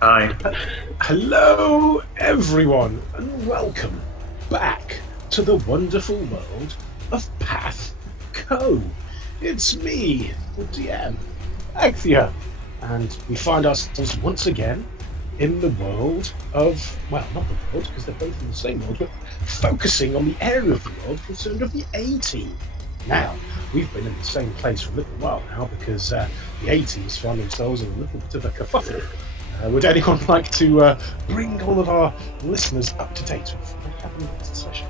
Hi. Hello, everyone, and welcome back to the wonderful world of PATHCO. It's me, the DM, Agthia, and we find ourselves once again in the world of, well, not the world, because they're both in the same world, but focusing on the area of the world concerned of the A-Team. Now, we've been in the same place for a little while now because the A-Teams found themselves in a little bit of a kerfuffle. Would anyone like to bring all of our listeners up to date with what happened in this session?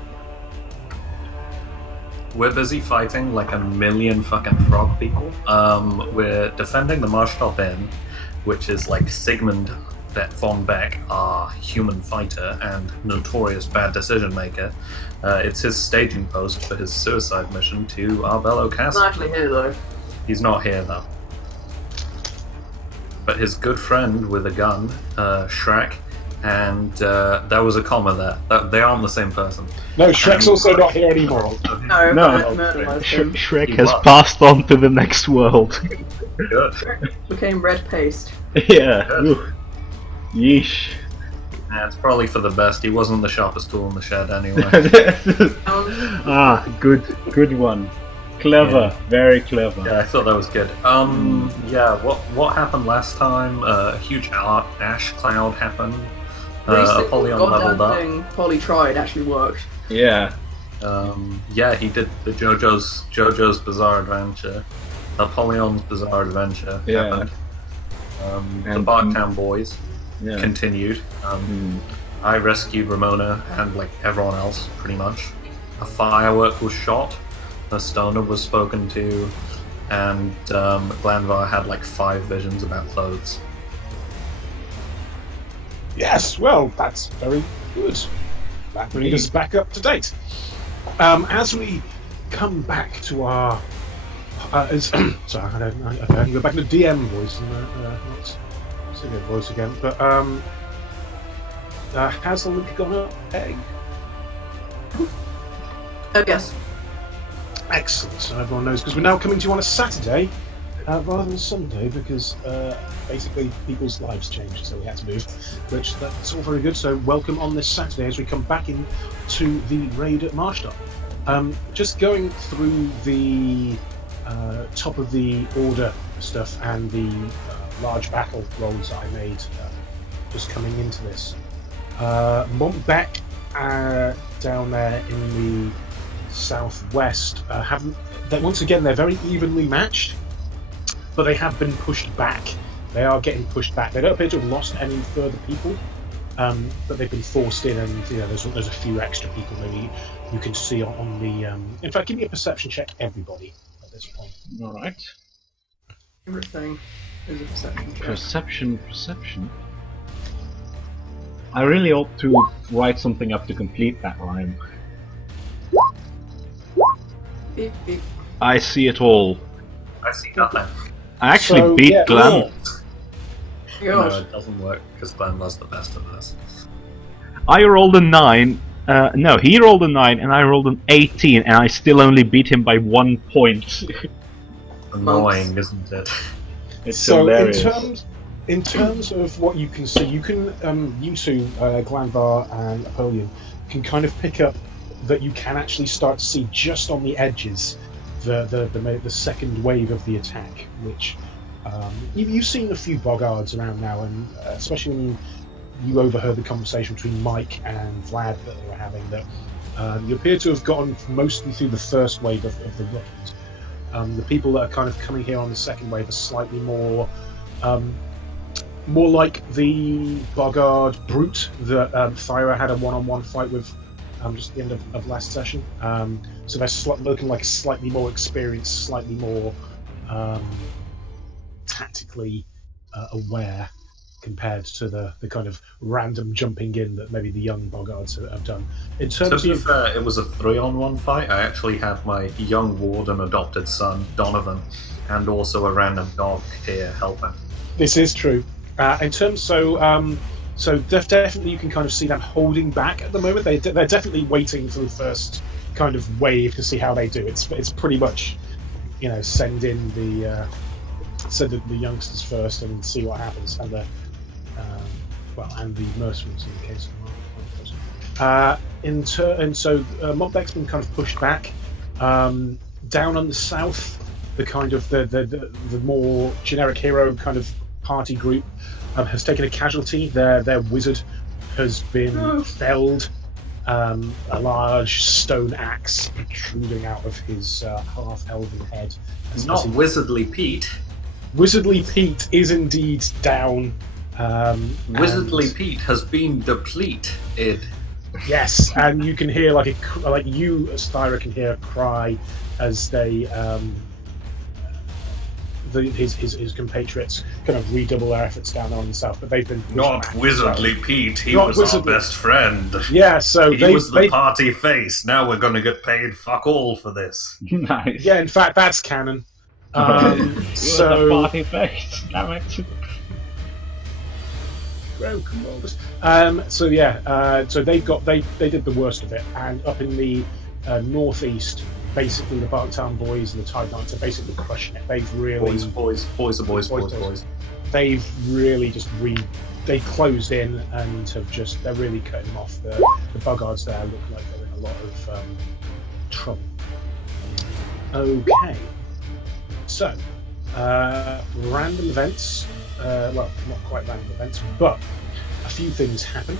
We're busy fighting like a million fucking frog people. We're defending the Marshall Inn, which is like Sigmund von Beck, our human fighter and notorious bad decision maker. It's his staging post for his suicide mission to Arbello He's Castle. not actually here though. He's not here though. But his good friend with a gun, Shrek, and there was a comma there. They aren't the same person. No, Shrek's also not here anymore. No, No. murderized him. Shrek He has was. passed on to the next world. Good. Became red paste. Yeah. Good. Ooh. Yeesh. Yeah, it's probably for the best. He wasn't the sharpest tool in the shed anyway. Good one. Clever, Yeah. very clever. Yeah, I thought that was good. Yeah, what happened last time? A huge ash cloud happened. Apollyon leveled up. Thing Polly tried actually worked. Yeah. Yeah, he did the JoJo's Bizarre Adventure. Apollyon's Bizarre Adventure Yeah. happened. The And- Barktown Boys Yeah. continued. I rescued Ramona and like everyone else, pretty much. A firework was shot. A stoner was spoken to, and Glanvar had like 5 visions about clothes. Yes, well, that's very good. That brings us back up to date. As we come back to our... sorry, I can go back to the DM voice and not singing voice again, but has the link gone up, Egg? Oh yes. Excellent, so everyone knows, because we're now coming to you on a Saturday rather than Sunday, because basically people's lives changed, so we had to move, which that's all very good. So welcome on this Saturday as we come back into the raid at Marshall. Just going through the top of the order stuff and the large battle rolls that I made just coming into this. Montbec down there in the southwest once again they're very evenly matched, but they have been pushed back. They are getting pushed back. They don't appear to have lost any further people, but they've been forced in, and there's a few extra people maybe you can see on the in fact, give me a perception check, everybody, at this point. Alright. Favorite thing is a perception check. Perception. I really ought to write something up to complete that rhyme. Beep, beep. I see it all. I see nothing. I actually So, beat yeah, Glam. No, Gosh. it doesn't work because Glenn was the best of us. I rolled a 9. No, he rolled a 9 and I rolled an 18, and I still only beat him by 1 point. Annoying, isn't it? It's So hilarious. in terms of what you can see, you can you two, Glanvar and Apollyon, can kind of pick up that you can actually start to see just on the edges the second wave of the attack, which you've seen a few boggards around now, and especially when you overheard the conversation between Mike and Vlad that they were having, that you appear to have gotten mostly through the first wave of the rookies. The people that are kind of coming here on the second wave are slightly more like the Boggard Brute that Thyra had a one-on-one fight with just at the end of last session. So they're looking like a slightly more experienced, slightly more tactically aware compared to the kind of random jumping in that maybe the young Boggards have done. In To terms be of fair, it was a 3-on-1 fight. I actually had my young warden adopted son, Donovan, and also a random dog here helping. this is true. In terms, definitely you can kind of see them holding back at the moment. They're definitely waiting for the first kind of wave to see how they do. It's pretty much, send in the youngsters first and see what happens. and the mercenaries in the case of Mark. And so Montbeck's been kind of pushed back. Down on the south, the kind of the more generic hero kind of party group has taken a casualty. Their wizard has been felled. A large stone axe protruding out of his half-elven head. Not Wizardly Pete. Wizardly Pete is indeed down. Wizardly Pete has been depleted. Yes, and you can hear like you, as Thyra, can hear a cry as they his compatriots kind of redouble their efforts down there on the south, but they've been Not Wizardly Pete. He Not was Wizardly. our best friend. Yeah, so He was the party face. Now we're going to get paid fuck all for this. Nice. Yeah, in fact, that's canon. The So party face. Damn it. So yeah, so they did the worst of it, and up in the northeast, basically the Barktown boys and the Tide Knights are basically crushing it. They've really Boys. They've really just they closed in and they're really cutting off. The Boggards there look like they're in a lot of trouble. Okay, so random events. Well, not quite random events, but a few things happen.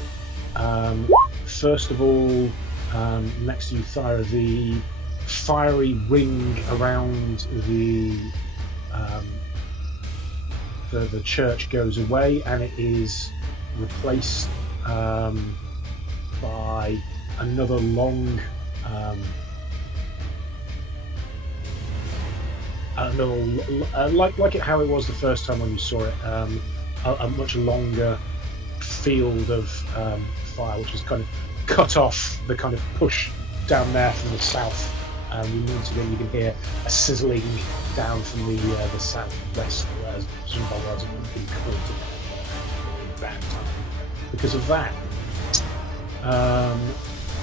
First of all, next to you, Thyra, the fiery ring around the church goes away, and it is replaced by another long like how it was the first time when you saw it, a much longer field of fire, which is kind of cut off the kind of push down there from the south. Once again, you can hear a sizzling down from the southwest, whereas some Boggards have been caught in bad time. Because of that,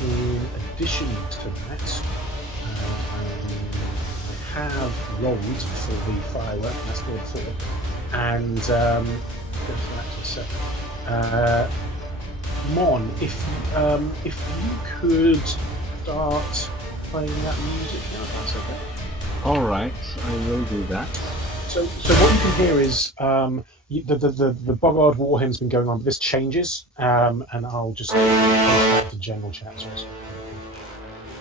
in addition to that, I have rolled for the firework, and that's called 4. And go for that in a second. Mon, if you could start playing that music now, if that's okay. Alright, I will do that. So what you can hear is the Boggart war hymn's been going on, but this changes, and I'll just go back to general chat.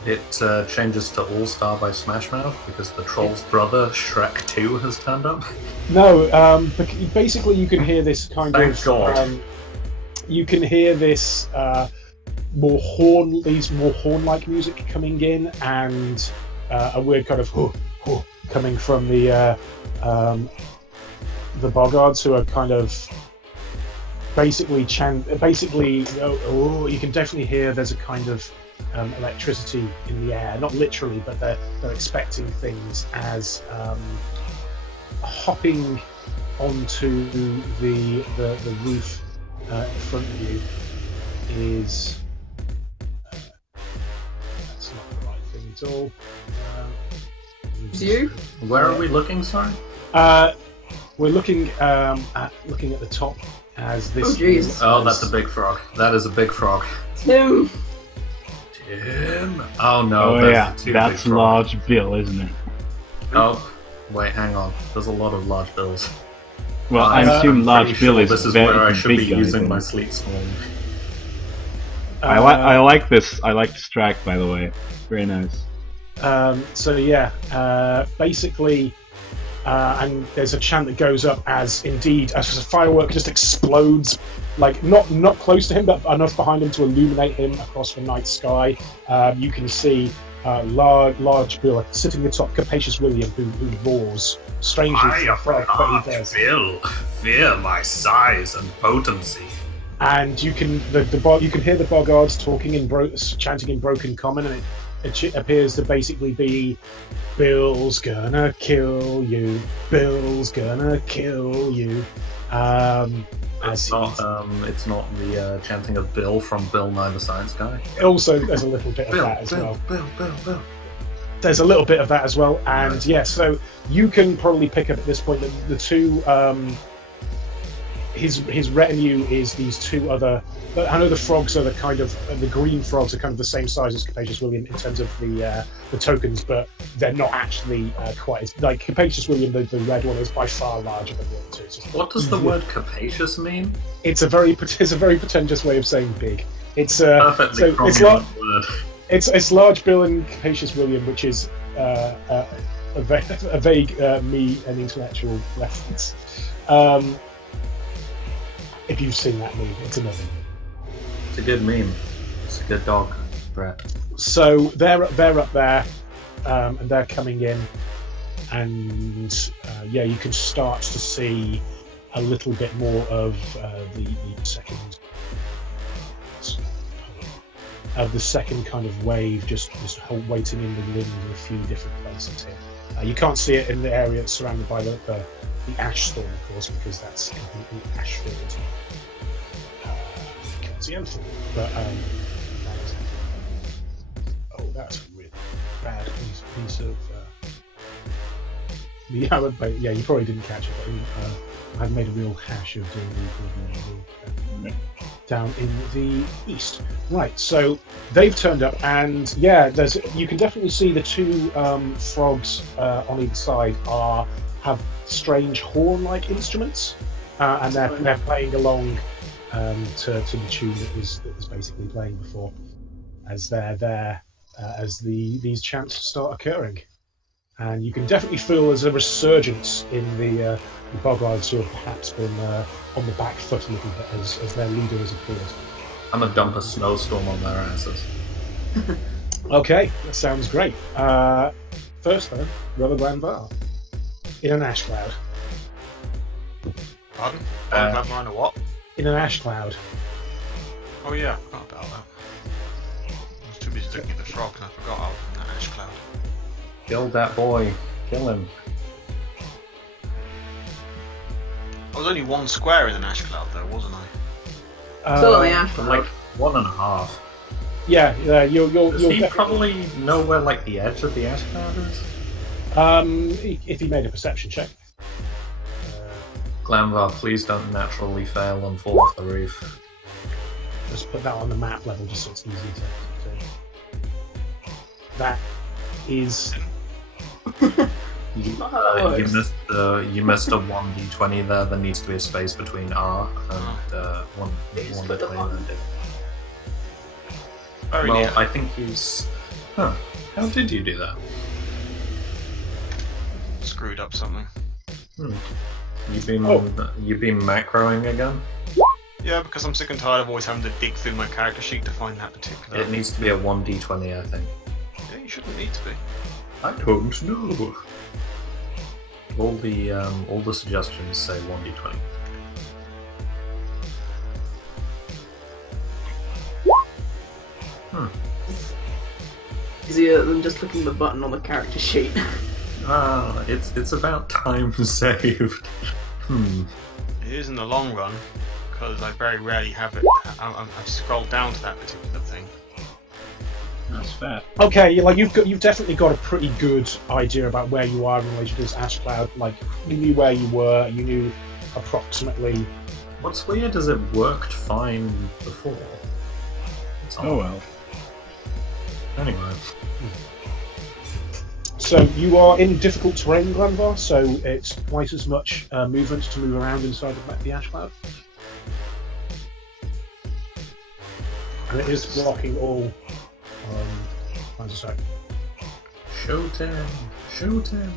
It changes to All Star by Smash Mouth because the Troll's brother, Shrek 2, has turned up. No, basically you can hear this kind Thank of... God. You can hear this more horn-like music coming in, and a weird kind of coming from the Boggards, who are kind of basically you can definitely hear there's a kind of electricity in the air, not literally, but they're expecting things as hopping onto the roof in front of you is that's not the right thing at all. It's you? Where are we looking, sorry? We're looking at the top as this. Oh, jeez. Oh, that's a big frog. That is a big frog. Tim! Oh no, Oh there's yeah, two that's big frogs. large Bill, isn't it? Oh, wait, hang on. There's a lot of large bills. Well, I I'm assume pretty large sure Bill is this is very where I should be big guy, using then. my sleep storm. I like this. I like this track, by the way. Very nice. So yeah, basically, and there's a chant that goes up as a firework just explodes, like not close to him, but enough behind him to illuminate him across the night sky. You can see large Bill sitting atop Capacious William, who roars strangely to the frog, but he does. Bill, fear my size and potency. And you can you can hear the Boggards chanting in broken common, and it appears to basically be Bill's gonna kill you, Bill's gonna kill you. It's not the chanting of Bill from Bill Nye the Science Guy. Also, there's a little bit of that as well. Bill. There's a little bit of that as well, and Nice. yeah, so you can probably pick up at this point that the two his retinue is these two other. I know the frogs are the kind of the green frogs are kind of the same size as Capacious William in terms of the tokens, but they're not actually quite as like Capacious William. The red one is by far larger than the other two. It's just What does the word capacious mean? It's a very pretentious way of saying big. It's Perfectly so cromulent word. it's large Bill and Capacious William, which is a vague me and intellectual reference. If you've seen that movie, it's amazing. It's a good meme. It's a good dog, Brett. So they're up there, and they're coming in, and yeah, you can start to see a little bit more of the second kind of wave, just waiting in the wind in a few different places here. You can't see it in the area that's surrounded by the ash storm, of course, because that's completely ash filled. You can't see anything, but that's a really bad piece of. Yeah, you probably didn't catch it, but I've made a real hash of doing the down in the east. Right, so they've turned up, and yeah, you can definitely see the two frogs on either side have strange horn-like instruments, and they're playing along to the tune that was basically playing before, as they're there as these chants start occurring. And you can definitely feel there's a resurgence in the Boglins who have perhaps been on the back foot a little bit as their leader has appeared. I'm gonna dump a snowstorm on their asses. Okay, that sounds great. First then, Brother Glanvar in an ash cloud. Pardon? Have mine or what? In an ash cloud. Oh yeah, I forgot about that. I was too busy looking at the frogs and I forgot I was in that ash cloud. Kill that boy. Kill him. I was only one square in an ash cloud though, wasn't I? Still on the ash cloud. Like 1.5. Yeah, you'll Does he definitely- probably know where like the edge of the ash cloud is? If he made a perception check. Glanvar, please don't naturally fail and fall off the roof. Just put that on the map level just so it's easy to that is You works. missed a 1d20 there. There needs to be a space between R and one Please put them 1d20. on. Very Well, near. I think he's. Huh. How did you do that? Screwed up something. You've been macroing again? Yeah, because I'm sick and tired of always having to dig through my character sheet to find that particular. It needs to be a 1d20, I think. Yeah, you shouldn't need to be. I don't know. All the suggestions say 1d20. Easier than just clicking the button on the character sheet. It's about time saved. It is in the long run, because I very rarely have it. I've scrolled down to that particular thing. That's fair. okay. Like you've definitely got a pretty good idea about where you are in relation to this ash cloud. Like you knew where you were. You knew approximately. What's weird is it worked fine before. It's Oh well. Anyway. So you are in difficult terrain, Glanvar. So it's twice as much movement to move around inside of the ash cloud, and it is blocking all. Kinds of sight. Shoot him! Shoot him!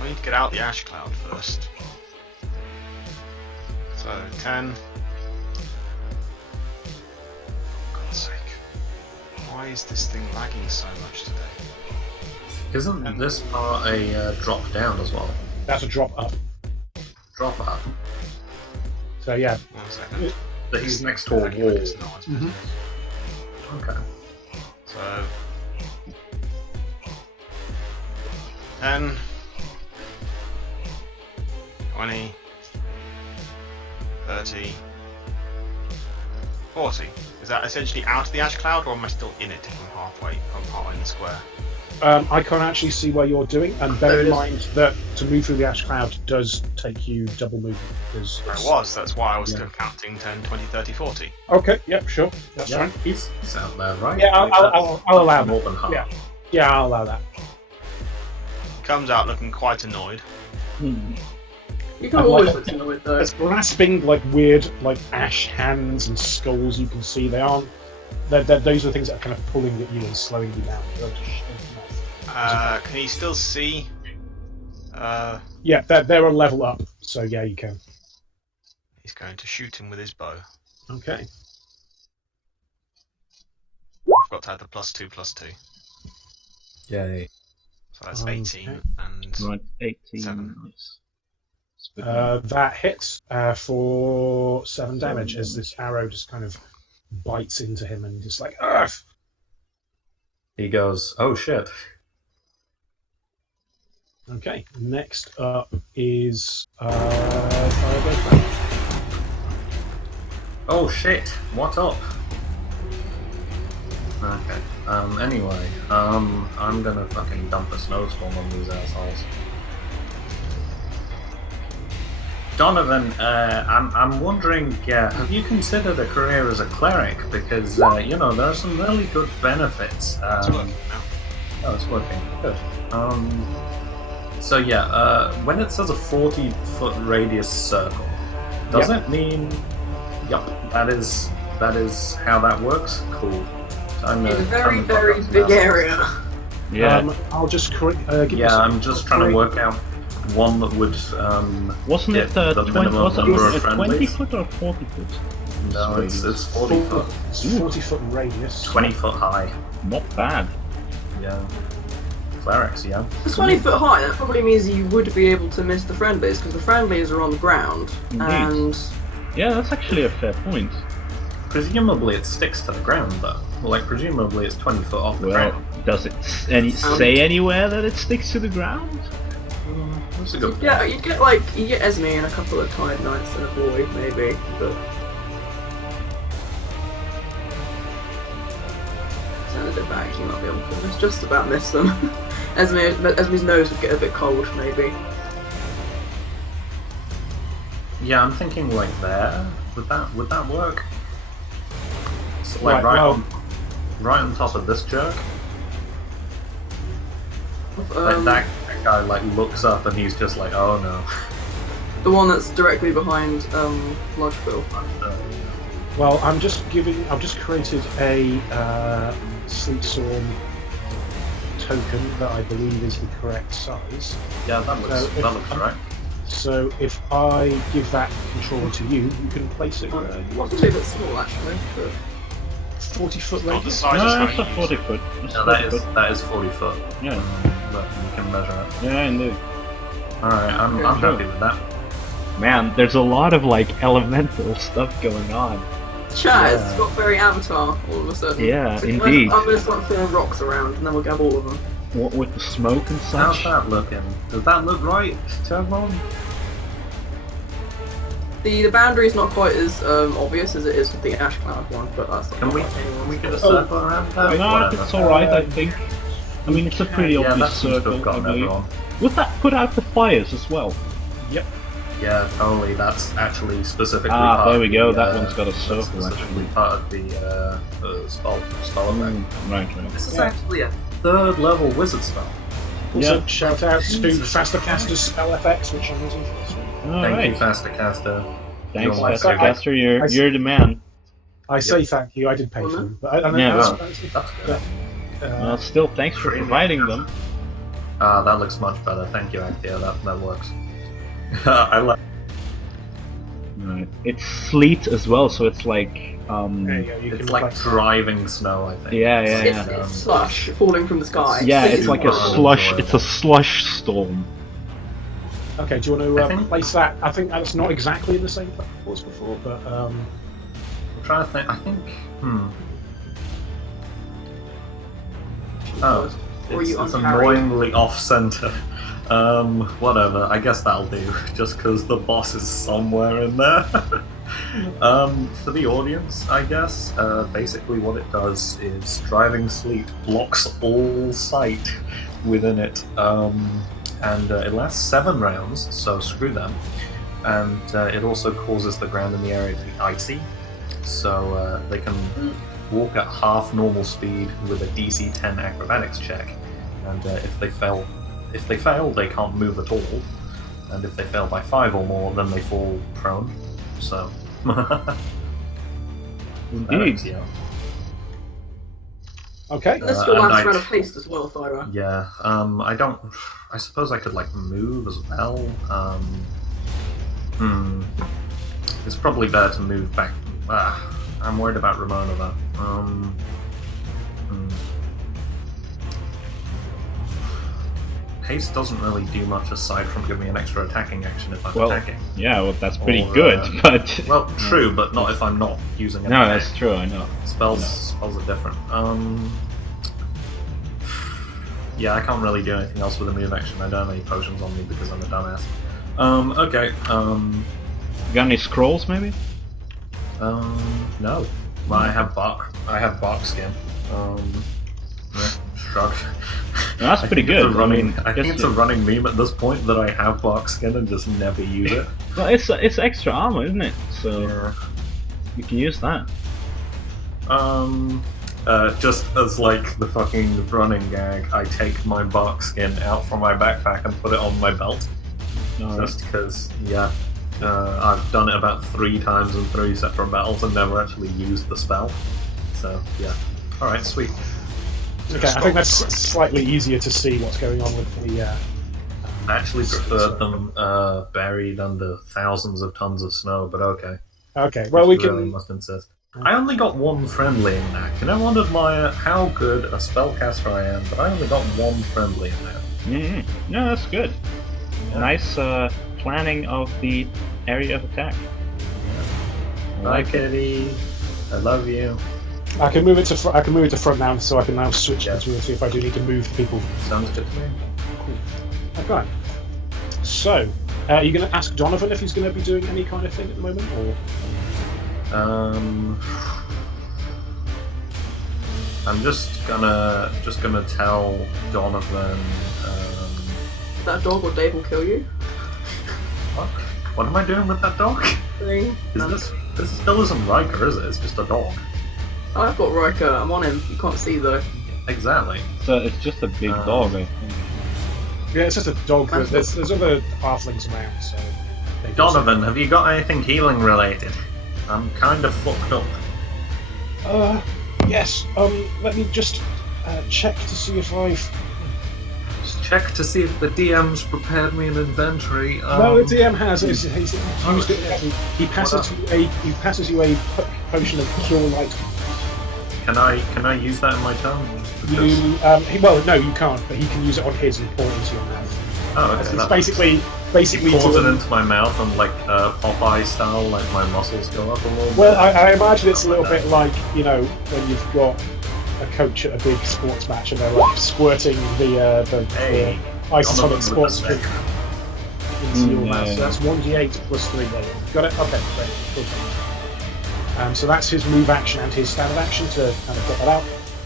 I need to get out the ash cloud first. So 10. For God's sake. Why is this thing lagging so much today? Isn't this part a drop down as well? That's a drop up. Drop up? So yeah, 1 second. That he's next to a wall. It's not, it's business. Okay. So 10, 20, 30, 40. Is that essentially out of the ash cloud, or am I still in it if I'm halfway? I'm part in the square. I can't actually see where you're doing, and bear in mind that to move through the ash cloud does take you double movement. Because That's why I was Yeah. still counting 10, 20, 30, 40. Okay, yep, sure, that's Yeah, fine. he's out there, right? Yeah, I'll allow more that. than half. Yeah. Yeah, I'll allow that. He comes out looking quite annoyed. Hmm. You can I'd always like- look annoyed though. There's grasping, like weird, like ash hands and skulls you can see. They aren't. Those are things that are kind of pulling at you and slowing you down. They're just shaking off. Can he still see? Yeah, they're a level up, so yeah, you can. He's going to shoot him with his bow. Okay. I forgot to add the +2/+2. Yay. So that's Okay. 18 and Right, 18. 7. Nice. Split That hits for 7 damage as damage. this arrow just kind of bites into him and just like, ugh! He goes, oh shit. Okay, next up is Firebird. Oh shit, what up? Okay, anyway, I'm gonna fucking dump a snowstorm on these assholes. Donovan, I'm wondering, have you considered a career as a cleric? Because, there are some really good benefits. It's working now. Oh, it's working. Good. So yeah, when it says a 40-foot radius circle, does it mean? Yup, that is how that works. Cool. Time to- It's a time very, to fuck very up some big assholes. area. Yeah. I'll just give you Yeah, some I'm just trying to work out one that would. Wasn't Yeah, it the 20, minimum was it number of 20 friendlies. foot or 40 foot? No, it's 40 foot, 40-foot radius. 20 foot high. Not bad. Yeah, clerics. Yeah. It's 20 foot high, that probably means you would be able to miss the friendlies, because the friendlies are on the ground. Indeed. And Yeah, that's actually a fair point. Presumably it sticks to the ground though. Like presumably it's 20 foot off the Well, ground. does it say anywhere that it sticks to the ground? That's a good. yeah, you get Esme and a couple of Tide Knights and a boy, maybe, but sound a bit back, you might be able to just about miss them. Esme's nose would get a bit cold, maybe. Yeah, I'm thinking like there. Would that work? So, Right, like well- right on top of this jerk. Um, That guy like looks up and he's just like, oh no. the one that's directly behind Lodgeville. Well, I've just created a Sleep Storm token that I believe is the correct size. Yeah, that looks right. So if I give that control to you, you can place it where you want. Possibly a bit small, actually. But 40-foot Not the radius. size No, of it's a how 40 you use foot. It's No, 40 foot. that is 40 foot. Yeah. But you can measure it. Yeah, indeed. Alright, I'm Sure. happy with that. Man, there's a lot of like elemental stuff going on. Chaz Yeah. got very Avatar all of a sudden. Yeah, I'm indeed. gonna start throwing rocks around and then we'll grab all of them. What with the smoke and How's such. that looking? Does that look right to everyone? The boundary is not quite as obvious as it is with the Ash Cloud one, but that's not Can we like anyone's get a fault. circle around that? No, Whatever. it's alright, I think. I mean, it's a pretty Yeah, obvious that seems to circle, have I gotten believe. everyone. Would that put out the fires as well? Yep. Yeah, totally. That's actually specifically Ah, part there we of go, the, that one's got a that's circle, specifically actually. part of the spell effect. Right. This is actually a 3rd level wizard spell. Also, Yeah. shout out to Jesus Faster Caster's Spell FX, which I'm using for this one. Thank you, Alright. Faster Caster. Thanks, You're my Faster favorite. Caster, you're I- the man. I say thank you. I did pay for them, but I Yeah, that's, That's good. Well, still, thanks for providing them. Ah, that looks much better. Thank you, Actia. That works. I like. Right. It's sleet as well, so it's like, there you go. You It's can like place- driving snow. I think. Yeah, yeah, It's yeah. It's slush falling from the sky. yeah, it's super like a slush, it's a slush storm. Okay, do you want I to think- place that? I think that's not exactly in the same place as before, but I'm trying to think. I think. Oh, Or it's you uncarry. annoyingly off center. Whatever. I guess that'll do. Just because the boss is somewhere in there. For the audience, I guess, basically what it does is driving sleet blocks all sight within it, and it lasts 7 rounds, so screw them. And it also causes the ground in the area to be icy, so they can walk at half normal speed with a DC 10 acrobatics check, and if they fail, they can't move at all, and if they fail by 5 or more, then they fall prone. So, Indeed. yeah. Okay. This still and lasts I- around a pace as well, Thyra. Yeah. I suppose I could like move as well. It's probably better to move back. I'm worried about Ramona though. Haste doesn't really do much aside from giving me an extra attacking action if I'm Well, attacking. Yeah, well, that's pretty Or, good, but... Well, true, but not if I'm not using an No, attack. that's true, I know. Spells are different. Yeah, I can't really do anything else with a move action. I don't have any potions on me because I'm a dumbass. Okay. You got any scrolls, maybe? No. Well, I have bark skin. Shrug. That's pretty good. I think it's a running meme at this point that I have bark skin and just never use it. Well, it's extra armor, isn't it? So Yeah. you can use that. Just as like the fucking running gag, I take my bark skin out from my backpack and put it on my belt. Alright. Just because, yeah. I've done it about 3 times in 3 separate battles and never actually used the spell. So, yeah. Alright, sweet. Okay, I think that's slightly easier to see what's going on with the. I actually preferred them buried under thousands of tons of snow, but okay. Okay, well we Just really can. must insist. I only got 1 friendly in that. Can everyone admire how good a spellcaster I am, but I only got 1 friendly in that. Mm-hmm. No, that's good. Yeah. Nice planning of the area of attack. I Bye, like it. Kitty. I love you. I can move it to. I can move it to front now, so I can now switch Yeah. between the two if I do need to move people. Sounds good to me. Okay. So, are you going to ask Donovan if he's going to be doing any kind of thing at the moment, or? I'm just gonna tell Donovan. That dog or Dave will kill you. What am I doing with that dog? Thing. This still isn't Riker, is it? It's just a dog. Oh, I've got Riker. I'm on him. You can't see though. Exactly. So it's just a big dog, I think. Yeah, it's just a dog. But there's other halflings around, so. they can Donovan, have you got anything healing related? I'm kind of fucked up. Yes. Let me just check to see if I've. Just check to see if the DM's prepared me an inventory. No, the DM has. He's used it. He passes you a potion of cure light. Can I use that in my turn? You well, no, you can't. But he can use it on his and pour it into your mouth. Oh, okay. It's that- basically He pours to- it into my mouth and like Popeye style, like my muscles go up a little Well, bit. I imagine it's a little bit like, you know, when you've got a coach at a big sports match and they're like squirting the Hey, isotonic Donovan with sports the drink stick. into your Yeah, mouth. So yeah. that's 1d8 plus 3. There. Got it? Okay, great. Cool. So that's his move action and his standard action to kind of get that out.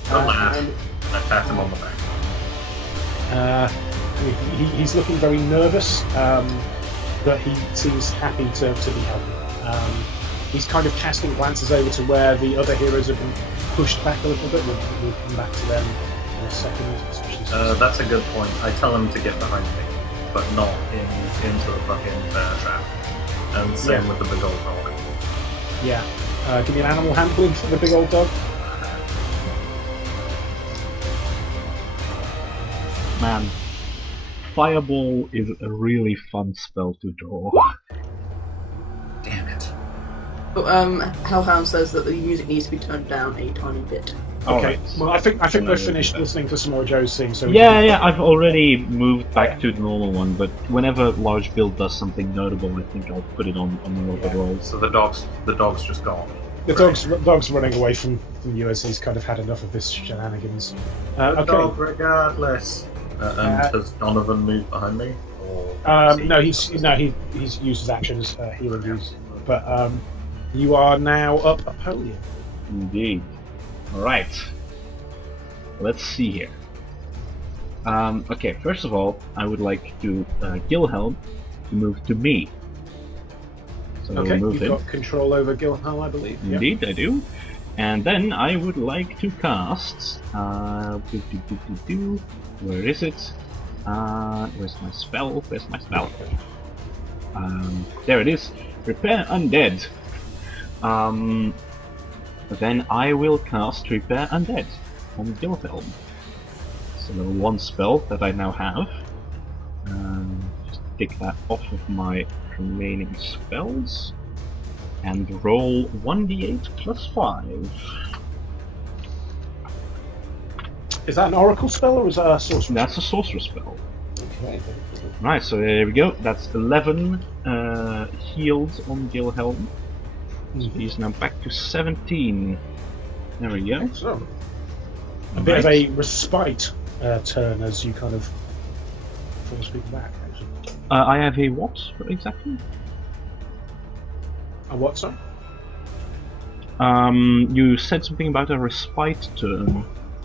Good lad. And, I pat him on the back. he's looking very nervous, but he seems happy to be helping. He's kind of casting glances over to where the other heroes have been pushed back a little bit. We'll come back to them in a second. especially since- That's a good point. I tell him to get behind me, but not into the fucking bear trap. And same Yeah. with the big old dog. Yeah. Give me an animal handling for the big old dog. Man, Fireball is a really fun spell to draw. Damn it. But Hellhound says that the music needs to be turned down a tiny bit. Okay. Alright. Well, I think Then I we're will finished do that. listening to Samoa Joe's thing. So we Yeah, can- yeah, I've already moved back to the normal one, but whenever large build does something notable, I think I'll put it on the other rolls. So the dog's just gone. The dog's running away from you as he's kind of had enough of this shenanigans. The Okay. dog regardless. And has Donovan moved behind me? Or is he- No, he's used his actions, healing use. But You are now up Apollyon. Indeed. Alright. Let's see here. Okay, first of all, I would like to Gilhelm to move to me. So Okay, move you've him. got control over Gilhal, I believe. Yeah. Indeed, I do. And then I would like to cast. Where is it? Where's my spell? Where's my spell? There it is. Repair Undead. Then I will cast Repair Undead on Gilhelm. So one spell that I now have. Just take that off of my remaining spells. And roll 1d8 plus 5. Is that an oracle spell or is that a sorcerer? That's a sorcerer spell. Okay. Right, so there we go. That's 11 healed on Gilhelm. So he's now back to 17. There we go. Excellent. A bit of a respite turn as you kind of force people back, actually. I have a what exactly? A what, sorry? You said something about a respite turn.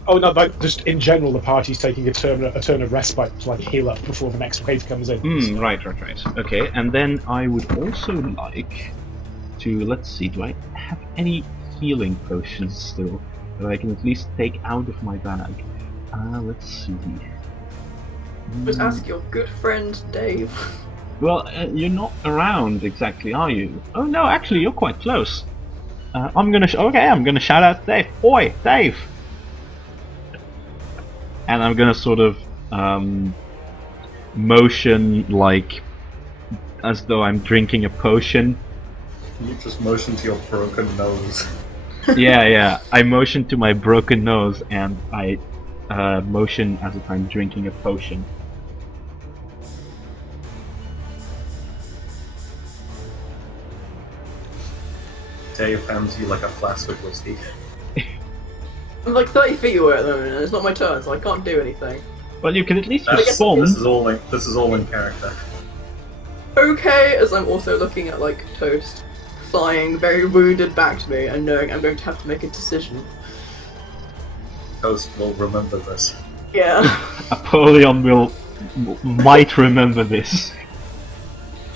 Oh no, like just in general, the party's taking a turn of respite to like heal up before the next wave comes in. Right. Okay, and then I would also like to, let's see, do I have any healing potions still that I can at least take out of my bag? Let's see. Just ask your good friend Dave. Well, you're not around exactly, are you? Oh no, actually, you're quite close. I'm gonna shout out to Dave. Oi, Dave! And I'm gonna sort of motion like as though I'm drinking a potion. You just motion to your broken nose. Yeah. I motion to my broken nose and I motion as if I'm drinking a potion. Dave hands you like a flask of whiskey. I'm like 30 feet away at the moment, and it's not my turn, so I can't do anything. Well, you can at least That's- respond. This is all in character. Okay, as I'm also looking at like Toast flying very wounded back to me and knowing I'm going to have to make a decision. Toast will remember this. Yeah. Apollyon might remember this.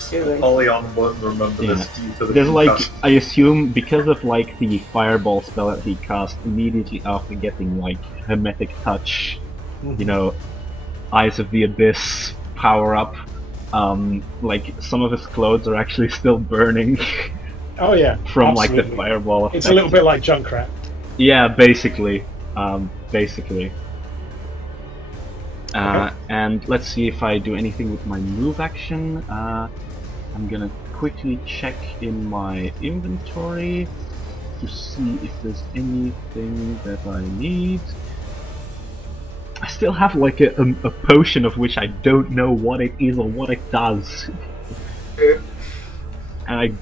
Doing. Apollyon won't remember this due to the There's like, concussion. I assume because of like the fireball spell that he cast immediately after getting like hermetic touch, you know, Eyes of the Abyss power up, like some of his clothes are actually still burning Oh yeah. from like the absolutely. fireball effect. It's a little bit like Junkrat. Yeah, basically. Okay. And let's see if I do anything with my move action. I'm gonna quickly check in my inventory to see if there's anything that I need. I still have like a potion of which I don't know what it is or what it does. And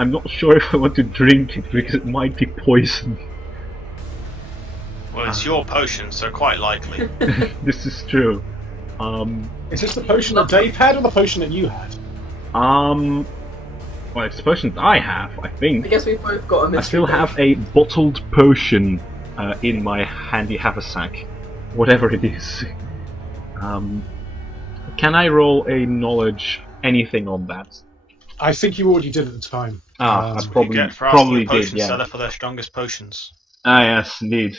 I'm not sure if I want to drink it because it might be poison. Well, it's your potion, so quite likely. This is true. Is this the potion that Dave had or the potion that you had? Well, it's the potions I have, I think. I guess we've both got a I mystery. still have a bottled potion in my handy haversack, whatever it is. Can I roll a knowledge anything on that? I think you already did at the time. I You probably get for asking probably a potion did, yeah. seller for their strongest potions. Ah, yes, indeed.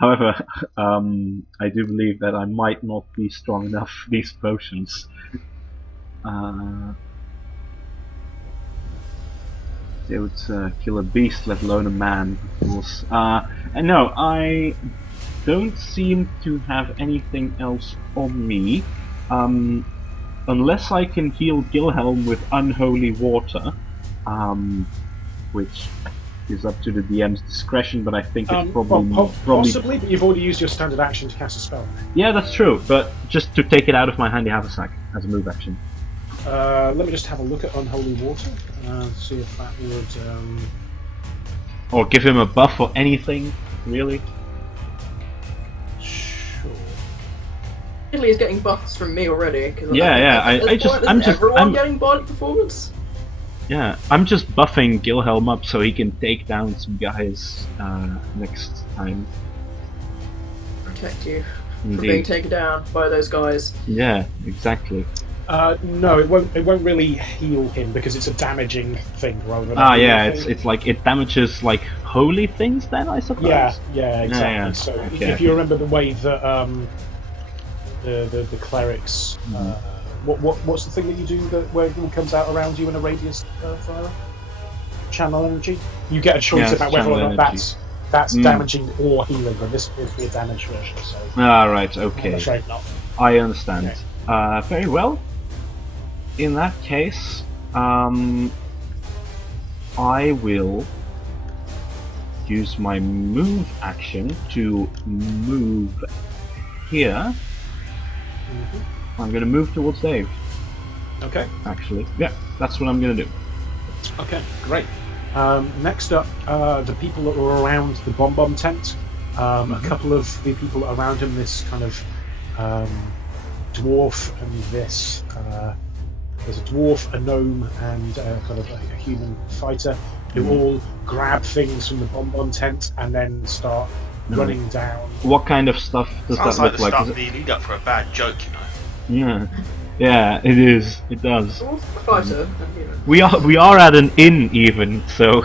However, I do believe that I might not be strong enough for these potions. They would kill a beast, let alone a man, of course. And no, I don't seem to have anything else on me. Unless I can heal Gilhelm with unholy water, which is up to the DM's discretion, but I think it's probably... Possibly, but you've already used your standard action to cast a spell. Yeah, that's true, but just to take it out of my handy haversack as a move action. Let me just have a look at Unholy Water, see if that would... Or give him a buff or anything, really. Sure. Italy is getting buffs from me already. Yeah, I'm I'm everyone just- getting body performance. Yeah, I'm just buffing Gilhelm up so he can take down some guys next time. Protect you from being Indeed. taken down by those guys. Yeah, exactly. No, it won't. It won't really heal him because it's a damaging thing rather than. Ah, a healing yeah, thing. it's like it damages like holy things then, I suppose. Yeah, exactly. yeah. So Okay. if you remember the way that the clerics, what's the thing that you do where it comes out around you in a radius of channel energy? You get a choice Yes, about whether or channel not energy. that's damaging or healing, but this appears to be a damage version. So Ah, right, I'm okay. afraid not. I understand. Okay. Very well. In that case, I will use my move action to move here. I'm going to move towards Dave, Okay. actually. Yeah, that's what I'm going to do. Okay, great. Next up, the people that were around the bomb tent. A couple of the people around him, this kind of dwarf and this. There's a dwarf, a gnome, and kind of a human fighter who all grab things from the bomb tent and then start running down. What kind of stuff does Sounds that like look the like? start Is of the lead up for a bad joke, you know. Yeah, it is. It does. Dwarf, fighter, and human. We are at an inn even, so.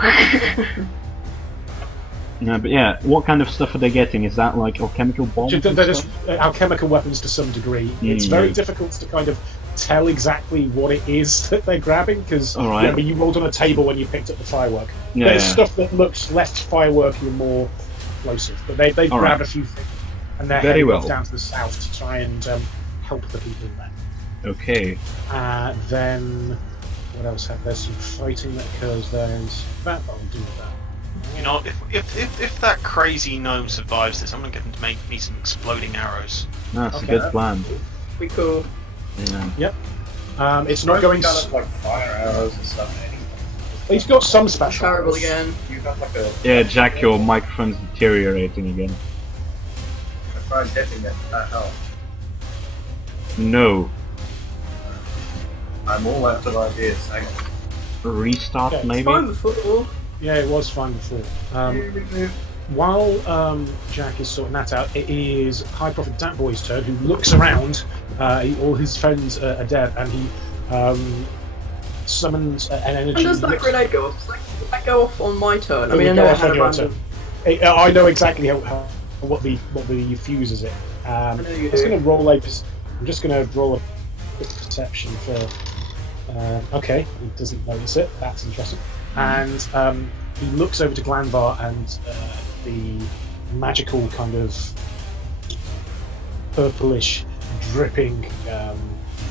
No, but yeah, what kind of stuff are they getting? Is that like alchemical bombs? They're just alchemical weapons to some degree. It's very difficult to kind of tell exactly what it is that they're grabbing because remember you rolled on a table when you picked up the firework. There's stuff that looks less fireworky and more explosive, but they grab a few things and they're heading off down to the south to try and help the people there. Okay. Then what else? There's some fighting that occurs there, and that I'll do that. You know, if that crazy gnome survives this, I'm gonna get him to make me some exploding arrows. That's a good plan. Be cool. Yeah. Yep. It's not going. Kind of like fire arrows and stuff. He's got some special. Terrible arrows. again. You have like a. Yeah, Jack, your microphone's deteriorating again. I tried hitting it. That helped. No. I'm all out of ideas. Hang on. Restart, Okay. maybe? Fine before. Yeah, it was fine before. While Jack is sorting that out, it is High Prophet Dat Boy's turn, who looks around. All his friends are dead, and he summons an energy. And does that grenade go off? Does that go off on my turn? I mean, I It'll know go I off had on a your random. turn. I know exactly what the fuse is. I know you I'm just do. going to roll a quick perception for. Okay, he doesn't notice it. That's interesting. And he looks over to Glanvar, and the magical kind of purplish, dripping,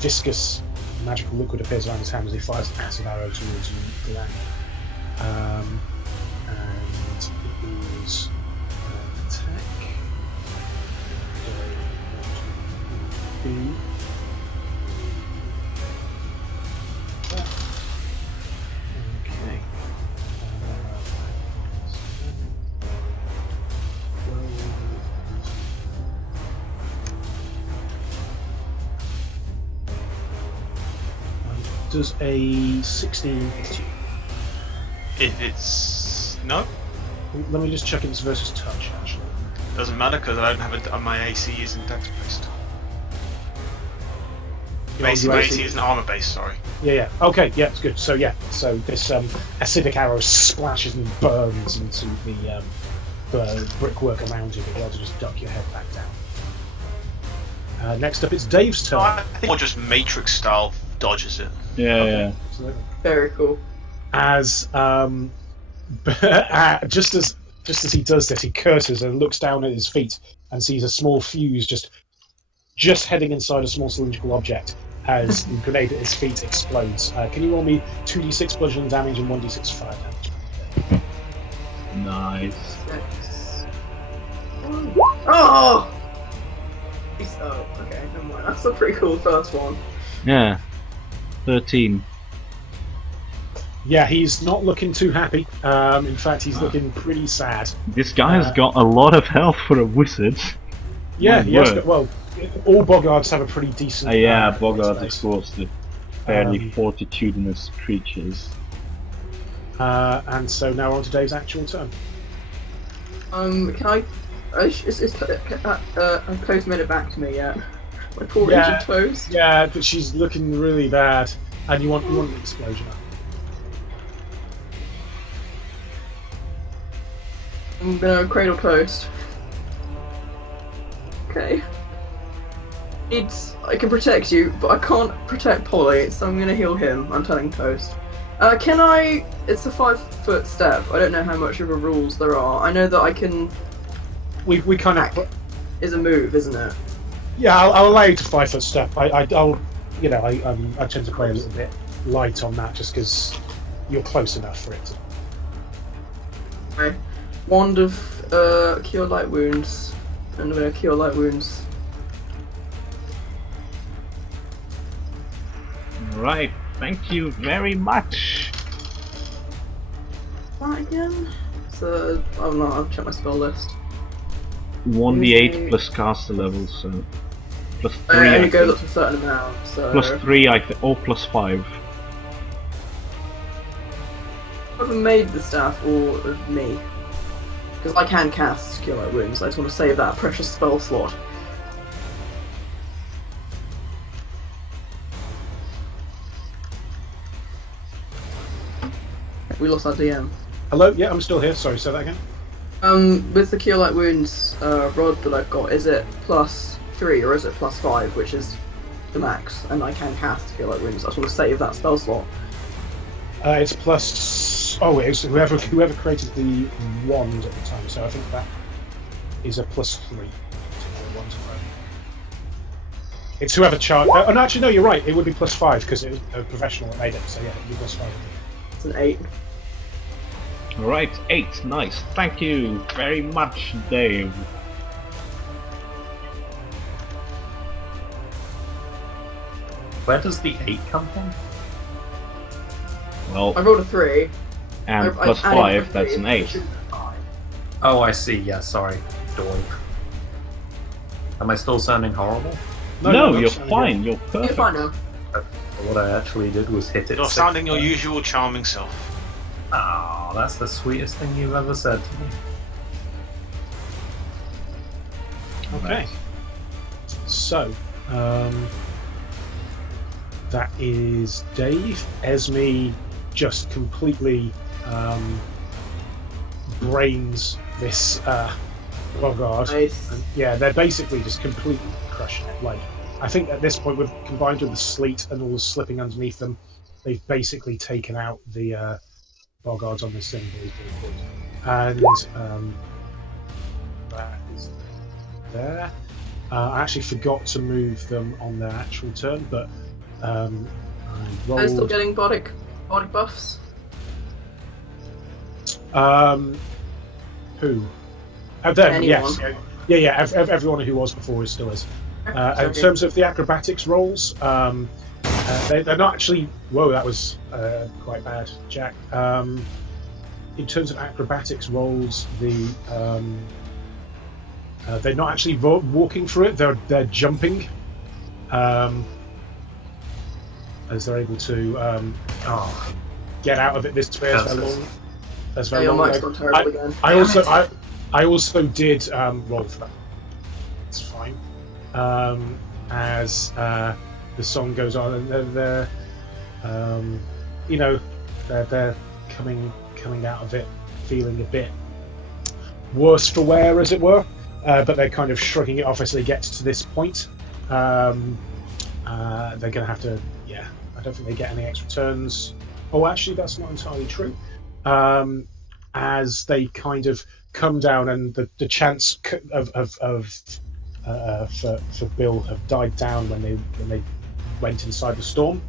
viscous magical liquid appears around his hand as he fires an acid arrow towards you, Glan. And it is attack. Okay. Does a 16 hit you? If it's no, Let me just check it's versus touch, actually. doesn't matter because I don't have it. My AC isn't dex based. My AC isn't armor based. Sorry. Yeah. Okay. Yeah, it's good. So so this acidic arrow splashes and burns into the brickwork around you, but you're able to just duck your head back down. Next up, it's Dave's turn. I think more just Matrix style dodges it. Yeah. Absolutely. Very cool. As just as he does this, he curses and looks down at his feet and sees a small fuse just heading inside a small cylindrical object as the grenade at his feet explodes. Can you roll me 2d6 bludgeoning damage and 1d6 fire damage? Nice. Next. Oh! Oh, okay, never mind. That's a pretty cool first one. Yeah. 13. Yeah, he's not looking too happy. In fact, he's looking pretty sad. This guy has got a lot of health for a wizard. Yeah, My yes, word. well, all Boggards have a pretty decent. Yeah, Boggards, of base. course, the fairly fortitudinous creatures. And so now on to Dave's actual turn. Can I? Has Toast made it back to me yet? My poor Yeah. injured Toast. Yeah, but she's looking really bad, and you want an explosion. I'm gonna cradle Toast. Okay. I can protect you, but I can't protect Polly, so I'm gonna heal him. I'm telling Toast. Can I? It's a 5-foot step. I don't know how much of a rules there are. I know that I can. We kind Hack of. is a move, isn't it? Yeah, I'll allow you to 5-foot step. I'll, you know, I tend to play a little bit light on that just because you're close enough for it to. Okay. Wand of Cure Light Wounds. And I'm gonna Cure Light Wounds. Right, thank you very much. That again? So, oh no, I'll check my spell list. 1d8 plus caster level, so plus 3. It I only goes think. up to a certain amount, so. Plus 3, I think, or plus 5. Whoever made the staff or of me. Because I can cast Cure Light Wounds, I just want to save that precious spell slot. We lost our DM. Hello? Yeah, I'm still here. Sorry, say that again. With the Cure Light Wounds rod that I've got, is it plus 3 or is it plus 5, which is the max, and I can cast Cure Light Wounds. I just want to save that spell slot. It's plus. Oh, it's whoever created the wand at the time. So I think that is a plus 3. It's whoever charged. Oh, no, actually, no, you're right. It would be plus 5 because it was a professional that made it. So yeah, it'd be plus 5. It's an 8. Alright, 8, nice. Thank you very much, Dave. Where does the 8 come from? Well, I rolled a 3. and I plus added 5, my that's 3, an 8. which is 5. Oh, I see. Yeah, sorry. Doink. Am I still sounding horrible? No, you're sounding fine, you're You're perfect. fine now. What I actually did was hit it. You're 6 sounding your times. usual charming self. Oh, that's the sweetest thing you've ever said to me. Okay. So, that is Dave. Esme just completely brains this Bogard. Nice. And, yeah, they're basically just completely crushing it. Like, I think at this point, combined with the sleet and all the slipping underneath them, they've basically taken out the Bogards on this thing. And that is there. I actually forgot to move them on their actual turn, but I They're still rolled. getting bodic buffs. Who? Them, Anyone. yes. Yeah. Everyone who was before is still is. In terms of the acrobatics rolls, they're not actually. Whoa, that was quite bad, Jack. In terms of acrobatics rolls, they're not actually walking through it. They're jumping, as they're able to get out of it. This way is very long. That's very your long. mic's gone terrible again. I also did roll for that. It's fine. As the song goes on, and they're coming out of it feeling a bit worse for wear, as it were. But they're kind of shrugging it off as they get to this point. They're going to have to, I don't think they get any extra turns. Oh, actually, that's not entirely true. As they kind of come down, and the chance for Bill have died down when they went inside the storm.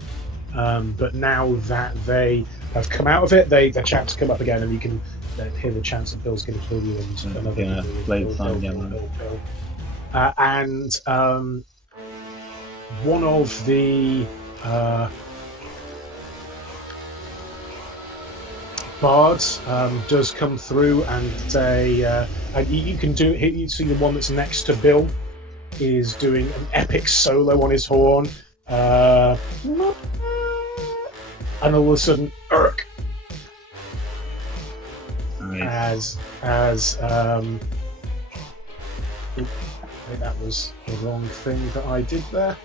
But now that they have come out of it, the chants come up again, and you can hear the chants that Bill's going to kill you, and another Yeah, play the song again. Bill. And one of the bards does come through, and you can do. You see the one that's next to Bill is doing an epic solo on his horn, and all of a sudden, Urk, Nice. That was the wrong thing that I did there.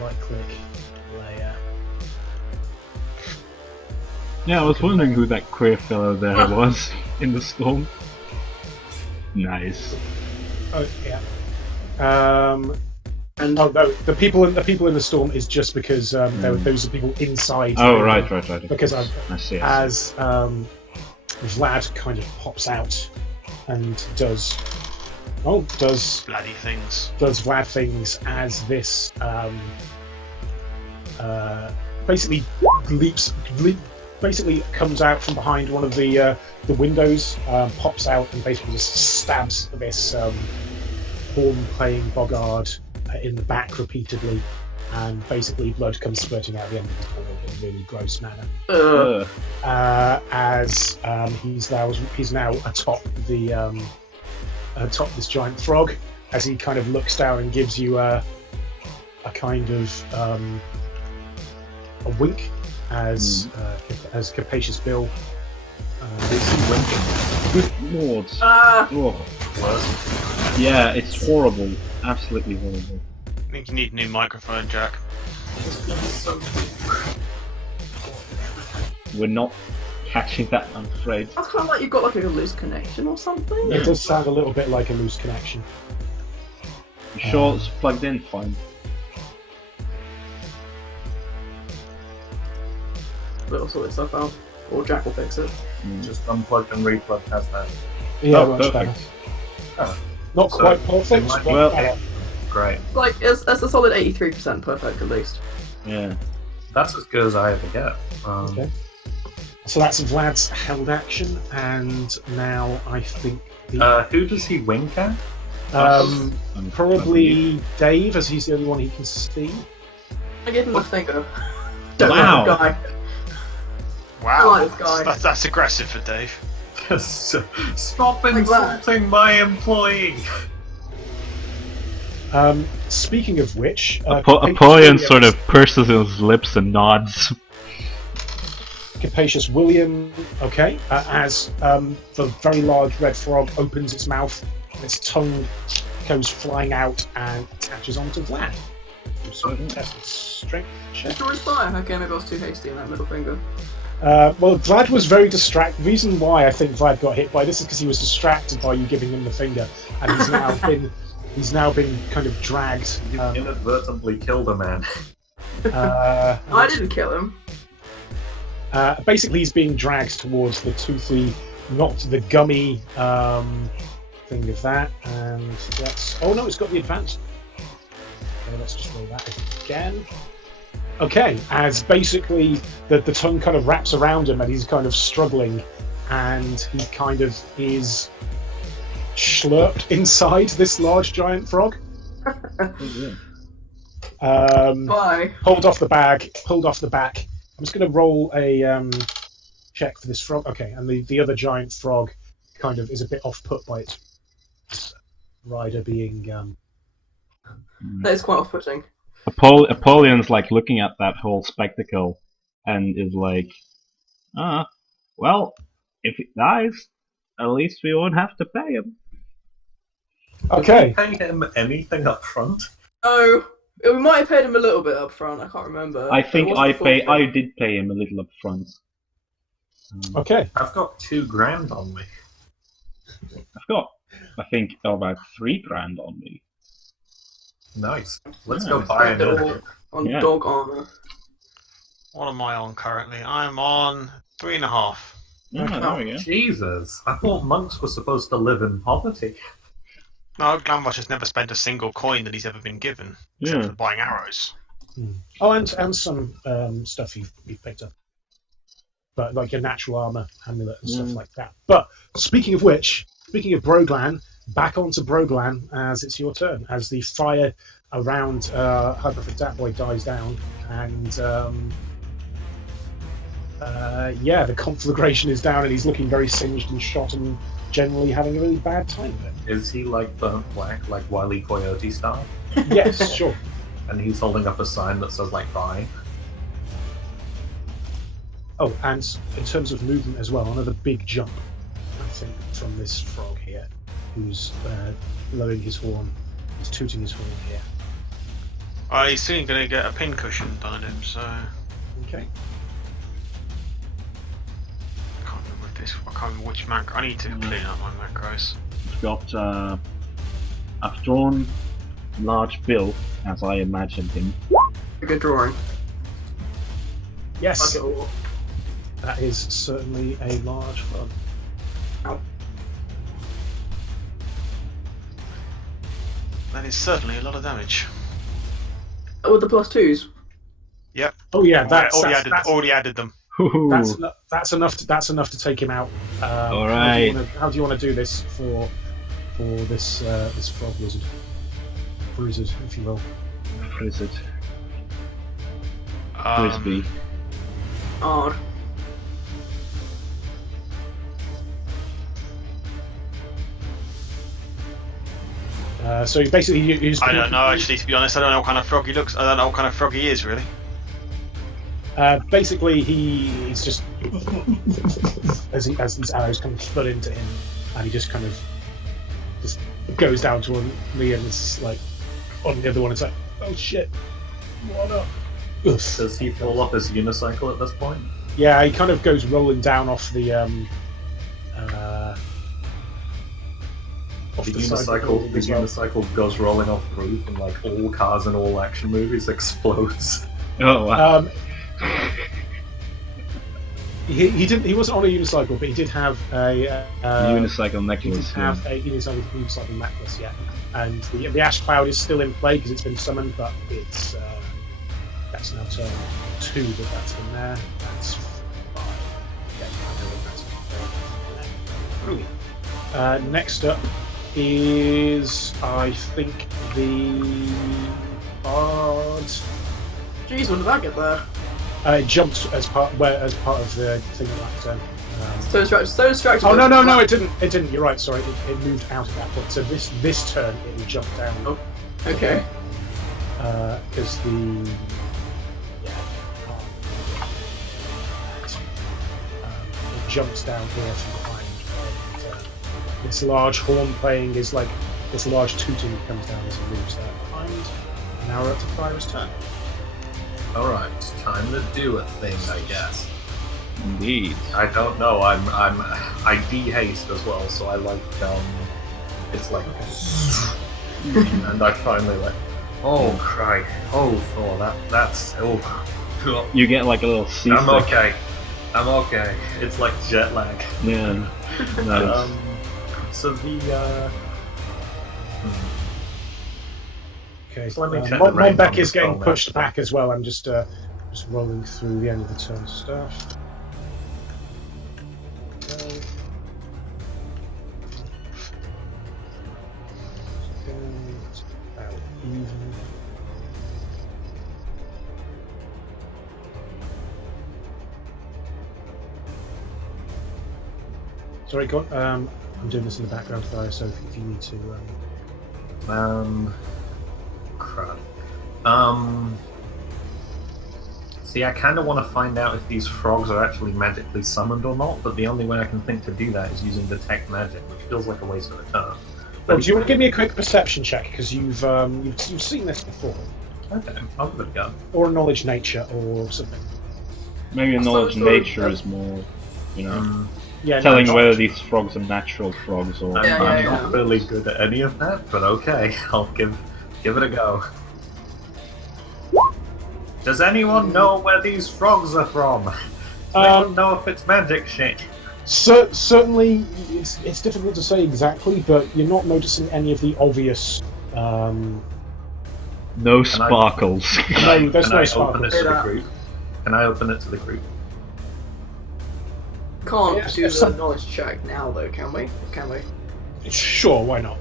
Right click, layer. Yeah, I was wondering who that queer fellow there was in the storm. Nice. Oh yeah. And Oh no, the people in the storm is just because those are people inside. Oh, the- right. Because I see. as Vlad kind of pops out and does Bloody things. Vlad things as this basically basically comes out from behind one of the windows, pops out and basically just stabs this horn-playing boggard in the back repeatedly, and basically blood comes spurting out the end of his ball in a really gross manner. As he's now atop this giant frog, as he kind of looks down and gives you a kind of a wink as Capacious Bill. Is he winking? Good lord. Oh. Yeah, it's horrible. Absolutely horrible. I think you need a new microphone, Jack. We're not catching that, I'm afraid. that's kind of like you've got like a loose connection or something. It does sound a little bit like a loose connection. You sure it's plugged in fine? But I'll sort stuff out, or Jack will fix it. Just unplugged and replugged has that. Yeah, Oh, much perfect. better. Oh, Not So, quite perfect, like- but well- better. great. Like it's a solid 83% perfect at least. Yeah. That's as good as I ever get. Okay. So that's Vlad's held action, and now I think Who does he wink at? probably Dave, as he's the only one he can see. I gave him the finger. Don't Wow. like the guy. Wow, I like this guy. That's aggressive for Dave. Stop Like that. insulting my employee! Speaking of which, Apollyon sort of purses his lips and nods. Capacious William, okay, as the very large red frog opens its mouth, and its tongue goes flying out and attaches onto Vlad. So test its strength check. Destroys fire. Okay, maybe I was too hasty in that middle finger. Well, Vlad was very distracted. The reason why I think Vlad got hit by this is because he was distracted by you giving him the finger, and he's now been kind of dragged. You inadvertently killed a man. I didn't kill him. Basically, he's being dragged towards the toothy, not the gummy thing of that, and that's. Oh no, it's got the advanced. Okay, let's just roll that again. Okay, as basically the tongue kind of wraps around him and he's kind of struggling, and he kind of is slurped inside this large giant frog. Bye. Pulled off the back. I'm just going to roll a check for this frog. Okay, and the other giant frog kind of is a bit off-put by its rider being. That is quite off-putting. Apollyon's like looking at that whole spectacle and is like, well, if it dies, at least we won't have to pay him. Okay. Did you pay him anything up front? Oh, we might have paid him a little bit up front. I can't remember. I think It wasn't full thing. I did pay him a little up front. Okay. I've got $2,000 on me. I've got, I think, about $3,000 on me. Nice. Let's Yeah, go buy Spend it all another. on Yeah. dog armor. What am I on currently? I'm on 3.5. There we go. Jesus, I thought monks were supposed to live in poverty. No, Glamwash has never spent a single coin that he's ever been given, except Yeah. for buying arrows. Oh, and some stuff you've picked up, but like your natural armor amulet and stuff like that. But speaking of Broglan, back onto Broglan as it's your turn, as the fire around Hyperfit Datboy dies down, and the conflagration is down, and he's looking very singed and shot, and generally having a really bad time of it. Is he like burnt black, like Wile E. Coyote style? Yes, sure. And he's holding up a sign that says like "bye." Oh, and in terms of movement as well, another big jump, I think, from this frog here, who's blowing his horn, he's tooting his horn here. He's soon going to get a pincushion done on him, so I Okay. can't remember I can't remember which macro. I need to clean up my macros. I've got, I've drawn large Bill as I imagined him. A good drawing. Yes, Like it all. that is certainly a large frog. Ow. That is certainly a lot of damage. With the +2s. Yep. Oh yeah, that's Already added them. Ooh. that's enough. That's enough to take him out. All right. How do you want to do this for this this frog wizard, if you will? Frizzard. Um, Frisbee. Hard. So basically, you I don't know actually. To be honest, I don't know what kind of frog he looks. I don't know what kind of frog he is really. Basically, he's just as these arrows kind of flood into him, and he just kind of just goes down to one knee, and it's like on the other one. It's like, oh shit, what up? Oof. Does he fall off his unicycle at this point? Yeah, he kind of goes rolling down off the The side of unicycle, building as well. unicycle goes rolling off the roof, and like all cars in all action movies explodes. Oh wow. He wasn't on a unicycle, but he did have a Unicycle he did necklace. have a unicycle necklace, yeah. And the ash cloud is still in play because it's been summoned, but it's that's now turn 2 that that's in there. That's 5. Yeah, I know that's in there. Next up is, I think, the bard. Jeez, when did that get there? It jumped as part of the thing that turn. So distracted. Oh no! It didn't. You're right. Sorry, it moved out at that point. So this turn it will jump down. Oh, okay. Because the it jumps down here from behind. And, this large horn playing is like this large tooting comes down as it moves there behind. Now we're up to Thyra's turn. Alright, time to do a thing, I guess. Indeed. I don't know, I de-haste as well, so I like, it's like, and I finally like, oh, cry, oh, Thor, that's, oh, You get like a little seasick. I'm okay, it's like jet lag. Yeah. Nice. So the, Okay, So let me check the range Monbeck on the is getting spell pushed now. back as well. I'm just rolling through the end of the turn stuff. Okay. It's about even. Sorry, go on. I'm doing this in the background, Thyra, so if you need to. Crud. See, I kind of want to find out if these frogs are actually magically summoned or not, but the only way I can think to do that is using detect magic, which feels like a waste of a turn. Well, do you want to give me a quick perception check because you've seen this before, Okay, I'll give it a go. or knowledge nature or something? Maybe I knowledge suppose nature so. is more, you know, Yeah, telling no, whether these frogs are natural frogs or. I'm, Yeah, I'm yeah, not yeah. really good at any of that, but okay, I'll give it a go. Does anyone know where these frogs are from? Does anyone know if it's magic shit? Certainly, it's difficult to say exactly, but you're not noticing any of the obvious. No sparkles. No, there's no Can I open sparkles. it to the group? Can I open it to the group? Can't Yes, do yes, the some- knowledge check now, though, can we? Can we? Sure, why not?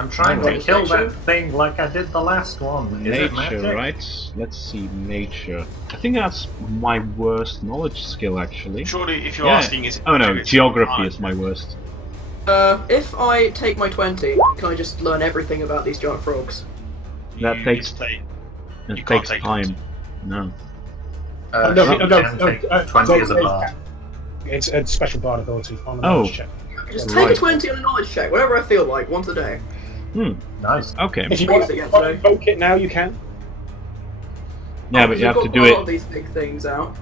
I'm trying to Knowledge kill nature? that thing like I did the last one. Is it Nature, magic? right? Let's see, nature. I think that's my worst knowledge skill, actually. Surely, if you're Yeah. asking, is it? Oh no, it's geography fine. is my worst. If I take my 20, can I just learn everything about these giant frogs? That You takes- play- It You can't takes take time. No. No, she no, can take 20 as a bard. It's a special bard ability on the Oh. knowledge check. Just Right. take a 20 on a knowledge check, whatever I feel like, once a day. Nice. Okay. If you I want used it to yesterday. invoke it now, you can. Yeah, but you have to We've do got a lot it. of these big things out.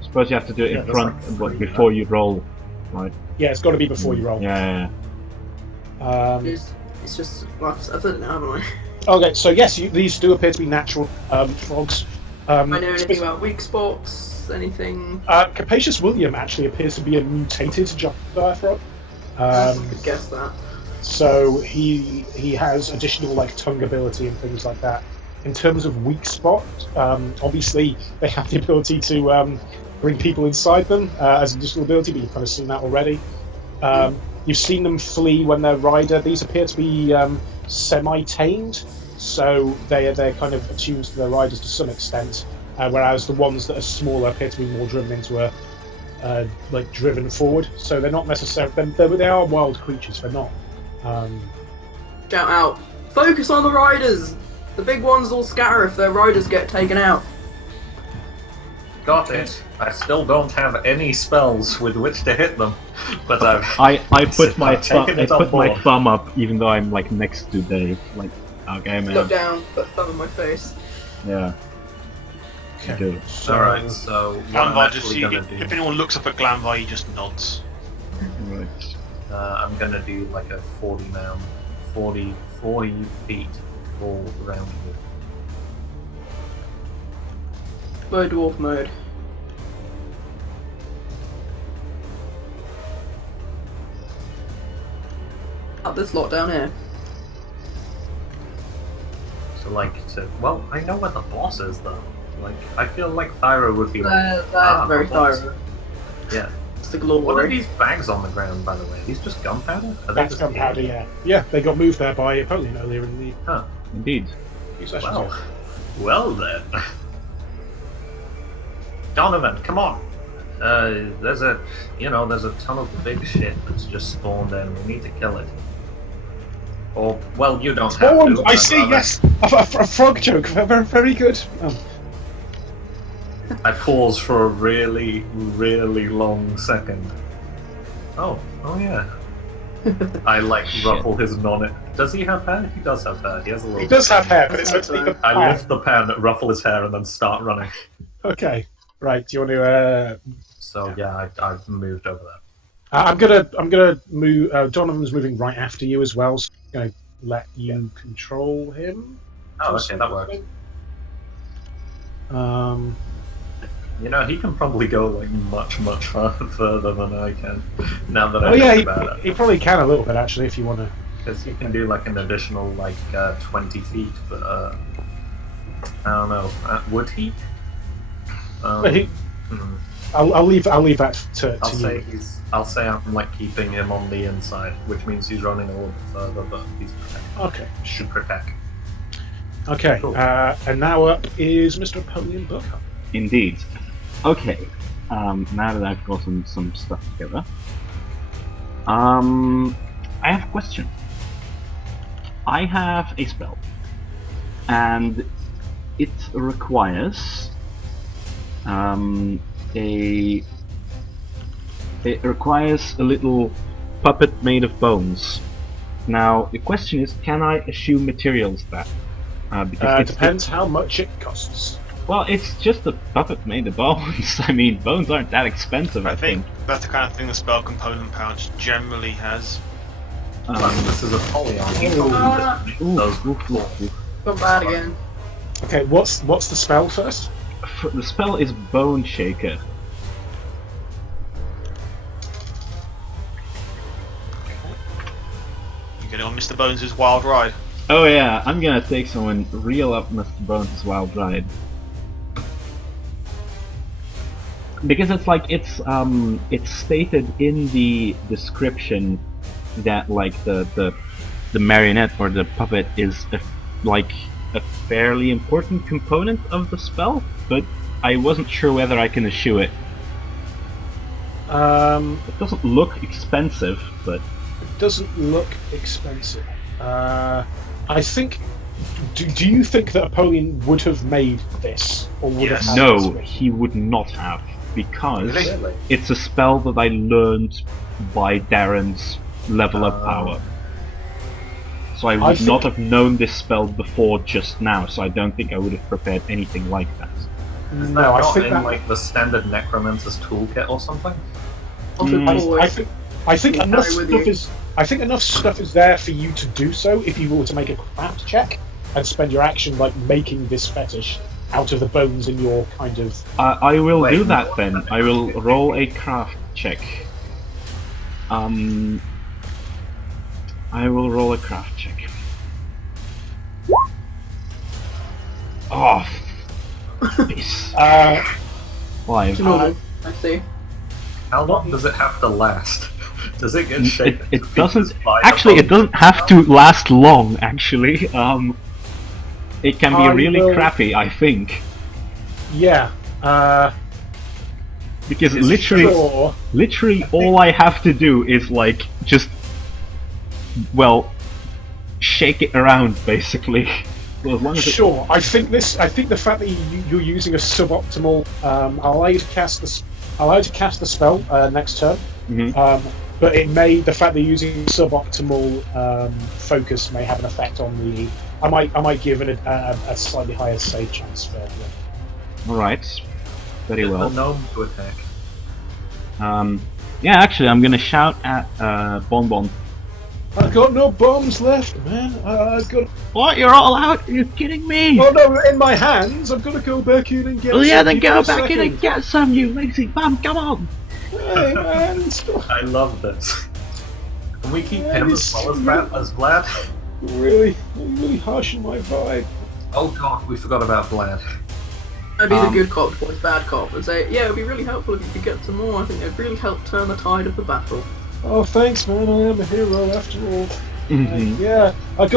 Suppose you have to do it Yeah, in there's front, like but 3 before you roll, right? Yeah, it's got to be before you roll. Yeah. It's just, well, I've said it now, haven't I? Okay, so yes, these do appear to be natural frogs. I know anything about weak spots, anything. Capacious William actually appears to be a mutated giant frog. I could guess that. So he has additional like tongue ability and things like that. In terms of weak spot, obviously they have the ability to bring people inside them as additional ability, but you've kind of seen that already. You've seen them flee when they're rider. These appear to be semi-tamed, so they're kind of attuned to their riders to some extent, whereas the ones that are smaller appear to be more driven into a like driven forward. So they're not necessarily they are wild creatures. They're not. Shout out. Focus on the riders! The big ones will scatter if their riders get taken out. Got it. I still don't have any spells with which to hit them, but I put my taken it on put my board. thumb up, even though I'm like next to Dave. Like, okay, man. Look down, put thumb in my face. Yeah. Okay. Good. So, Alright, so what I'm Glanvar just actually see, gonna do, if anyone looks up at Glanvar, he just nods. Right. I'm gonna do like a 40 now, 40 feet full round here. Low dwarf mode. Up this lot down here. So like, well, I know where the boss is though. Like, I feel like Thyra would be like, That's very the boss. thorough. Yeah. It's the What are glory. these bags on the ground, by the way? These just gunpowder? Are they that's just gunpowder, yeah. Yeah, they got moved there by Napoleon earlier in the Huh. Indeed. few sessions. Well then. Donovan, come on. There's a ton of big shit that's just spawned in. We need to kill it. Or, well, you don't have Spawned! to. I but see, rather- yes! A frog joke, very, very good. I pause for a really, really long second. Oh yeah. I like ruffle his non. Does he have hair? He does have hair. He has a little. He does have hair, but it's actually the I pan. lift the pan, ruffle his hair, and then start running. Okay, right. Do you want to? So yeah, I've moved over there. I'm gonna move. Donovan's moving right after you as well, so I'm gonna let you control him. Oh, okay, that works. You know, he can probably go like much further than I can. Now that I Oh yeah, think about he it, probably can a little bit actually if you want to. because he can do like an additional 20 feet. But I don't know. Would he? Hmm. I'll leave that to I'll say I'm like keeping him on the inside, which means he's running a little bit further, but he's protected. Okay. Should protect. Okay. Cool. And now up is Mr. Napoleon Buckham. Indeed. Okay. Now that I've gotten some stuff together, I have a question. I have a spell, and it requires it requires a little puppet made of bones. Now the question is, can I assume materials that? Because it's Depends how much it costs. well, it's just a puppet made of bones. I mean, bones aren't that expensive, I I think think. that's the kind of thing the spell component pouch generally has. This is a polyon. He Ooh. probably just Ooh, those ooh, ooh, ooh. Got bad again. Okay, what's the spell first? The spell is Bone Shaker. You get it on Mr. Bones' wild ride. Oh yeah, I'm gonna take someone real up Mr. Bones' wild ride. Because it's like it's stated in the description that like the marionette or the puppet is like a fairly important component of the spell, but I wasn't sure whether I can eschew it. It doesn't look expensive, but It doesn't look expensive. I think Do you think that Apollyon would have made this, or would Yes. have had No, this written? he would not have, because Really? it's a spell that I learned by Darren's level up power. So I would think- not have known this spell before just now, so I don't think I would have prepared anything like that. Is that No, I not think in that. like the standard Necromancer's toolkit or something? I think Yeah, enough I'm with stuff you. is. I think enough stuff is there for you to do so if you were to make a craft check and spend your action like making this fetish out of the bones in your kind of. I will Wait, do that what? then. I will roll a craft check. I will roll a craft check. Oh, piss. Why? Normal. I see. How long does it have to last? Does it get It, shaken? it to doesn't. pieces by the Actually, it bone? doesn't have to last long. Actually, it can be I really will- crappy. I think Yeah. because It's literally all I have to do is like just, well, shake it around basically. So as long as it, Sure. I think the fact that you're using a suboptimal. I'll allow you to cast the spell next turn. Mhm. But the fact that you're using suboptimal focus may have an effect on the. I might give it a slightly higher save chance for. all right, very Get well. the gnome to attack. Yeah, actually, I'm gonna shout at Bonbon. I've got no bombs left, man. I've got. What? You're all out? You're kidding me? Oh no, in my hands. I've got to go back in and get. Well, yeah, some. then Give me go a back in and second. get some, you lazy bum. Come on. Hey man, stop. I love this. Can we keep Yeah, him this- as well as Vlad? Really harshing my vibe. Oh god, we forgot about Vlad. I'd be the Um, good cop towards bad cop and say, yeah, it'd be really helpful if you could get some more. I think it'd really help turn the tide of the battle. Oh, thanks, man. I am a hero after all. Mhm. Yeah, I've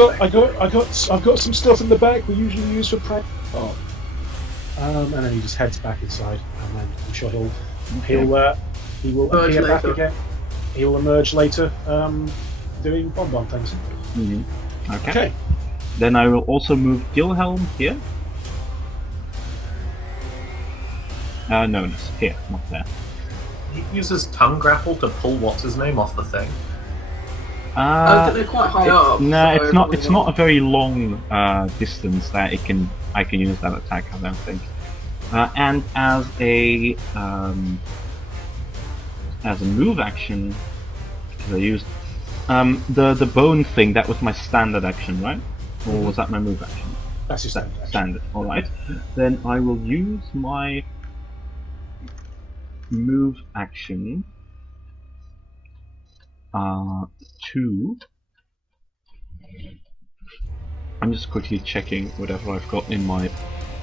got some stuff in the back we usually use for practice. Oh. And then he just heads back inside, and then I'm sure he will Emerge appear back later. again. He will emerge later, doing bonbon things. Mhm. Okay. Okay. Then I will also move Gilhelm here. No, it's here, not there. He uses tongue grapple to pull what's his name off the thing. They're quite high up. No, so it's not. probably It's not a very long distance that I can use that attack. I don't think. And as a move action, because I used the bone thing. That was my standard action, right? Or was that my move action? That's your standard. action. Standard. All right. Then I will use my move action to. I'm just quickly checking whatever I've got in my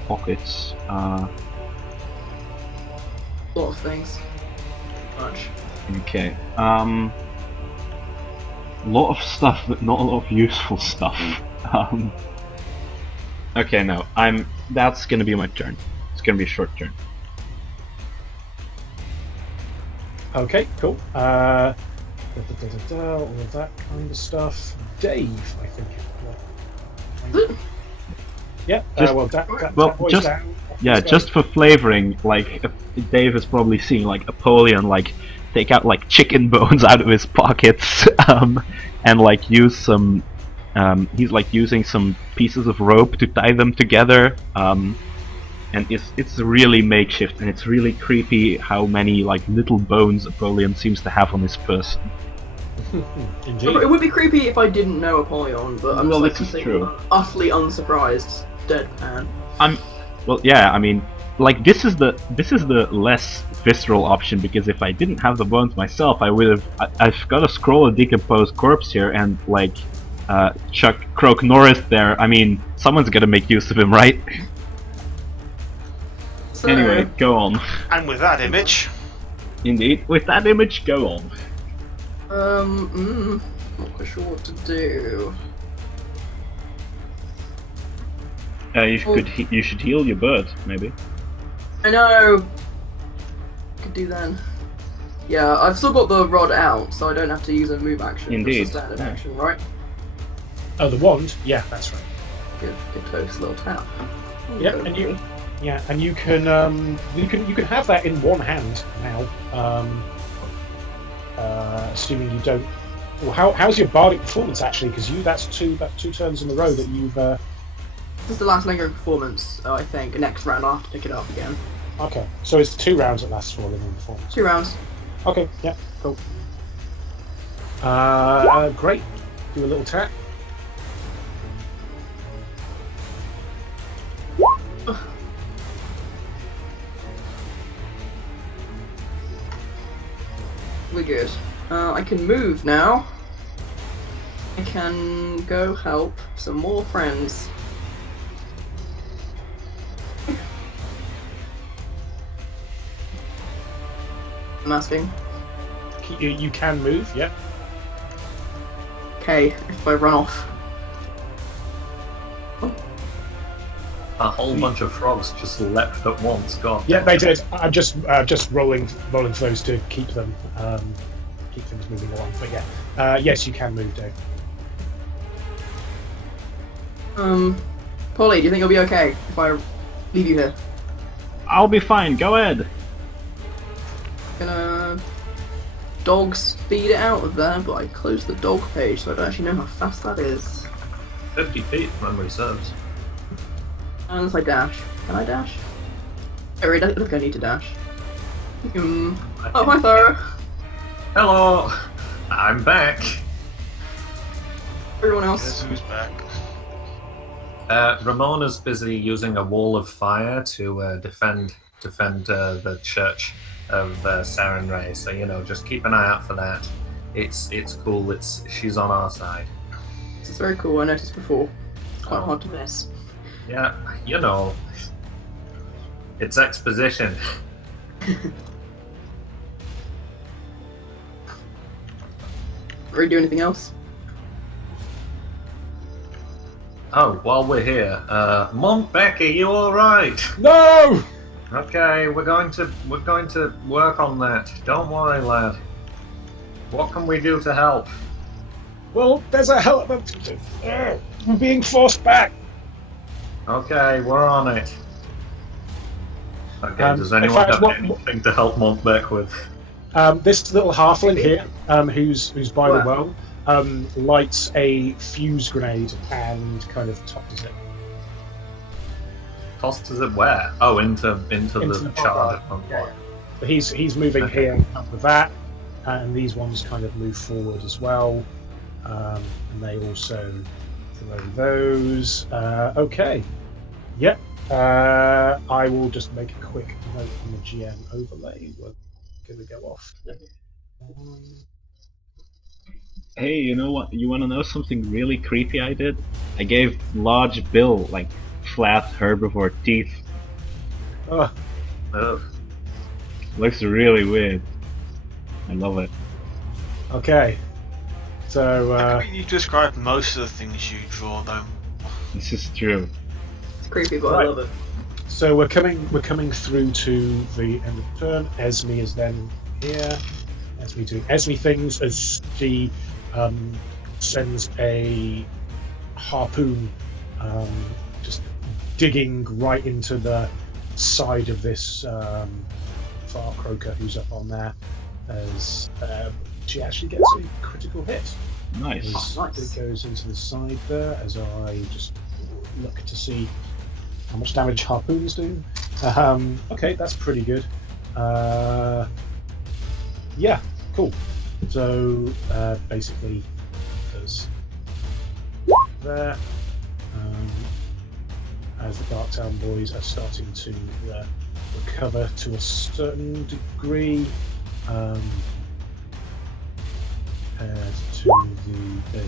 pockets. A lot of things. Much. Okay. A lot of stuff, but not a lot of useful stuff. Okay, no. That's gonna be my turn. It's gonna be a short turn. Okay, cool. All of that kind of stuff. Dave, I think. Yeah. Just- Well, well, that boy's just- down. Yeah, just for flavoring, like Dave has probably seen like Apollyon like take out like chicken bones out of his pockets, and like use some. He's like using some pieces of rope to tie them together, and it's really makeshift, and it's really creepy how many like little bones Apollyon seems to have on his person. Indeed. It would be creepy if I didn't know Apollyon, but I'm Well, just, this is like, true. utterly unsurprised, deadpan. Well, yeah, I mean, like this is the less visceral option, because if I didn't have the bones myself, I've got a scroll a decomposed corpse here and like chuck Croak Norris there. I mean, someone's gonna make use of him, right? So, Anyway, go on. And with that image, Indeed, with that image, go on. not quite sure what to do. You should heal your bird, maybe. I know. Could do then. Yeah, I've still got the rod out, so I don't have to use a move action. Indeed, Just a standard yeah. action, right? Oh, the wand? Yeah, that's right. give Toast a little tap. There Yeah, go, and you- buddy. Yeah, and you can have that in one hand now. Assuming you don't. Well, how's your bardic performance actually? Because that's two turns in a row that you've. This is the last lingering performance, I think. Next round I'll have to pick it up again. Okay, so it's 2 rounds that lasts for lingering performance. 2 rounds. Okay, yeah, cool. Great. Do a little tap. We're good. I can move now. I can go help some more friends. I'm asking. You can move, yeah. Okay, if I run off. A whole bunch of frogs just leapt at once. God. Yeah, they did. I'm just rolling for those to keep them keep things moving along. But yeah, yes, you can move, Dave. Polly, do you think you'll be okay if I leave you here? I'll be fine. Go ahead. Gonna dog speed it out of there, but I closed the dog page, so I don't actually know how fast that is. 50 feet, if memory serves. Unless I dash. Can I dash? I really don't think I need to dash. Oh, hi, Thara. Hello! I'm back! Everyone Guess else. who's back? Ramona's busy using a wall of fire to defend the church of Saren Ray, so just keep an eye out for that. It's cool. She's on our side. This is very cool. I noticed before. It's quite hard to miss. Yeah, it's exposition. Or you do anything else? Oh, while we're here, Montbeck, are you all right? No! Okay, we're going to work on that. Don't worry, lad. What can we do to help? Well, there's a hell of a. We're being forced back. Okay, we're on it. Okay, does in anyone fact, have anything to help Montbeck with? This little halfling here, who's by the well, lights a fuse grenade and kind of tosses it. Tosses it where? Oh, into the char. Yeah. But he's moving Okay. here with that, and these ones kind of move forward as well, and they also throw those. Okay. Yep. I will just make a quick note on the GM overlay. We're going to go off. Hey, you know what? You want to know something really creepy I did? I gave large Bill flat herbivore teeth. Oh, Ugh. Looks really weird. I love it. okay. So I think you described most of the things you draw, though. This is true. It's creepy, but I Right. love it. So we're coming through to the end of the turn. Esme is then here. Esme doing Esme things as she sends a harpoon, just digging right into the side of this far croaker who's up on there. As she actually gets a critical hit. Nice. As Nice. it goes into the side there. As I just look to see how much damage harpoons do. Okay, that's pretty good. Yeah, cool. So basically, there's there. As the Darktown boys are starting to recover to a certain degree, compared to the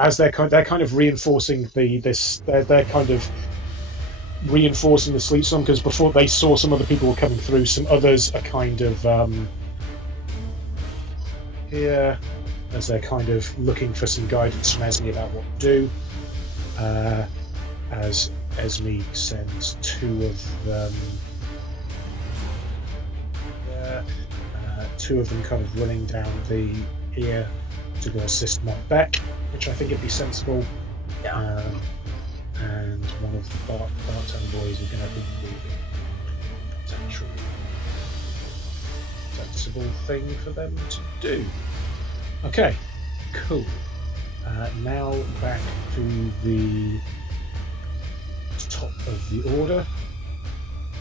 as they're kind of reinforcing they're kind of reinforcing the sleep song, because before they saw some other people were coming through, some others are kind of here as they're kind of looking for some guidance from Esme about what to do. As Esme sends 2 of them there, 2 of them kind of running down the here to go assist Mont Beck, which I think would be sensible. Yeah. And one of the Bartown boys is going to be the potential sensible thing for them to do. Okay, cool. Now back to the top of the order.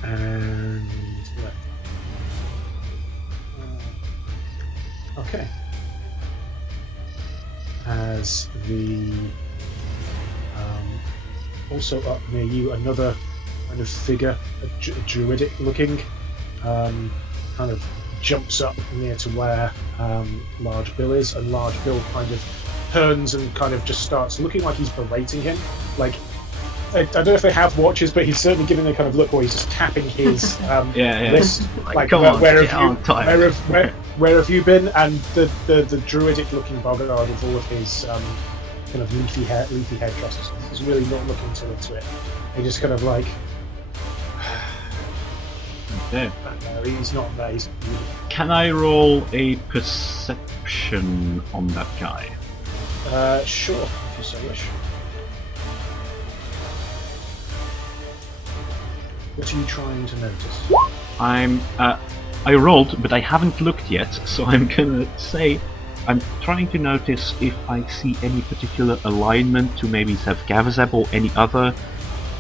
And okay. As the also up near you, another kind of figure, a druidic looking, kind of jumps up near to where Large Bill is, and Large Bill kind of turns and kind of just starts looking like he's berating him. Like, I don't know if they have watches, but he's certainly giving a kind of look where he's just tapping his wrist. Like, where have you been? And the druidic looking boggart with all of his kind of leafy head tresses. He's really not looking too into it. He just kind of like, Okay. no, he's not there. He's... Can I roll a perception on that guy? Sure, if you so wish. What are you trying to notice? I rolled, but I haven't looked yet, so I'm gonna say I'm trying to notice if I see any particular alignment to maybe Zev or any other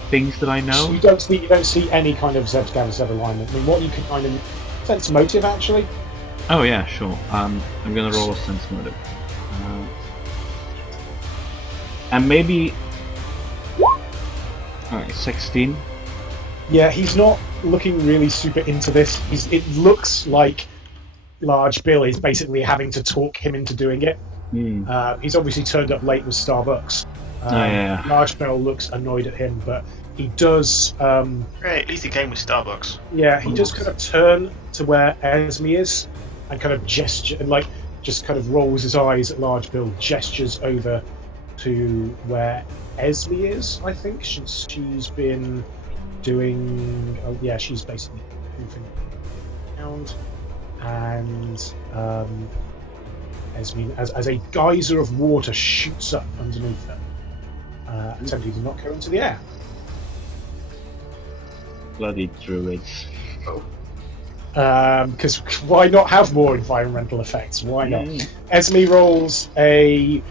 things that I know. So you don't see any kind of Zev alignment. I mean, what you can kind of sense motive actually. Oh yeah, sure. I'm gonna roll a sense motive, and maybe. Alright, 16. Yeah, he's not looking really super into this. It looks like Large Bill is basically having to talk him into doing it. He's obviously turned up late with Starbucks. Yeah. Large Bill looks annoyed at him, but he does. Great, at least he came with Starbucks. Yeah, he does kind of turn to where Esme is and kind of gesture and like just kind of rolls his eyes at Large Bill, gestures over to where Esme is. I think she's been doing. Oh yeah, she's basically moving around, and Esme, as a geyser of water shoots up underneath her, attempting to knock her into the air. Bloody druids. Because why not have more environmental effects? Why not? Esme rolls Esme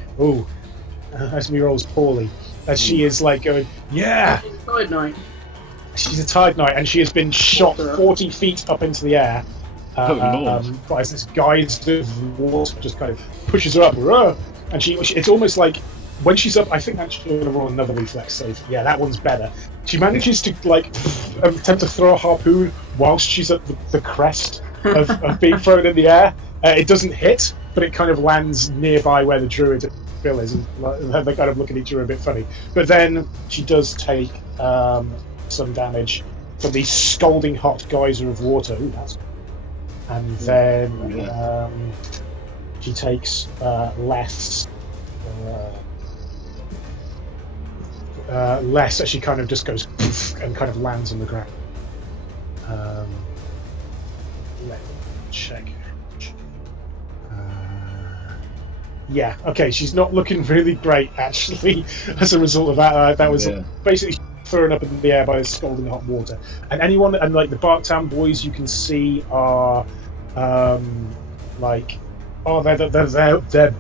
rolls poorly, as she is like going, yeah. Side night. She's a tired knight, and she has been shot 40 feet up into the air by this geyser of water. Just kind of pushes her up, and she it's almost like when she's up. I think I'm going to roll another reflex save. Yeah, that one's better. She manages to like attempt to throw a harpoon whilst she's at the crest of being thrown in the air. It doesn't hit, but it kind of lands nearby where the druid Bill is, and they kind of look at each other a bit funny. But then she does take some damage from the scalding hot geyser of water. Ooh, that's... And then she takes less as she kind of just goes and kind of lands on the ground. Let me check. Yeah, okay, she's not looking really great actually as a result of that. That was basically thrown up in the air by the scalding hot water. And anyone, and like the Barktown boys you can see are they're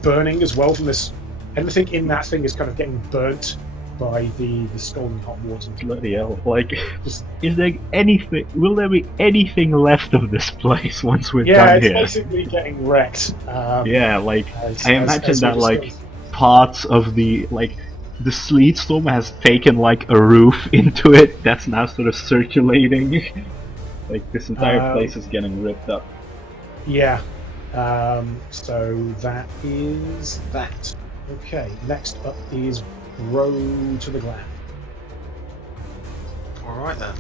burning as well from this. Everything in that thing is kind of getting burnt by the scalding hot water. Bloody hell, like, is there anything, will there be anything left of this place once we're done here? Yeah, it's basically getting wrecked. I imagine that, like, parts of the sleet storm has taken, like, a roof into it that's now sort of circulating. Like, this entire place is getting ripped up. Yeah. So that is that. Okay, next up is Row to the Ground. Alright then.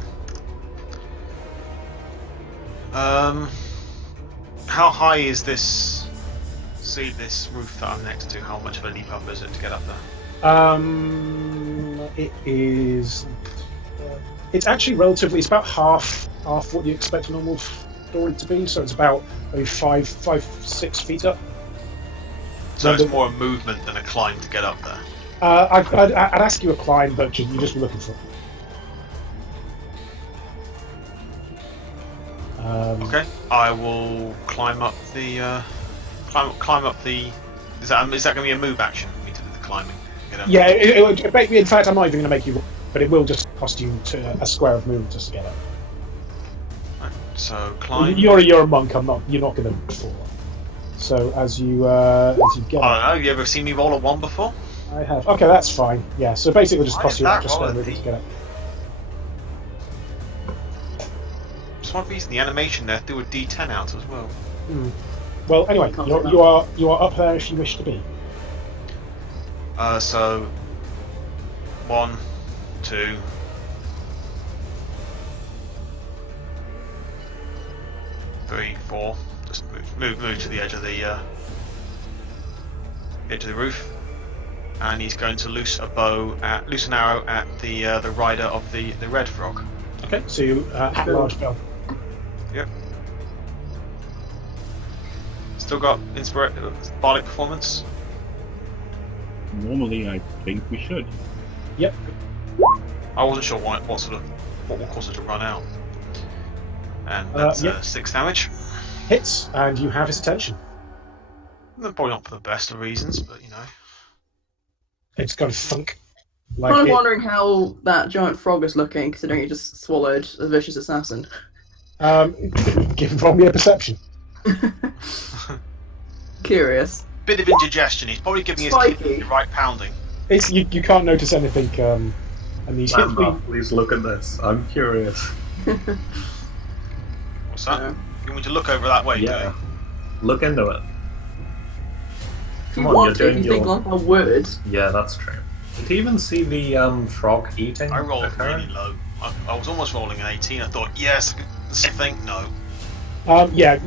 How high is this roof that I'm next to? How much of a leap up is it to get up there? It is. It's actually relatively. It's about half what you expect a normal story to be. So it's about maybe 5-6 feet up. So No, it's but- more a movement than a climb to get up there. I'd ask you a climb, but you just were looking for it. Okay, I will climb up the climb up the. Is that going to be a move action? Me to do the climbing. Get up? Yeah, it would make me. In fact, I'm not even going to make you, but it will just cost you a square of movement just to get it. Right, so climb. You're a monk. I'm not. You're not going to fall. So as you get, I don't know. Have you ever seen me roll a 1 before? I have. Okay, that's fine. Yeah. So basically, it'll just Why cost did you that extra square roll a movement to D? get it. For some reason, the animation there threw a D10 out as well. Well, anyway, Can't you do that. are up there if you wish to be. So 1, 2. 3, 4. Just move to the edge of the roof, and he's going to loose an arrow at the rider of the red frog. Okay. So you at large bell. Yep. Still got bardic performance. Normally, I think we should. Yep. I wasn't sure what will cause it to run out. And that's yep. 6 damage. Hits, and you have his attention. Probably not for the best of reasons, but you know. It's got a thunk. Kind of it- wondering how that giant frog is looking, considering it just swallowed a vicious assassin. Roll me a perception. Curious. Bit of indigestion. He's probably giving his Spiky. kidney the right pounding. It's you can't notice anything. And these hits Landmark, please look at this. I'm curious. What's that? Yeah. You want me to look over that way? Yeah. Do you? Look into it. If you Come on, want to, you're if you doing think your- like I would. Yeah, that's true. Did you even see the frog eating? I rolled occur? really low. I was almost rolling an 18. I thought, yes, the same thing. No. Yeah,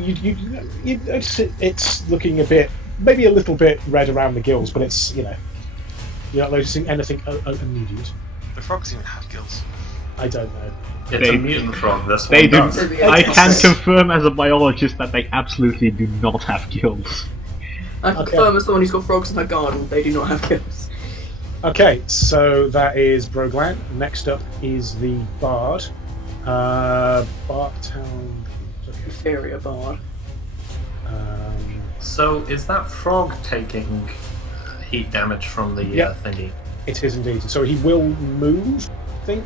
it's looking a bit, maybe a little bit red around the gills, but it's you're not noticing anything immediate. The frogs even have gills. I don't know. It's They- a mutant frog. This They one do. does. Maybe I it's can not. confirm as a biologist that they absolutely do not have gills. I Okay. confirm as someone who's got frogs in her garden, they do not have gills. Okay, so that is Broglan. Next up is the Bard. Barktown. Inferior bard. So is that frog taking heat damage from the Yep. thingy? It is indeed. So he will move, I think,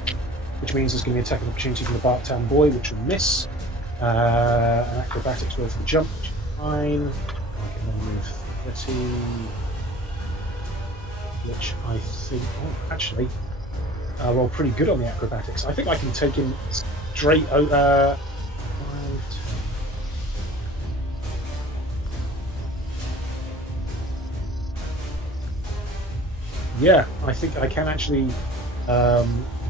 which means there's going to be an attack opportunity from the Barktown boy, which will miss. An acrobatics roll for the jump, which is fine. I can then move 30, which I think. Oh, actually, I roll pretty good on the acrobatics. I think I can take him straight. 5, 10. Yeah, I think I can actually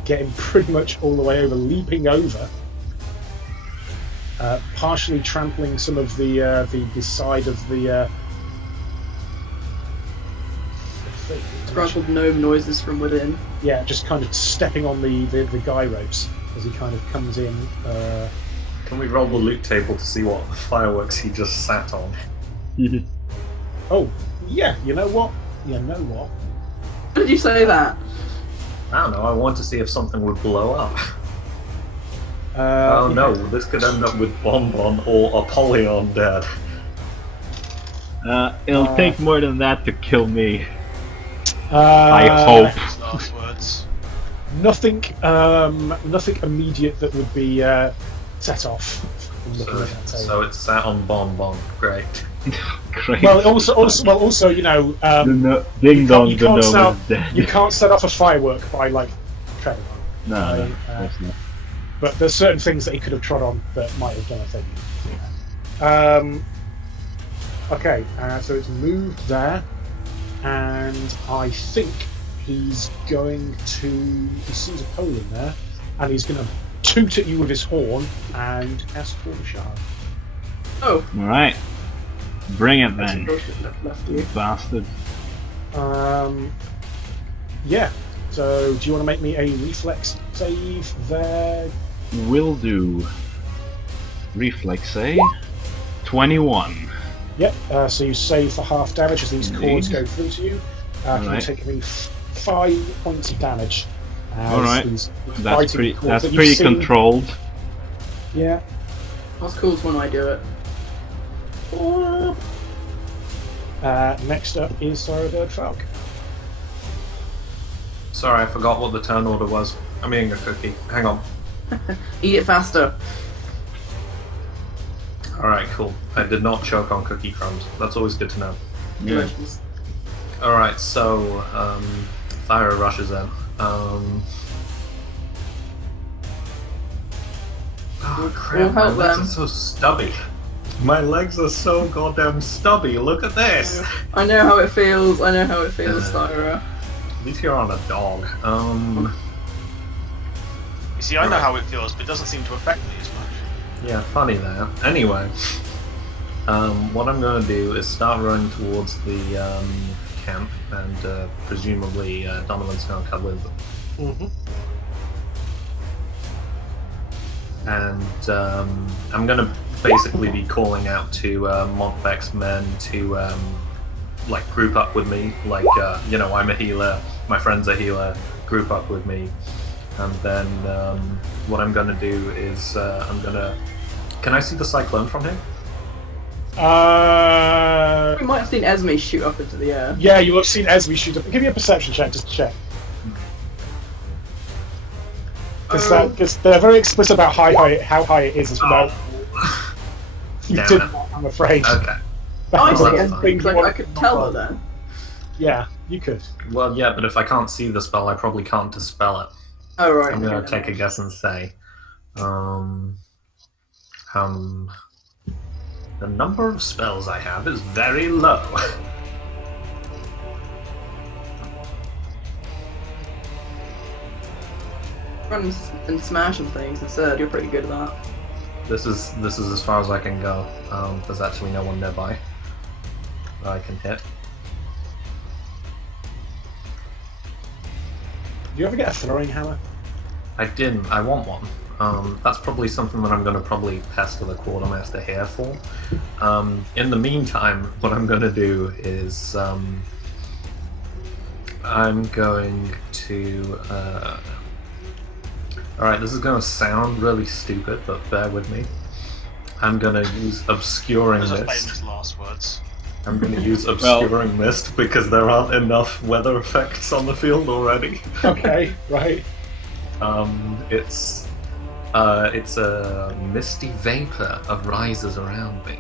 get him pretty much all the way over, leaping over, partially trampling some of the side of the thing. Scrunkled gnome noises from within. Yeah, just kind of stepping on the guy ropes as he kind of comes in. Can we roll the loot table to see what fireworks he just sat on? Oh, yeah, you know what? You know what? How did you say that? I don't know. I want to see if something would blow up. Oh no, this could end up with Bonbon or Apollyon dead. It'll take more than that to kill me. I hope. His last words. Nothing immediate that would be set off from looking So, at that table. so it's sat on Bonbon. Great. Great. Well, also, you know, Ding dong, you the can't gnome sell- is dead. you can't set off a firework by like treading on. No, of course not. But there's certain things that he could have trod on that might have done a thing. Okay, so it's moved there, and I think he's going to. He sees a pole in there, and he's going to toot at you with his horn and cast Form Shard. Oh, Alright. Bring it that's a then, bullshit left you. you bastard. Yeah. So, do you want to make me a reflex save there? Will do. Reflex save. 21. Yep. So you save for half damage as these Indeed. cords go through to you. Can you Alright. take me 5 points of damage? As Alright. these That's biting pretty. cords That's that you've pretty seen- controlled. Yeah. That's cool when I do it. Next up is Sarah Falk. Sorry, I forgot what the turn order was. I'm eating a cookie. Hang on. Eat it faster. Alright, cool. I did not choke on cookie crumbs. That's always good to know. Yeah. Delicious. Alright, so, Thyra rushes in. Oh crap, We'll my help legs them. are so stubby. My legs are so goddamn stubby. Look at this! I know how it feels. I know how it feels, Thyra. At least you're on a dog. You see, I know how it feels, but it doesn't seem to affect me as much. Yeah, funny that. Anyway, what I'm going to do is start running towards the camp, and presumably Donovan's going to come with them. Mm-hmm. And I'm going to basically be calling out to Montbec's men to like group up with me. Like, you know, I'm a healer, my friend's a healer, group up with me. And then what I'm going to do is I'm going to... Can I see the cyclone from here? We might have seen Esme shoot up into the air. Yeah, you will have seen Esme shoot up. Give me a perception check just to check. Because they're very explicit about how high it is as well. Oh. You Damn didn't, it. I'm afraid. Okay. I That's see the Esme one thing because you I want could to tell her know. then. Yeah, you could. Well, yeah, but if I can't see the spell, I probably can't dispel it. Oh, right. I'm going okay, to take a guess and say... the number of spells I have is very low. Run and smash and things instead. You're pretty good at that. This is as far as I can go. There's actually no one nearby that I can hit. Do you ever get a throwing hammer? I didn't. I want one. That's probably something that I'm going to probably pester the quartermaster here for. In the meantime, what I'm going to do is I'm going to... Alright, this is going to sound really stupid, but bear with me. I'm going to use Obscuring Those are Mist. famous last words. I'm going to use Obscuring Mist because there aren't enough weather effects on the field already. Okay, right. It's a misty vapor arises around me.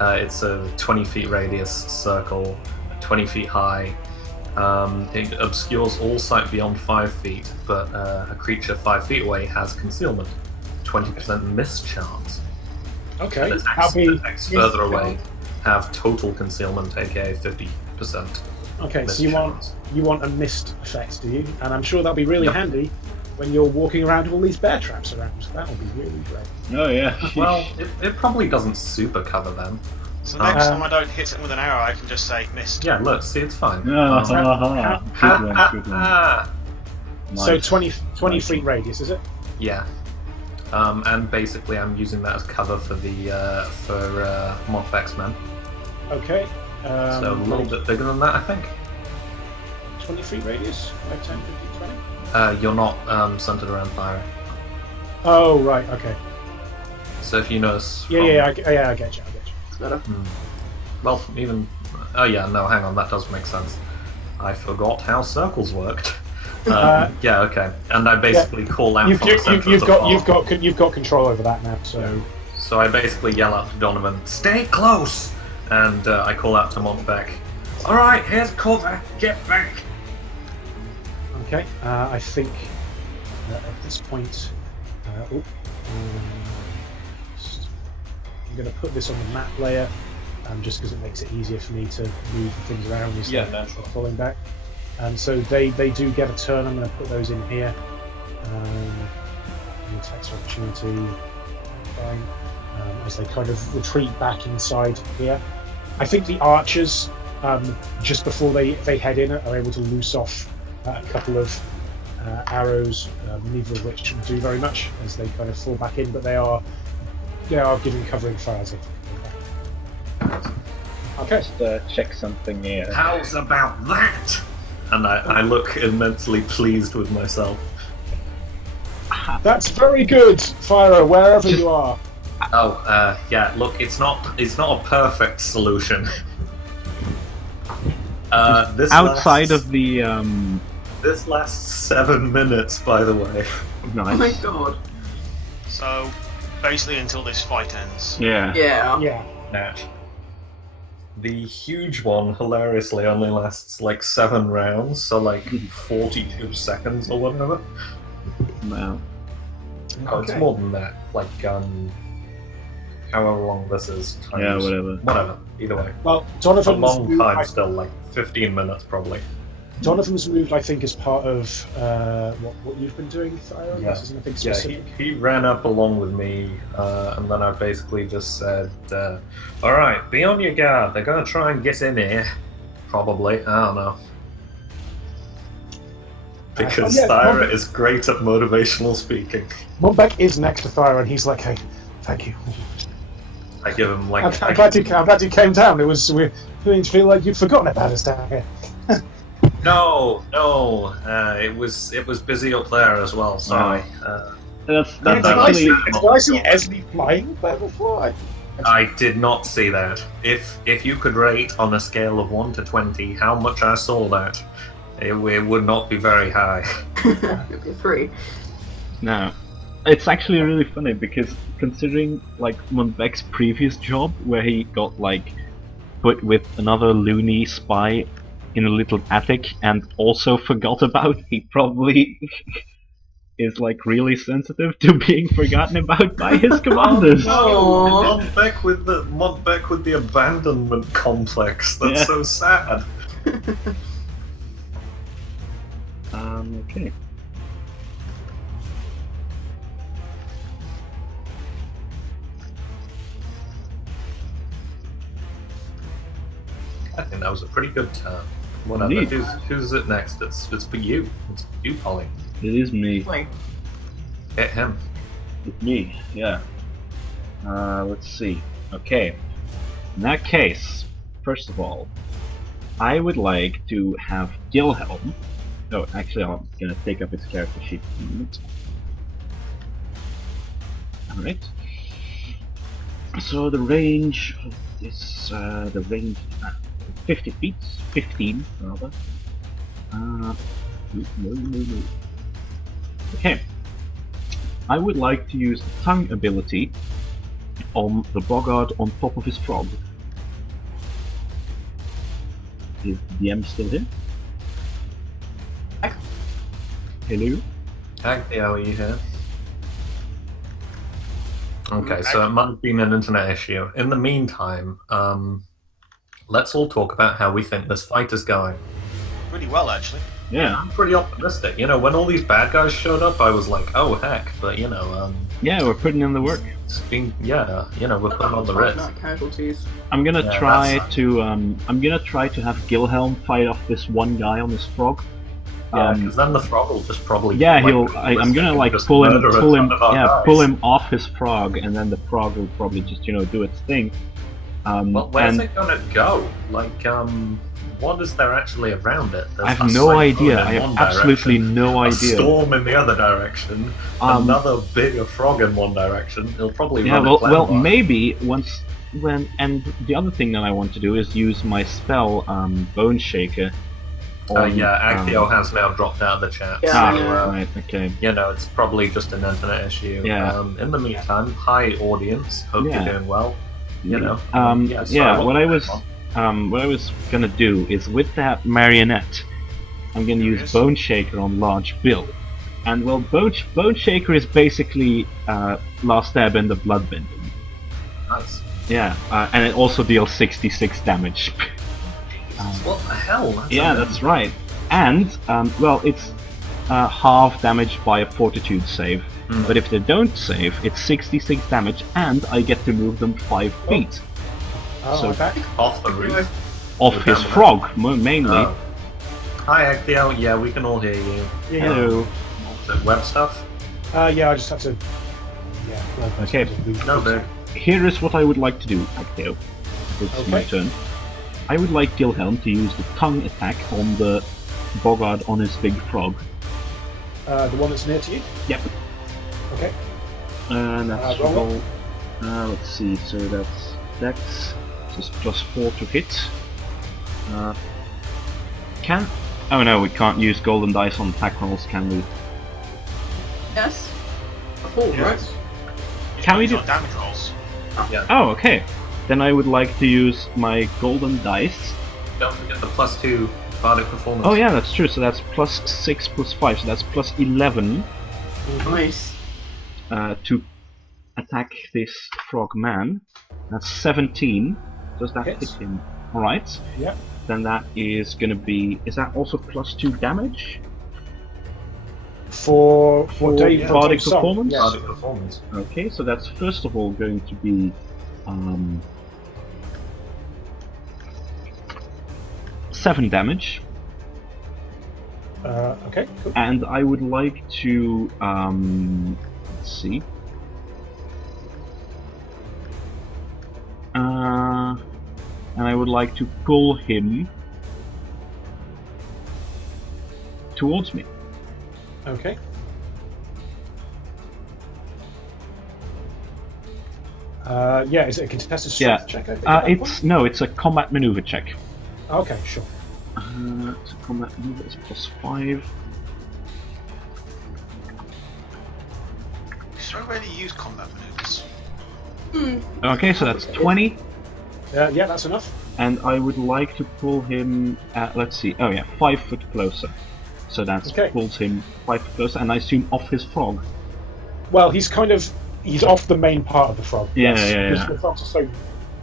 It's a 20 feet radius circle, 20 feet high. It obscures all sight beyond 5 feet, but a creature 5 feet away has concealment, 20% miss chance. Okay. Attacks further away have total concealment, aka 50%. Okay, miss so chance. you want a mist effect, do you? And I'm sure that'll be really Yep. handy when you're walking around with all these bear traps around. That'll be really great. Oh yeah. Well, it probably doesn't super cover them. So next time I don't hit something with an arrow, I can just say missed. Yeah, look, see, it's fine. Ah, how- good one, good one. So Nice. 20 Nice. feet radius, is it? Yeah. And basically, I'm using that as cover for the Montbec's men. Okay. So a little bit bigger than that, I think. 20 feet radius? 5, 10, 15, 20? You're not centered around fire. Oh, right, okay. So if you notice, Yeah, I get you. It's better. well, even oh yeah, no, hang on, that does make sense. I forgot how circles worked. Yeah, okay, and I basically call out from the center of the farm. You've got control over that now. So So I basically yell out to Donovan, "Stay close!" And I call out to Montbec, "All right, here's cover. Get back." okay, I think at this point, I'm going to put this on the map layer, just because it makes it easier for me to move things around instead of naturally. falling back. And so they do get a turn. I'm going to put those in here. Attacks of opportunity, fine. As they kind of retreat back inside here. I think the archers, just before they head in, are able to loose off a couple of arrows, neither of which do very much as they kind of fall back in, but they are giving covering fire as they fall back. Okay. Just check something here. How's about that? And I look immensely pleased with myself. That's very good, Fyra, wherever you are. Oh, yeah. Look, it's not a perfect solution. This Outside lasts, of the this lasts 7 minutes, by the way. Oh my nice. god. So basically until this fight ends. Yeah. Yeah. Yeah. Natch. The huge one, hilariously, only lasts like 7 rounds, so like 42 seconds or whatever. Well, Oh, it's Okay. more than that. Like, however long this is. Times, yeah, whatever. Whatever. Either way. Well, It's a Donovan's long moved, time still, like 15 minutes probably. Donovan's moved, I think, as part of what you've been doing, Fyra. Yeah. This isn't anything Yeah, specific. he ran up along with me, and then I basically just said, alright, be on your guard. They're going to try and get in here. Probably. I don't know. Because yeah, Thyra is great at motivational speaking. Monbeck is next to Fyra, and he's like, "Hey, thank you. I give him like... I'm glad you came down. We didn't feel like you'd forgotten about us down here." No, it was busy up there as well. Sorry. That's Did actually I see Esme flying there before? I did not see that. If you could rate on a scale of 1 to 20 how much I saw that, it would not be very high. It'd be 3. no. It's actually really funny because considering like Monbeck's previous job where he got like put with another loony spy in a little attic and also forgot about, he probably is like really sensitive to being forgotten about by his commanders. Aw. Montbec with the abandonment complex. That's Yeah. so sad. Okay. I think that was a pretty good turn. Whatever. Indeed. Who's it next? It's for you. It's you, Polly. It is me. Like, Hit him. It's me, yeah. Let's see. Okay. In that case, first of all, I would like to have Gilhelm. Oh, actually, I'm gonna take up his character sheet in a minute. Alright. So the range of this, 50 feet, 15 rather. No. Okay. I would like to use the tongue ability on the boggart on top of his frog. Is the DM still here? Hello? Actually, how are you here? Okay, so it might have been an internet issue. In the meantime, let's all talk about how we think this fight is going. Really well, actually. Yeah. I'm pretty optimistic. You know, when all these bad guys showed up, I was like, oh heck, but you know, Yeah, we're putting in the work. it's been, yeah, you know, we're putting on the Ritz. not casualties. I'm gonna Yeah, try that's- to have Gilhelm fight off this one guy on this frog. Yeah, because then the frog will just probably. Yeah, like, I'm gonna like just pull him murder a ton of our guys. pull him off his frog, and then the frog will probably just do its thing. Well, where's and it gonna go? Like, what is there actually around it? There's I a have no cyclone idea. in I have one absolutely direction, no a idea. storm in the other direction, another bigger frog in one direction. It'll probably Yeah, run well, a cloud bar. maybe and the other thing that I want to do is use my spell, Bone Shaker. Yeah, Actio has now dropped out of the chat. Yeah. Ah, So, right, okay. you know, it's probably just an internet issue. Yeah. In the meantime, hi audience. Hope Yeah. you're doing well. You know. What I was gonna do is with that marionette, I'm gonna use Yes. Bone Shaker on Large Bill. And well, Bone Shaker is basically Last Stab in the Bloodbending. Nice. Yeah, and it also deals 66 damage. What the hell? That's Yeah, amazing. that's right. And, well, it's half damage by a Fortitude save. Mm. But if they don't save, it's 66 damage, and I get to move them 5 feet Oh, So- okay. Off the roof. off With his them. frog, mainly. Oh. Hi Actio. Yeah, we can all hear you. Yeah. Hello. The web stuff? Yeah, I just have to. Yeah. well, Okay. No, big. Here is what I would like to do, Actio. This is my Okay. turn. I would like Gilhelm to use the tongue attack on the boggart on his big frog. The one that's near to you? Yep. Okay. And that's roll. let's see, so that's Dex, just +4 to hit. Oh no, we can't use golden dice on attack rolls, can we? Yes. A 4, right? Can we do? On damage rolls. Oh, okay. Then I would like to use my golden dice. Don't forget the +2 bardic performance. Oh yeah, that's true. So that's +6 +5, so that's +11 Nice. to attack this frog man. That's 17. Does that Hits. hit him? Alright. Yep. Then that is gonna be. Is that also +2 damage? For Dave yeah. Bardic Dave's song, performance? yes. Bardic performance. Okay, so that's first of all going to be 7 damage, Okay, cool. and I would like to let's see. And I would like to pull him towards me. Okay. Yeah, is it a contested strength check? I think, at that point? It's a combat maneuver check. Okay, sure. So combat maneuver is +5. Is there a way to use combat maneuvers? Okay, so that's 20. Yeah, that's enough. And I would like to pull him at, let's see, 5 foot closer. So that Okay. pulls him 5 foot closer, and I assume off his frog. Well, he's he's off the main part of the frog. Yeah, yes, yeah, because yeah. The frogs are so.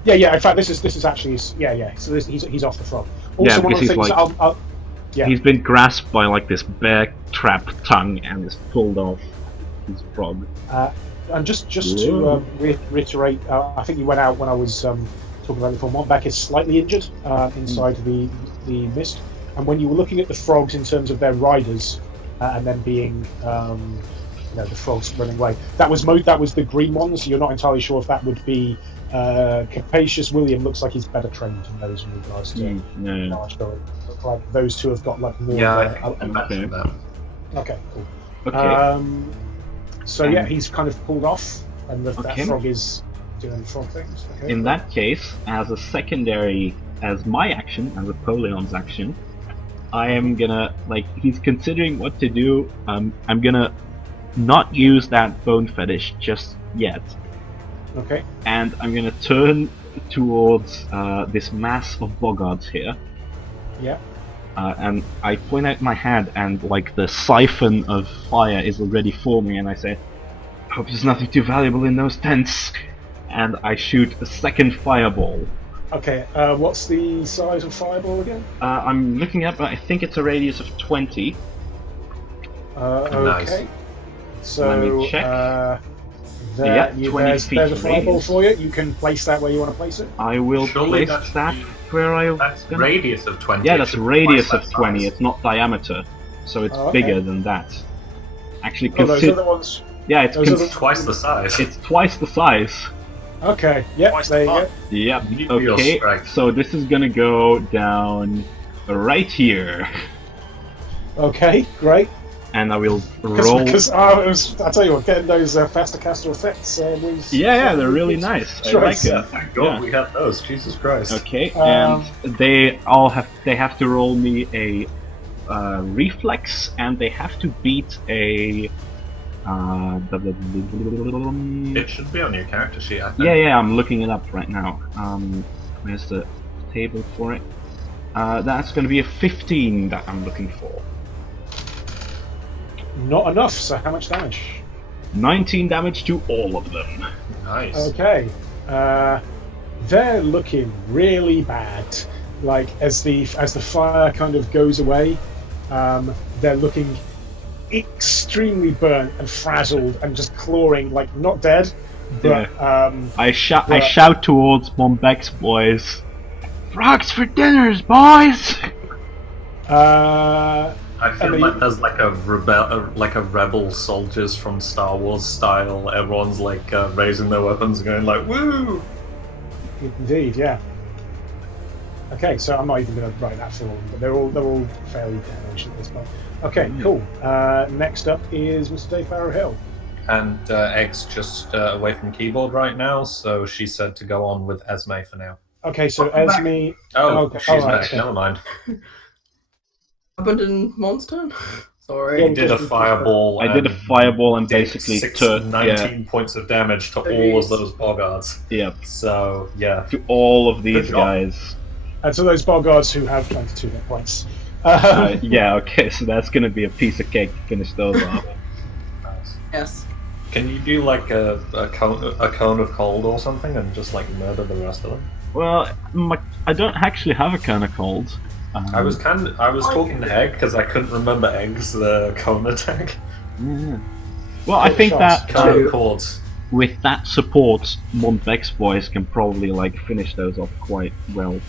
Yeah. In fact, this is actually yeah. So he's off the frog. Also, Yeah, one of the because things he's I'll yeah. He's been grasped by like this bear trap tongue and is pulled off his frog. And just Whoa. to reiterate, I think you went out when I was talking about it before. Montbec is slightly injured inside the mist, and when you were looking at the frogs in terms of their riders, and then being the frogs running away, that was the green ones. You're not entirely sure if that would be Capacious. William looks like he's better trained in those in regards to knowledge. But look like those two have got like more. Yeah, of I imagine that. Okay, cool. Okay. So yeah, he's kind of pulled off, and that Okay. frog is doing frog things. Okay. In that case, as a secondary, as my action, as Apollion's action, I am gonna, he's considering what to do. I'm gonna not use that bone fetish just yet. Okay. And I'm gonna turn towards this mass of boggards here. Yeah. And I point out my hand, and the siphon of fire is already forming, and I say, "Hope there's nothing too valuable in those tents." And I shoot a second fireball. Okay. What's the size of fireball again? I'm looking up, but I think it's a radius of 20. Nice. Okay. So Let me check. there, Yeah, 20 there's feet a fireball radius. for you. You can place that where you want to place it. I will Surely place that's that where I. That's radius of 20. Yeah, It that's should be radius twice of that 20. size. It's not diameter, so it's Oh, okay. bigger than that. Actually, Oh, those consider. other ones. Yeah, it's those are the- Twice the size. it's twice the size. Okay. Yep. Twice There the you fun. go. Yep. Meteor Okay. strike. So this is gonna go down right here, Okay. Great. and I will roll. Because I tell you what, getting those faster caster effects was. Yeah, they're really nice. I like choice. it. Thank God Yeah. we had those. Jesus Christ. Okay, Um, and they have to roll me a reflex, and they have to beat a. It should be on your character sheet, I think. Yeah, I'm looking it up right now. Where's the table for it? That's going to be a 15 that I'm looking for. Not enough. So how much damage? 19 damage to all of them. Nice. Okay. They're looking really bad. As the fire kind of goes away, they're looking extremely burnt and frazzled and just clawing, not dead, but I shout towards Montbec's boys. Frogs for dinners, boys! I feel mean- like there's a rebel soldiers from Star Wars style. Everyone's raising their weapons, and going "Woo!" indeed, yeah. Okay, so I'm not even going to write that for all, but they're all fairly damaged at this point. Okay, cool. Next up is Mr. Dave Barrow Hill. And Egg's just away from keyboard right now, so she said to go on with Esme for now. Okay, so I'm back. Esme. Oh, okay, she's alright, back. okay. Never mind. Happened in Monster? Sorry. Yeah, He did a fireball. I did a fireball and did basically 19 points of damage to all of those boggards. Yep. So yeah, To all of these Good job. guys. And so those Bogards who have 22 hit points. Yeah, okay, so that's gonna be a piece of cake to finish those off. nice. Yes. Can you do like a cone of cold or something and just like murder the rest of them? Well, I don't actually have a kind of cold. I was talking to Egg because I couldn't remember Egg's cone attack. Yeah. Well, I think that Cone of cords. with that support, Montvex boys can probably like finish those off quite well. Don't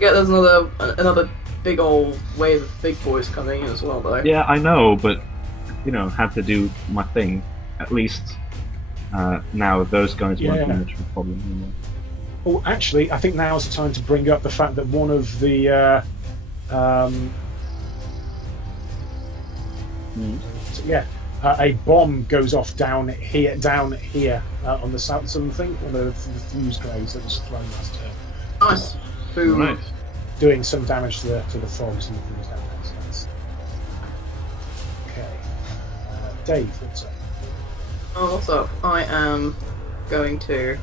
forget there's another big old wave of big boys coming in as well, though. Yeah, I know, but you know, have to do my thing. At least now those guys won't be much of a problem anymore. Oh, actually, I think now's the time to bring up the fact that one of the a bomb goes off down here on the southern thing, one of the fuse grenades that was thrown last turn, Nice. Boom. Right. doing some damage to the frogs and the things down there. So that's... Okay, Dave, what's up? Oh, what's up? I am going to.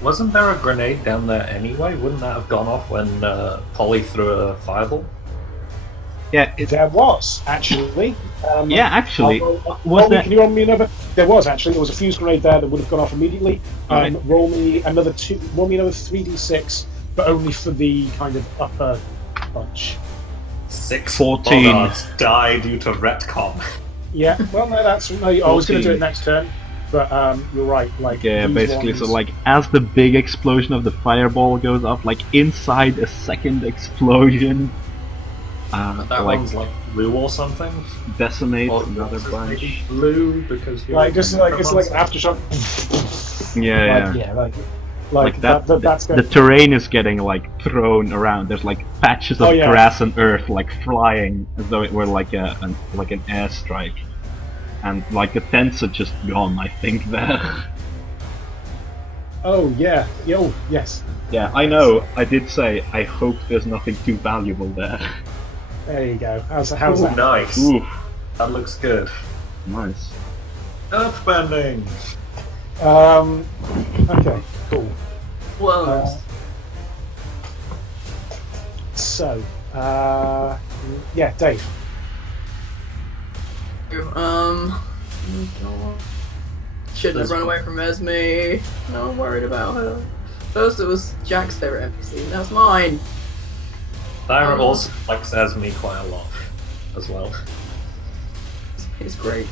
Wasn't there a grenade down there anyway? Wouldn't that have gone off when Polly threw a fireball? Yeah, There was actually. yeah, actually, Was there... Can you roll me another? There was actually. There was a fuse grenade there that would have gone off immediately. Right. Roll me another 3d6, but only for the kind of upper bunch. 6 14. boggards die due to retcon. Yeah. Well, no, that's. No, I was going to do it next turn, but you're right. Like yeah, these basically, ones... so like as the big explosion of the fireball goes off, like inside a second explosion, That like one's like blue or something. decimates Or another is it bunch. maybe blue because you're like just like it's like an aftershock. Yeah, Like, yeah. like that. That's the going. terrain is getting like thrown around. There's like patches of grass and earth like flying as though it were like an airstrike, and like the tents are just gone. I think there. Oh yeah. Oh yes. Yeah, I know. I did say I hope there's nothing too valuable there. There you go. How's Ooh, that? nice. Ooh, That looks good. nice. Earthbending. Okay. Cool. Well, So. Yeah, Dave. Shouldn't have run away from Esme. No, I'm worried about her. First it was Jack's favorite NPC, now it's mine. Lyra also likes Esme quite a lot as well. It's great.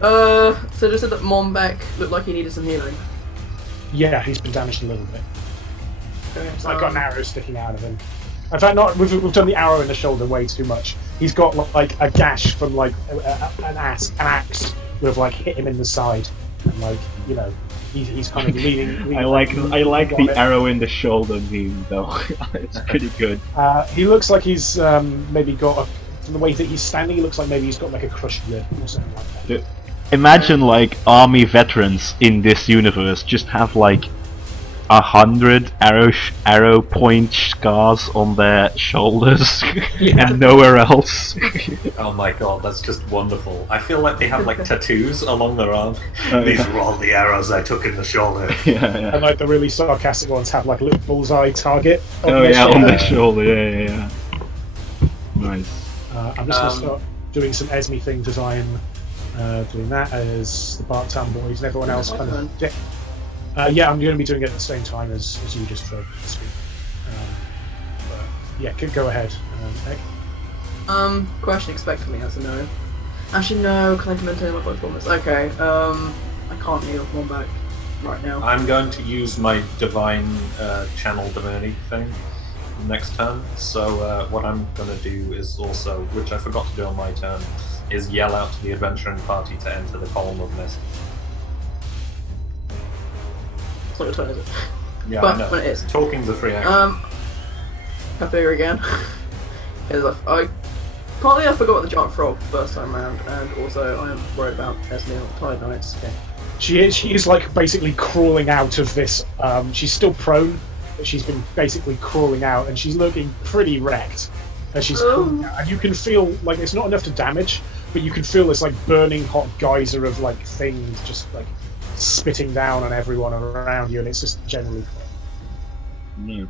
So just said that Mombeck looked like he needed some healing. Yeah, he's been damaged a little bit. Okay, So I've got an arrow sticking out of him. In fact, not we've done the arrow in the shoulder way too much. He's got like a gash from like an axe would have like hit him in the side, and like he's kind of leaning. I like the arrow in the shoulder meme though. It's pretty good. He looks like he's maybe got from the way that he's standing. He looks like maybe he's got like a crushed rib or something like that. Imagine like army veterans in this universe just have like 100 arrow point scars on their shoulders and nowhere else. Oh my god, that's just wonderful. I feel like they have like tattoos along their arm. Oh, These yeah. are all the arrows I took in the shoulder. Yeah. And like the really sarcastic ones have like a little bullseye target. Oh their yeah, on shoulder. their shoulder. Yeah. Nice. I'm just going to start doing some Esme thing design. Doing that as the Barktown boys and everyone else kind of. Yeah, I'm going to be doing it at the same time as you just for speed. But yeah, go ahead. Egg. Question expected me as a no. Actually, no, can I maintain my performance? Okay, I can't heal Mombeck right now. I'm going to use my divine channel divinity thing next turn. So what I'm going to do is also, which I forgot to do on my turn, is yell out to the adventuring party to enter the column of mist. It's not your turn, is it? Yeah, But I know. when it is. Talking's a free action. happier again. Because partly I forgot the giant frog the first time round, and also I am worried about Esme on Tide Knights. Okay. She is like basically crawling out of this. She's still prone, but she's been basically crawling out, and she's looking pretty wrecked as she's crawling out. And you can feel like it's not enough to damage, but you can feel this like burning hot geyser of like things just like spitting down on everyone around you, and it's just generally. It's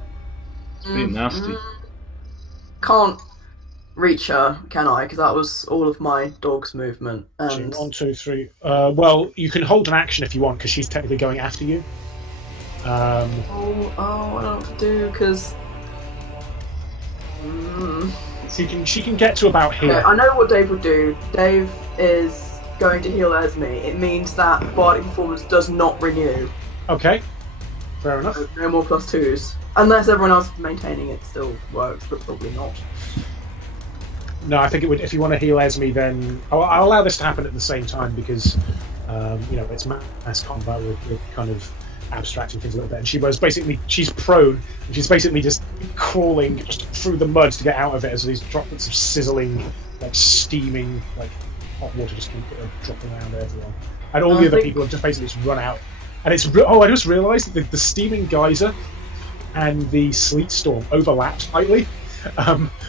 pretty nasty. Can't reach her, can I? Because that was all of my dog's movement. And 1, 2, 3. Well, you can hold an action if you want, because she's technically going after you. I don't know what to do because. She can get to about here. Okay, I know what Dave would do. Dave is going to heal Esme. It means that Bardic Performance does not renew. Okay, fair enough. So no more +2s. Unless everyone else is maintaining it still works, but probably not. No, I think it would. If you want to heal Esme, then I'll allow this to happen at the same time because it's mass combat. We're kind of abstracting things a little bit. And she's prone, and she's basically just crawling just through the mud to get out of it as these droplets of sizzling, like steaming, like hot water just keep dropping around everyone. And all the other people have just basically just run out. And it's I just realised that the steaming geyser and the sleet storm overlap slightly.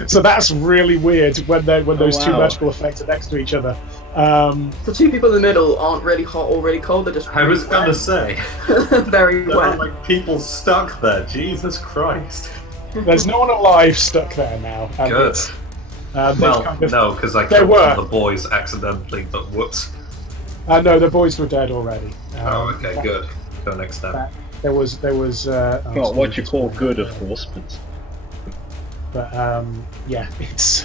So that's really weird when those two magical effects are next to each other. The two people in the middle aren't really hot or really cold, they're just I was gonna say. very There are wet. like people stuck there. Jesus Christ. There's no one alive stuck there now. And Good. well, kind of, no, because I There killed were. one of the boys accidentally, but whoops. no, the boys were dead already. Okay, good. Go next time. There was. Not what you call good, of course, but yeah, it's.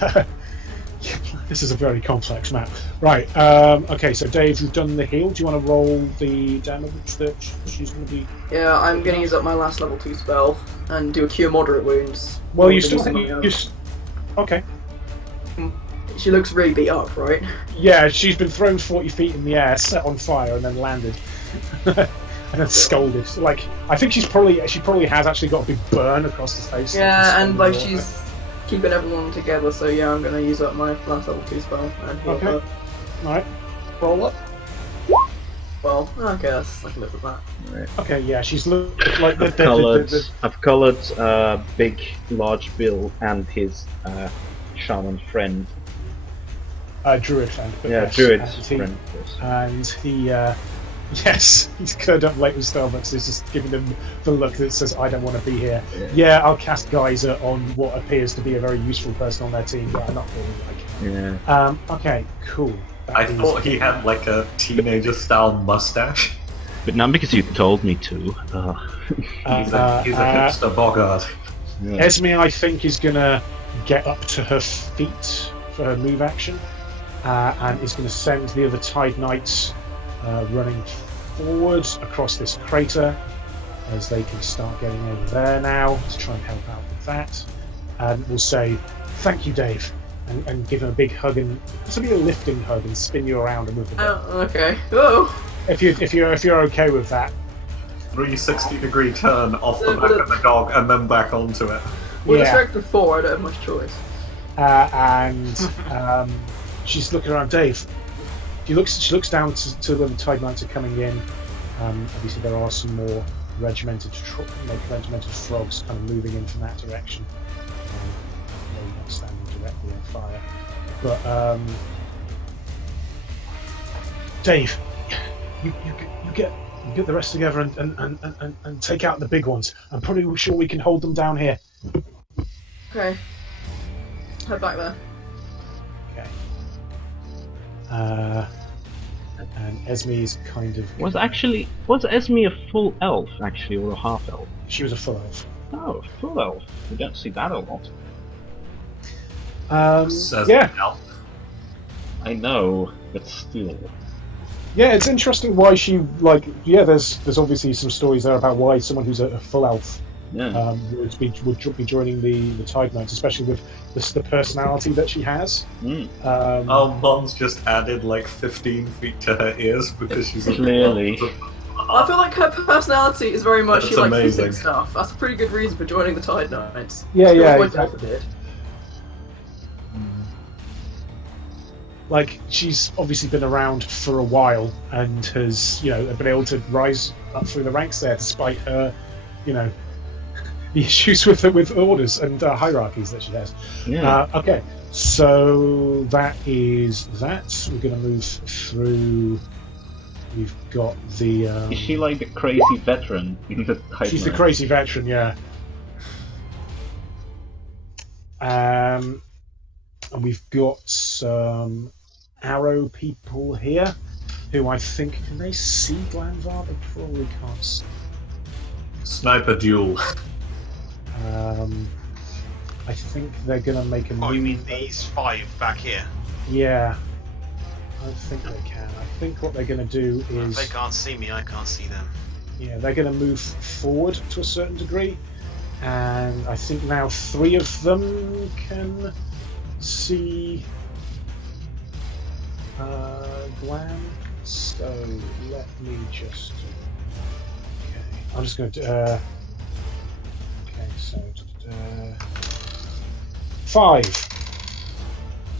This is a very complex map. Right. Okay. So Dave, you've done the heal. Do you want to roll the damage that she's going to be? Yeah, I'm going to use up my last level 2 spell and do a cure moderate wounds. Well, you I've still. been using my own. Okay. She looks really beat up, right? Yeah, she's been thrown 40 feet in the air, set on fire, and then landed. And then scolded. Like, I think she probably has actually got a big burn across the face. Yeah, and like she's keeping everyone together, so yeah, I'm gonna use up my last level 2 spell and heal Okay. her. Alright. Roll up. Well, okay, I can live with that. Right. Okay, yeah, she's like I've coloured Big Large Bill and his shaman friend. Druid friend. But Yeah, yes, Druid's friend. Yes. And he, yes, he's curled up late with Starbucks. He's just giving them the look that says, "I don't want to be here." Yeah, I'll cast Geyser on what appears to be a very useful person on their team, but I'm not really like. Yeah. Okay, cool. I thought he had like a teenager-style mustache. But not because you told me to. He's a hipster boggart. Yeah. Esme, I think, is gonna get up to her feet for her move action, and is going to send the other Tide Knights running forward across this crater, as they can start getting over there now to try and help out with that. And we'll say, "Thank you, Dave," and give him a big hug and possibly a lifting hug and spin you around a little bit. Oh, okay. Oh. If you're okay with that. 360-degree turn off the back of the dog and then back onto it. Well, Yeah. it's direct before, I don't have much choice. And she's looking around. Dave, she looks down to the Tide Knights are coming in. Obviously, there are some more regimented frogs kind of moving in from that direction. They're not standing directly on fire. But Dave, you get the rest together and take out the big ones. I'm pretty sure we can hold them down here. Okay. Head back there. Okay. And Esme's kind of. Was Esme a full elf actually, or a half elf? She was a full elf. Oh, full elf. We don't see that a lot. Says Yeah. Al. I know, but still. Yeah, it's interesting why she there's obviously some stories there about why someone who's a full elf Yeah. would be joining the Tide Knights, especially with the personality that she has. Mom's just added like 15 feet to her ears because she's a Clearly. I feel like her personality is very much That's she likes amazing. hitting stuff. That's a pretty good reason for joining the Tide Knights. Yeah, That's yeah, what my exactly. dad did. Like, she's obviously been around for a while and has, been able to rise up through the ranks there despite her, the issues with orders and hierarchies that she has. Yeah. Okay, so that is that. We're going to move through. We've got the. Is she like the crazy veteran in the Tide She's the Knights? crazy veteran, yeah. And we've got some arrow people here who I think, can they see Glanvar? They probably can't see. Sniper duel. I think they're going to make a move. Oh, you mean these 5 back here? Yeah, I think they can. I think what they're going to do If is, they can't see me, I can't see them. yeah, they're going to move forward to a certain degree, and I think now 3 of them can see Glam. So let me just. Okay, I'm just going to. Okay, so 5.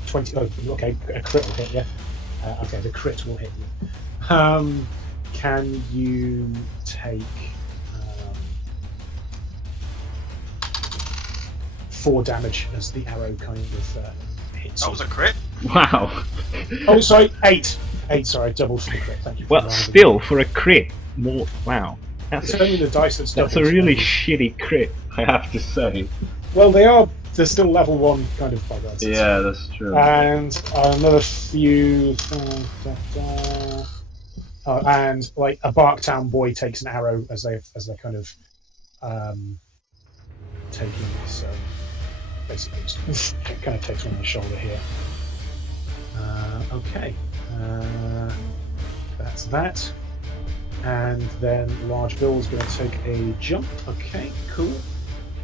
20. Oh, okay, a crit will hit you. Okay, the crit will hit you. Can you take 4 damage as the arrow kind of hits That you? was a crit. Wow. Oh, sorry, 8. 8, sorry, double for the crit. Thank you. For Well, reminding me. still for a crit. More. Wow. It's only the dice that's That's doubled. a really shitty crit, I have to say. Well, they're still level 1 kind of buggered. Yeah, that's true. And another few. And like a Barktown boy takes an arrow as they're kind of taking this. Basically, just kind of takes one on the shoulder here. Okay, that's that. And then Large Bill's going to take a jump. Okay, cool.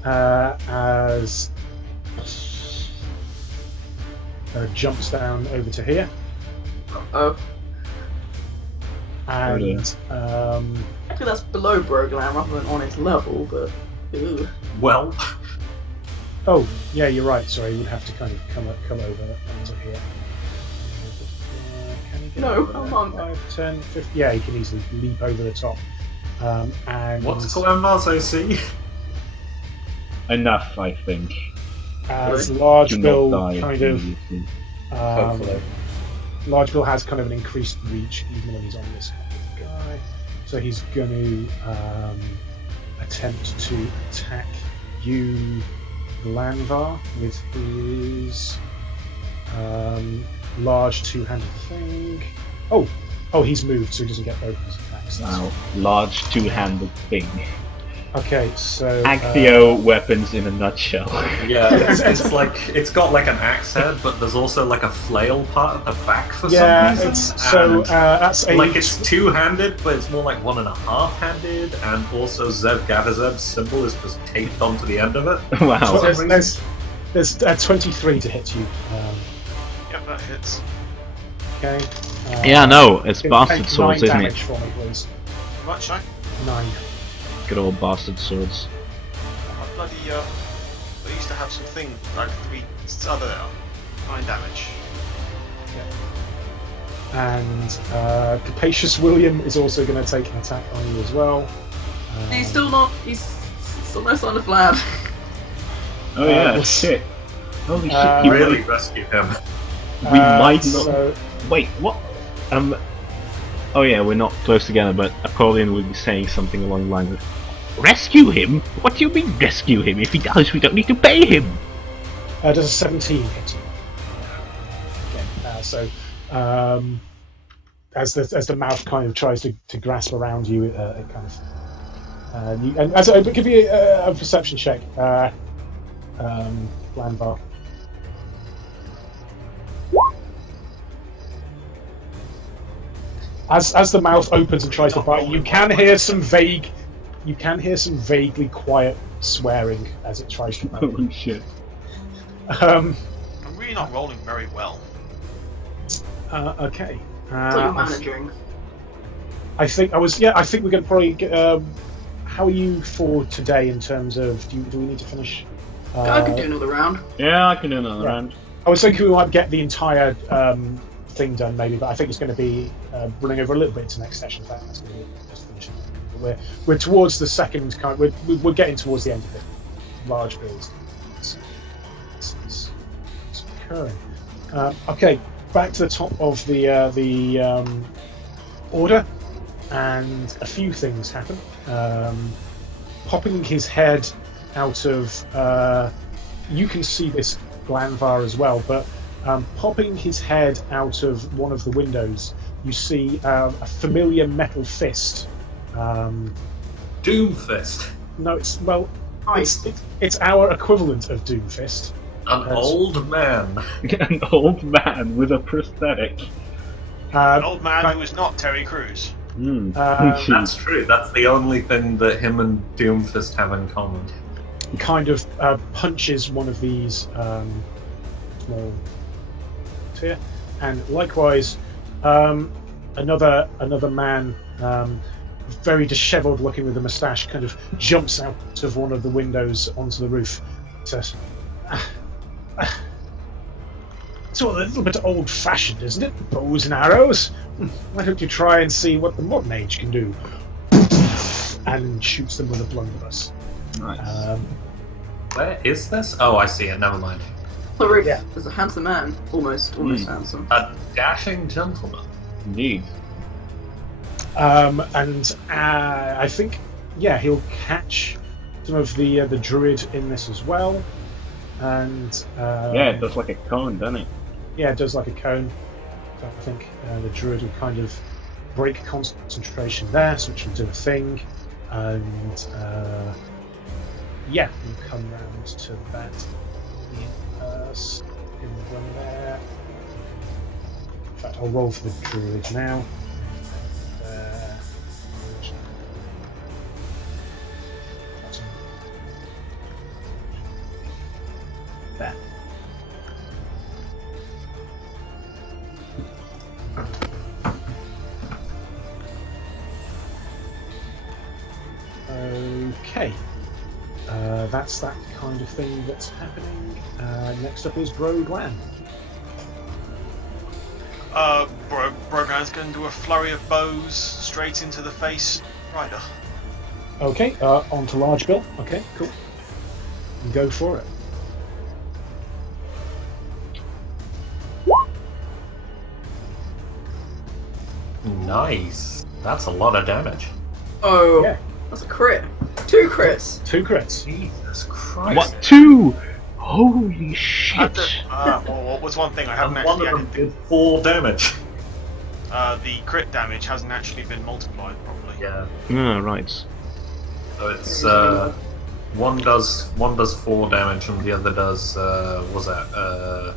As jumps down over to here. Oh, And actually that's below Broglan rather than on his level, but. Ew. Well, oh yeah, you're right. Sorry, you'd have to kind of come over onto here. Can he get No, over come there? on. 5, 10, 50. Yeah, he can easily leap over the top. And what's Glenvar's AC? Enough, I think. as Really? Large Do Bill not die kind of immediately. Hopefully. Large Bill has kind of an increased reach even when he's on this guy. So he's going to attempt to attack you, Glanvar, with his large 2-handed thing. Oh, he's moved, so he doesn't get both his attacks. That's Wow. Large two-handed thing. okay, so Actio weapons in a nutshell. Yeah, it's like it's got like an axe head, but there's also like a flail part at the back for yeah, some reason. it's so and, that's a like it's 2-handed, but it's more like 1.5-handed, and also Zev Gavazeb's symbol is just taped onto the end of it. Wow. there's 23 to hit you. Yep, that hits. Okay. Yeah, no, it's can you bastard take swords, 9 isn't damage it? for me, please. How much, I? 9. Good old bastard swords. I bloody, I used to have some thing, like 3 other 9 damage. And Capacious William is also going to take an attack on you as well. He's still not. He's still no sign of Vlad. Oh yeah, well, shit. Holy uh, shit, you Really rescue him. we might not... So, Wait, what? Oh yeah, we're not close together, but Apollyon would be saying something along the lines of, rescue him? What do you mean rescue him? If he dies, we don't need to pay him! does a 17 hit you? Okay, as the mouth kind of tries to grasp around you, it kind of but give me a perception check, Glanvar. As the mouth opens and tries to bite, you can hear some vaguely quiet swearing as it tries to bite you. Holy shit. I'm really not rolling very well. Okay. So you're managing. I think I was. Yeah, I think we're going to probably. How are you for today in terms of? Do we need to finish? I could do another round. Yeah, I can do another Yeah. round. I was thinking we might get the entire thing done, maybe, but I think it's going to be running over a little bit to next session. That's going to be just finishing. We're towards the second kind. We're getting towards the end of it. Large builds. It's occurring. Okay, back to the top of the order, and a few things happen. Popping his head out of. You can see this Glanvar as well, but popping his head out of one of the windows, you see a familiar metal fist. Doomfist. No, it's Nice. it's our equivalent of Doomfist. An old man. An old man with a prosthetic. An old man who is not Terry Crews. That's true. That's the only thing that him and Doomfist have in common. He kind of punches one of these small here, and likewise another man, very dishevelled looking with a moustache, kind of jumps out of one of the windows onto the roof. Says, "It's all a little bit old-fashioned, isn't it? Bows and arrows. Why don't you try and see what the modern age can do?" And shoots them with a blunderbuss. Nice. Where is this? Oh, I see it. Never mind. The roof. Yeah. There's a handsome man. Almost handsome. A dashing gentleman. Indeed. And I think, yeah, he'll catch some of the druid in this as well. And Yeah, it does like a cone, doesn't it? yeah, it does like a cone. So I think the druid will kind of break concentration there, so which will do a thing. And yeah, we'll come round to that in the run there. In fact, I'll roll for the druid now. There. Okay. That's that kind of thing that's happening. Next up is Broglan. Brogan's going to do a flurry of bows straight into the face rider. Okay, on to Large Bill. Okay, cool. Go for it. Nice. That's a lot of damage. Oh, Yeah. that's a crit. 2 crits. 2 crits. Jesus Christ. What? 2? Holy shit! What was one thing I haven't And one actually of them added? did 4 damage. The crit damage hasn't actually been multiplied properly. Yeah. Ah, right. So it's one does 4 damage and the other does was that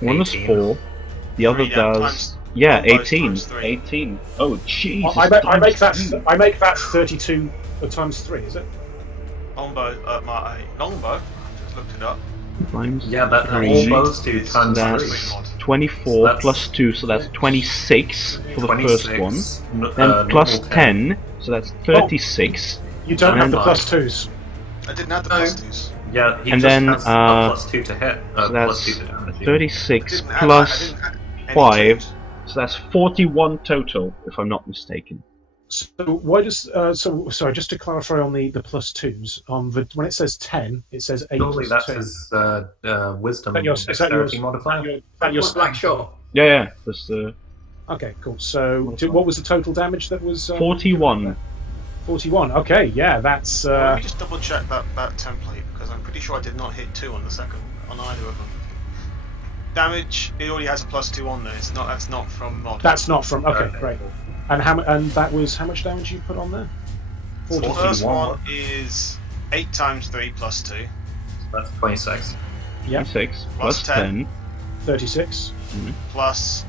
One is 18. 4, the other 3 does... times- Yeah, both 18. times 3. 18. Oh, Jesus. I make times that. 3. I make that 32 times 3. Is it? Longbow, my longbow. I just looked it up. Times Yeah, that 3. all bows do So times that's 3. 24 So that's- plus 2, so that's 26 for the first one. 26, Then plus normal 10, so that's 36. You don't have And- the plus 2s. I didn't have the No. plus 2s. Yeah, he And just then, has a plus 2 to hit. so Plus that's 2 to damage. 36 Didn't add- I plus didn't add any 5, twos. so that's 41 total, if I'm not mistaken. So why does sorry, just to clarify on the plus 2s, on the when it says 10, it says 8 Surely plus that's 2. his wisdom Is that yours? dexterity modifier. Is that your Black shot. Yeah, that's the Okay, cool. So what was the total damage that was 41. 41. Okay, yeah, that's Let me just double check that template because I'm pretty sure I did not hit 2 on either of them. Damage, it already has a plus 2 on there. That's not from mod. that's not from. Okay, Okay. great. And that was how much damage you put on there? The 40. first 41. one is 8 times 3 plus 2. That's 26. Yeah, 26 Plus plus 10. 36. Plus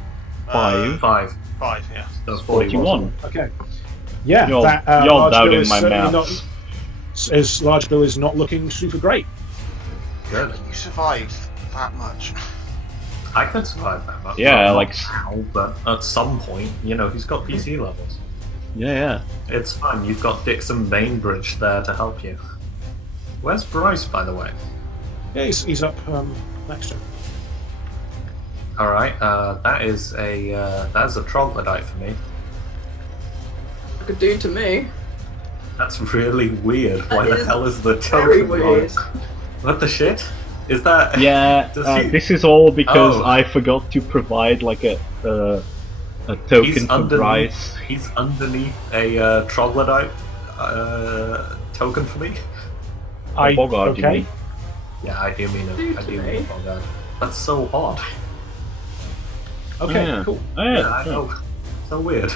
5. 5. 5, yeah. So 41. 41. Okay. Yeah, You're- that you're large down bill in is my certainly mouth. not. His large bill is not looking super great. Good. You survived that much. I could survive that much. Yeah, Not like- now, but at some point, he's got PC levels. Yeah. It's fine. You've got Dixon Bainbridge there to help you. Where's Bryce, by the way? Yeah, he's up next to him. All right. That is a troglodyte for me. Like a dude to me. That's really weird. Why That the is hell is the Very token weird. wrong? What the shit? Is that? Yeah, Does he- this is all because Oh. I forgot to provide like a token for Bryce. He's underneath a troglodyte token for me. A Bogart, you okay. mean? Yeah, I do mean Dude I to do me. mean Bogart. That's so odd. Okay, Yeah. cool. Oh, Yeah, yeah, I know. So weird.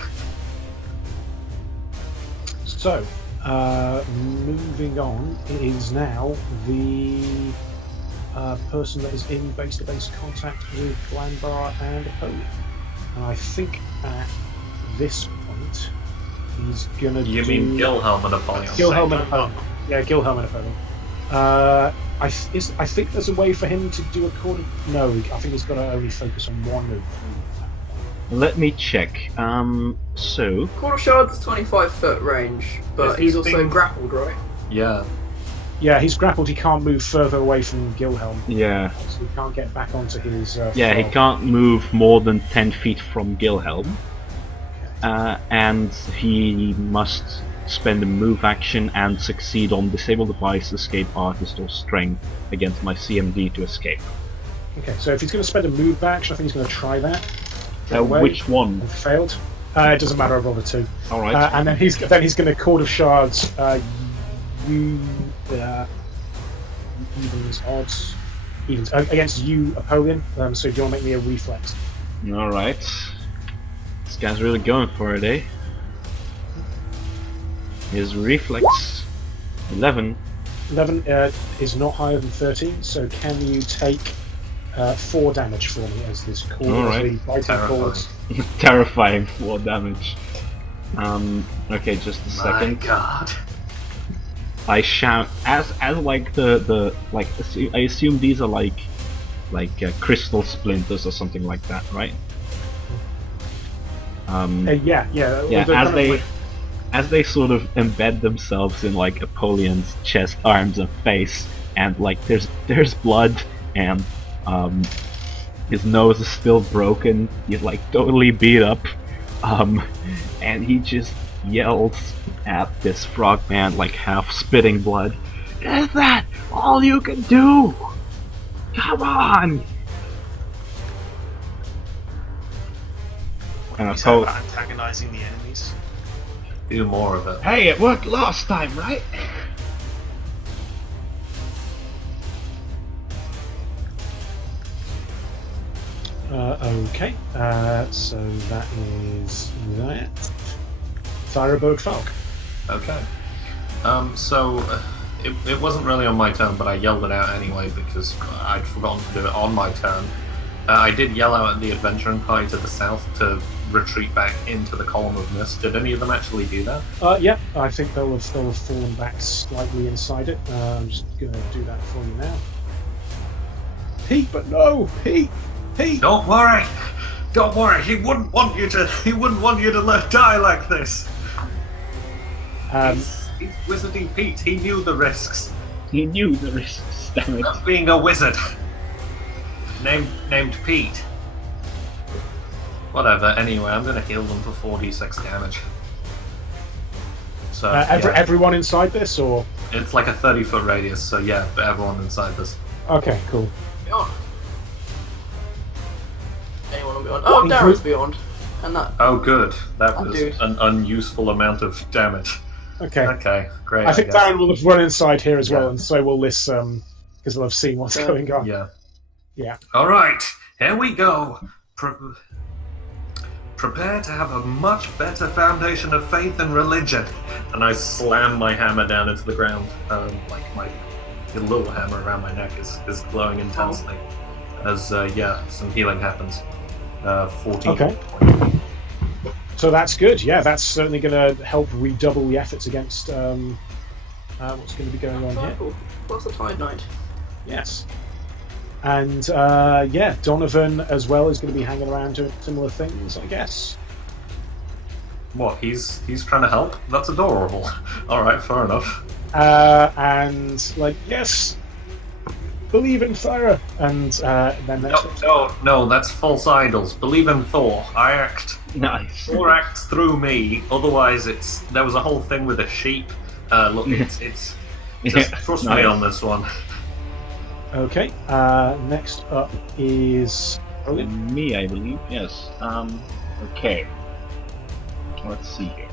So, moving on, it is now the person that is in base-to-base contact with Glanbar and Napoleon. And I think at this point, he's gonna You do... mean Gilhelm and Napoleon? Gilhelm and Napoleon. Yeah, Gilhelm and Napoleon. I think there's a way for him to do a quarter... No, I think he's got to only focus on one of them. Let me check. So Quarter shard's 25-foot range, but If he's he's also being- grappled, right? Yeah. Yeah, he's grappled. He can't move further away from Gilhelm. yeah, So he can't get back onto his... yeah, he frog. can't move more than 10 feet from Gilhelm, and he must spend a move action and succeed on disable device, escape artist, or strength against my CMD to escape. Okay, so if he's going to spend a move action, I think he's going to try that. Get away, Which one? and failed. It doesn't matter. I rolled a 2. All right. And then he's going to Cord of Shards. Evens, odds, evens against you, Apollyon. So do you want to make me a reflex? All right. This guy's really going for it, eh? His reflex 11. 11 is not higher than 13. So can you take 4 damage for me as this cord All right. the biting cords? Terrifying 4 damage. Okay, just a My second. God. I shout as like the like I assume these are like crystal splinters or something like that, right? Yeah. Yeah, they're kind of like- as they sort of embed themselves in like Apollyon's chest, arms, and face, and like there's blood, and his nose is still broken. He's like totally beat up, and he just yells at this frogman, like half spitting blood. Is that all you can do? Come on! And I He's told, antagonizing the enemies. Do more of it. hey, it worked last time, right? Okay, so that is that. Thyroberg Falk. Okay. It wasn't really on my turn, but I yelled it out anyway because I'd forgotten to do it on my turn. I did yell out at the adventuring party to the south to retreat back into the column of mist. Did any of them actually do that? Yeah, I think they'll have fallen back slightly inside it. I'm just going to do that for you now. Pete, but no, Pete. Don't worry. Don't worry. He wouldn't want you to die like this. He's Wizarding Pete. He knew the risks He knew the risks, damn it. of being a wizard. Named Pete. Whatever. Anyway, I'm gonna heal them for 4d6 damage. So yeah, Everyone inside this, or it's like a 30-foot radius. So yeah, but everyone inside this. okay, cool. Beyond. Anyone on beyond? Oh, Darren's beyond. And that. Oh, good. That Oh, was dude. an unuseful amount of damage. Okay. Okay, great. I think guess. Darren will have run inside here as well, Yeah. and so will this, because they'll have seen what's Yeah. going on. Yeah. Yeah. All right, here we go. Prepare to have a much better foundation of faith and religion. And I slam my hammer down into the ground. Like my little hammer around my neck is glowing intensely. As some healing happens. 14. Okay. So that's good. Yeah, that's certainly going to help redouble the efforts against what's going to be going on here. Cool. What's the Tide Knight? Yes. And Donovan as well is going to be hanging around doing similar things, I guess. What? He's trying to help? That's adorable. All right, fair enough. And like, yes, believe in fire. And then next. No, that's false idols. Believe in Thor. I act. Nice. Thor acts through me. Otherwise, there was a whole thing with a sheep. Look, it's just trust me on this one. Okay. Next up is Me, I believe. Yes. Okay. Let's see here.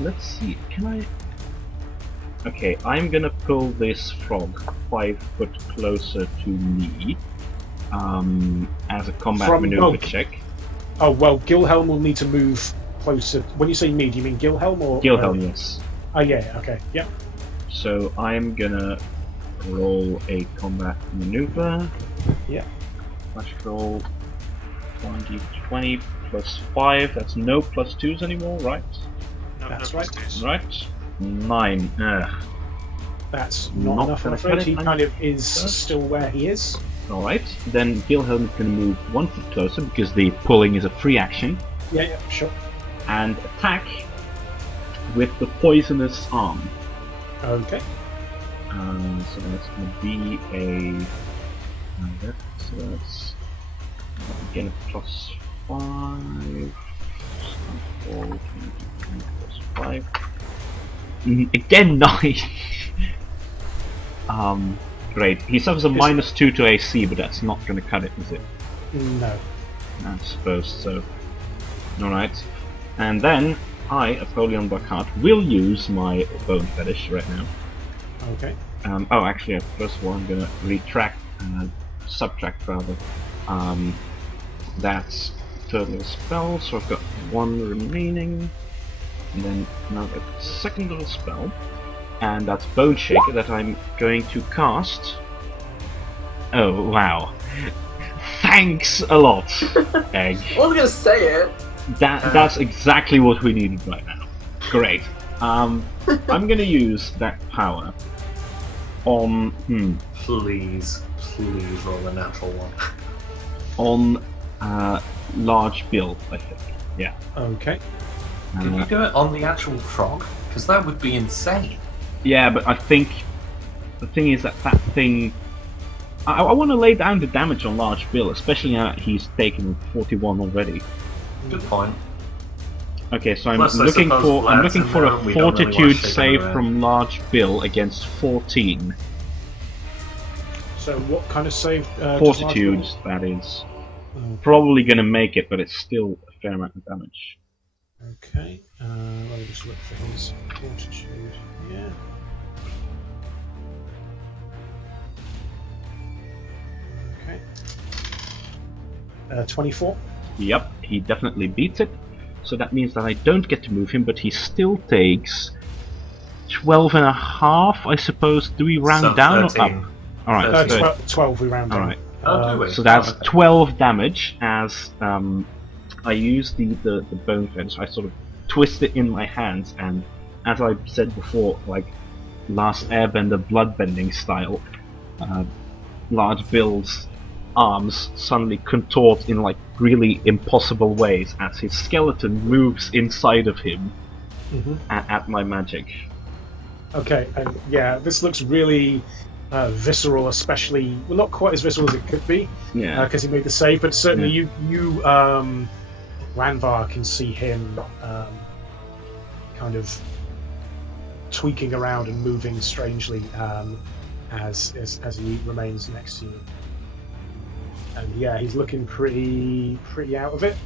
Let's see. Can I? Okay, I'm gonna pull this frog 5 foot closer to me. As a combat maneuver check. Oh well, Gilhelm will need to move closer. When you say me, do you mean Gilhelm or Gilhelm? Yes. Oh yeah. Okay. Yep. So I'm gonna roll a combat maneuver. Yeah. Flash roll 20 plus 5. That's no plus 2s anymore, right? No, That's no right. plus twos. Right. 9. That's not enough, I'm gonna afraid. cut it. He kind of is still where he is. Alright. Then Gilhelm can move 1 foot closer because the pulling is a free action. Yeah, sure. And attack with the poisonous arm. Okay. So that's going to be a. So that's again a plus 5. Plus 5. Again 9. Great. He suffers a -2 to AC, but that's not going to cut it, is it? No. I suppose so. Alright. And then I, Apollyon Barkat, will use my bone fetish right now. Okay. Oh, actually, first of all, I'm gonna subtract rather. That's third little spell, so I've got 1 remaining. And then now I've got second little spell. And that's Bone Shaker that I'm going to cast. Oh, wow. Thanks a lot, Egg. I was gonna say it. That's exactly what we needed right now. Great. I'm gonna use that power on Please roll a natural one. on Large Bill, I think. Yeah. Okay. Can you do it on the actual frog? Because that would be insane. Yeah, but I think the thing is that thing. I want to lay down the damage on Large Bill, especially now that he's taken 41 already. Good point. Okay, so I'm Plus, I looking suppose for lads in a there, we don't really Fortitude want to save take from Large Bill against 14. So what kind of save? Fortitude, that is. Okay. Probably gonna make it, but it's still a fair amount of damage. Okay. Let me just look for his fortitude. Yeah. Okay. 24. Yep, he definitely beats it. So that means that I don't get to move him, but he still takes 12 and a half, I suppose. Do we round So down 13. or up? Alright, so 12 we round down. Alright. Oh, do we? So that's Okay. 12 damage as I use the bone fence. I sort of twist it in my hands, and as I said before, like Last Airbender bloodbending style, Large Bill's arms suddenly contort in like really impossible ways as his skeleton moves inside of him at my magic. Okay, and yeah, this looks really visceral, especially well, not quite as visceral as it could be, Yeah. because he made the save. But certainly, you Ranvar can see him kind of tweaking around and moving strangely as he remains next to you. And yeah, he's looking pretty out of it.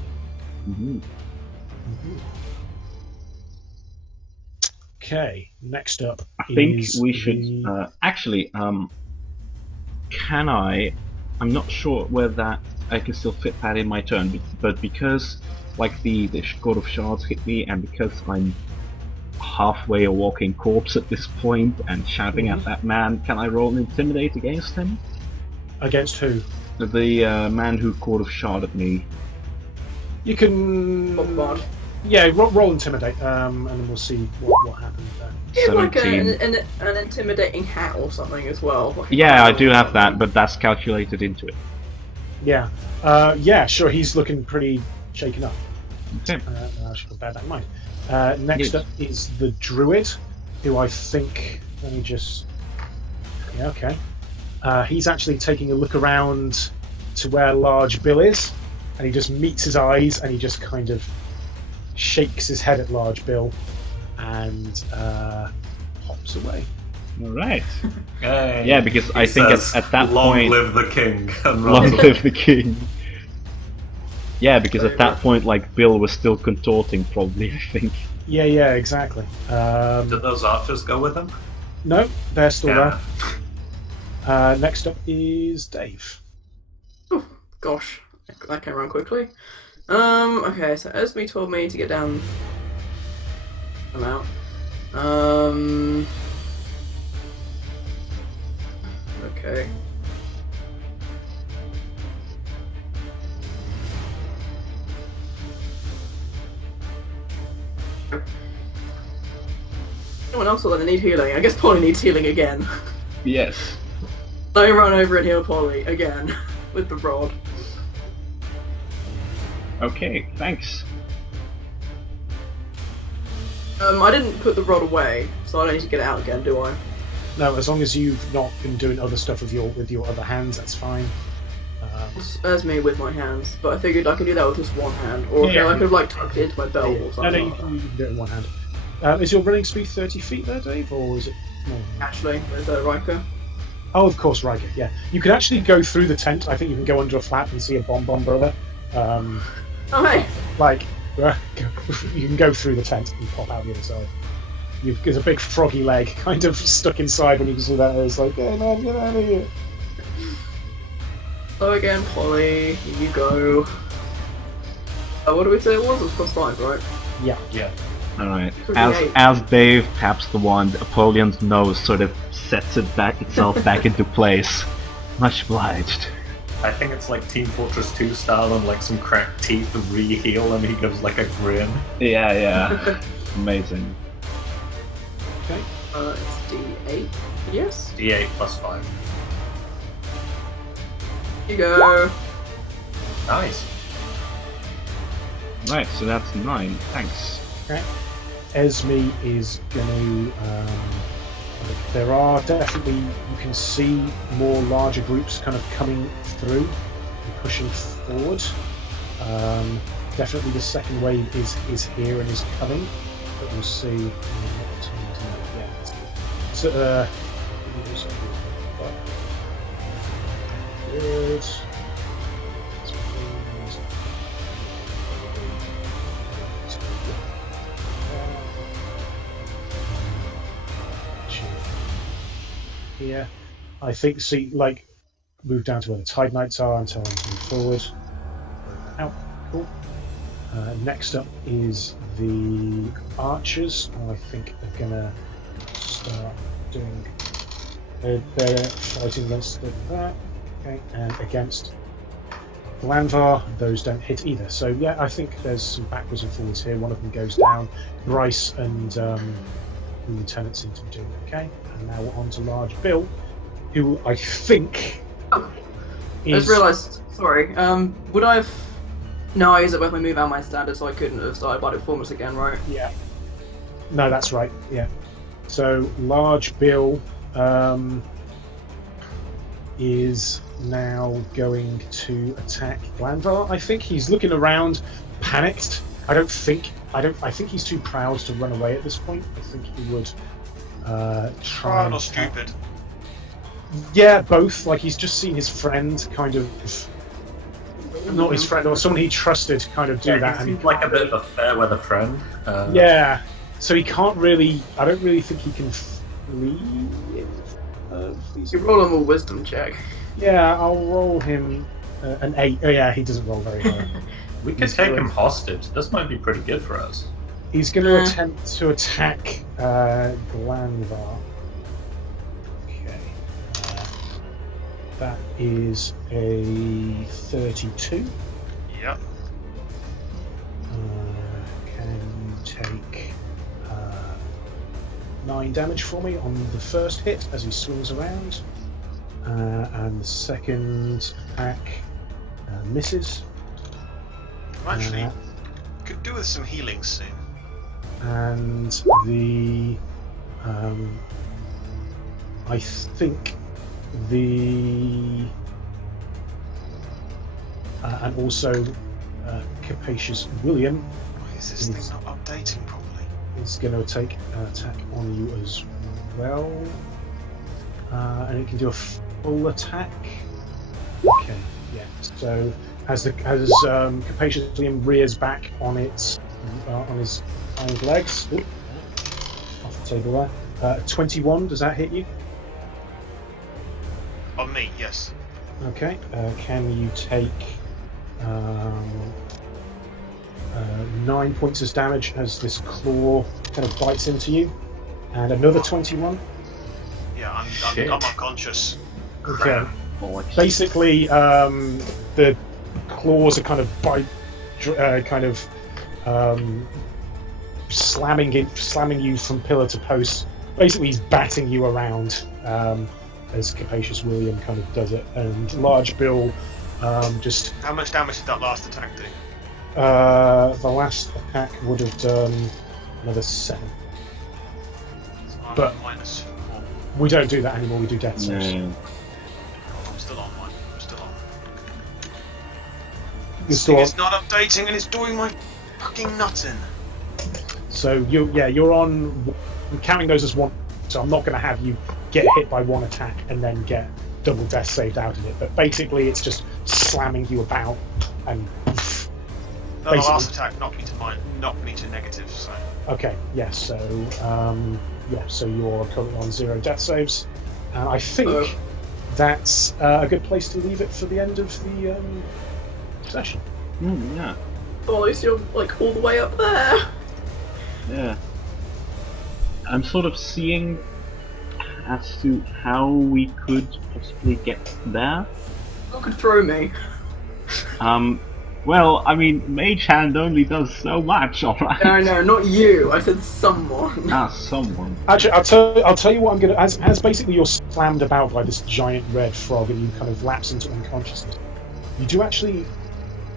Okay, next up. I think is we should actually. Can I? I'm not sure whether I can still fit that in my turn, but because like the God of Shards hit me, and because I'm halfway a walking corpse at this point and shouting at that man, can I roll an intimidate against him? Against who? The man who God of Shard at me. You can. Bombard. Yeah, roll intimidate, and then we'll see what happens there. It's like 17. an intimidating hat or something as well. Like Yeah, I do have that, but that's calculated into it. Yeah. Yeah, sure, he's looking pretty shaken up. Okay. I should bear that in mind. Next Yes. up is the druid, who I think. Let me just. Yeah, okay. He's actually taking a look around to where Large Bill is, and he just meets his eyes, and he just kind of shakes his head at Large Bill, and hops away. All right. Hey. Yeah, because I He think says, at that long point, live the king, and long runs away. live the king. Yeah, because at that point, like Bill was still contorting, probably. I think. Yeah, exactly. Did those archers go with him? No, they're still Yeah. there. Next up is Dave. Oh, gosh, that came around quickly. Okay, so Esme told me to get down. I'm out. Okay. Anyone else thought that they need healing? I guess Polly needs healing again. Yes. I run over and heal Polly again with the rod. Okay. Thanks. I didn't put the rod away, so I don't need to get it out again, do I? No, as long as you've not been doing other stuff with your other hands, that's fine. As me with my hands, but I figured I could do that with just one hand, or Yeah. I could have like tucked it into my belt or No, something. you can do it in one hand. Is your running speed 30 feet there, Dave, or is it more? Actually, with Riker. Oh, of course, Riker. Yeah, you can actually go through the tent. I think you can go under a flap and see a bomb brother. Oh hey, Like you can go through the tent and pop out the other side. There's a big froggy leg kind of stuck inside when you can see that. It's like, hey man, get out of here. hello again, Polly. Here you go. What do we say it was? It was plus 5, right? Yeah. All right. Pretty As eight. as Dave taps the wand, Apollyon's nose sort of sets itself back into place. Much obliged. I think it's like Team Fortress 2 style and like some cracked teeth and re-heal and he gives like a grin. Yeah. Amazing. Okay. It's D8. Yes. D8 plus 5. Here you go. Nice. Right. So that's 9. Thanks. Okay. Esme is going to. There are definitely, you can see more larger groups kind of coming through and pushing forward. Definitely the second wave is here and is coming, but we'll see. So, good. Here, I think. See, like, move down to where the Tide Knights are and tell them to move forward. Out. Cool. Next up is the archers. I think they're gonna start doing. They're fighting against that. Okay, and against Glanvar, those don't hit either. So yeah, I think there's some backwards and forwards here. One of them goes down. Bryce and the lieutenant seem to be doing okay. And now we're on to Large Bill, who I think I just realised. Sorry. Would I have? No, I used it with my move and my standard, so I couldn't have started by performance again, right? Yeah. No, that's right. Yeah. So Large Bill is now going to attack Glanvar. I think he's looking around, panicked. I think he's too proud to run away at this point. I think he would try. Proud and or stupid? Yeah, both. Like he's just seen his friend kind of, not his friend or someone he trusted, kind of do that. He And seems like a bit of a fair weather friend. yeah, so he can't really. I don't really think he can flee. These. You roll him a wisdom check. Yeah, I'll roll him an 8. Oh yeah, he doesn't roll very well. We could take him hostage. This might be pretty good for us. He's going to attempt to attack Glanvar. Okay. That is a 32. Yep. Can you take 9 damage for me on the first hit as he swings around? And the second attack Misses. I'm actually could do with some healing soon. And the I think the and also Capacious William Why is this thing not updating properly? is going to take an attack on you as well, and it can do a full attack. Okay, yeah. So as Capacious William rears back on its on his hind legs, off the table there. 21. Does that hit you? On me, yes. Okay. Can you take 9 points as damage as this claw kind of bites into you, and another 21? Yeah, I'm unconscious. Okay. Basically, the claws are kind of slamming you from pillar to post. Basically, he's batting you around as Capacious William kind of does it, and Large Bill just. How much damage did that last attack do? The last attack would have done another 7. So I'm But- minus 4. We don't do that anymore. We do death saves. Yeah. I'm still on mine. I'm still on. You're This still thing on. is not updating and it's doing my fucking nutting. So you're on. I'm counting those as one. So I'm not going to have you get hit by one attack and then get double death saved out of it. But basically, it's just slamming you about and. No, the Basically- last attack knocked me to negative, so. Okay. Yes. So so you're currently on 0 death saves, and I think that's a good place to leave it for the end of the session. Yeah. Oh, at least you're like all the way up there. Yeah. I'm sort of seeing as to how we could possibly get there. Who could throw me? Well, I mean, Mage Hand only does so much, alright? No, not you. I said someone. Someone. Actually, I'll tell you what I'm gonna. As basically you're slammed about by this giant red frog and you kind of lapse into unconsciousness. You do actually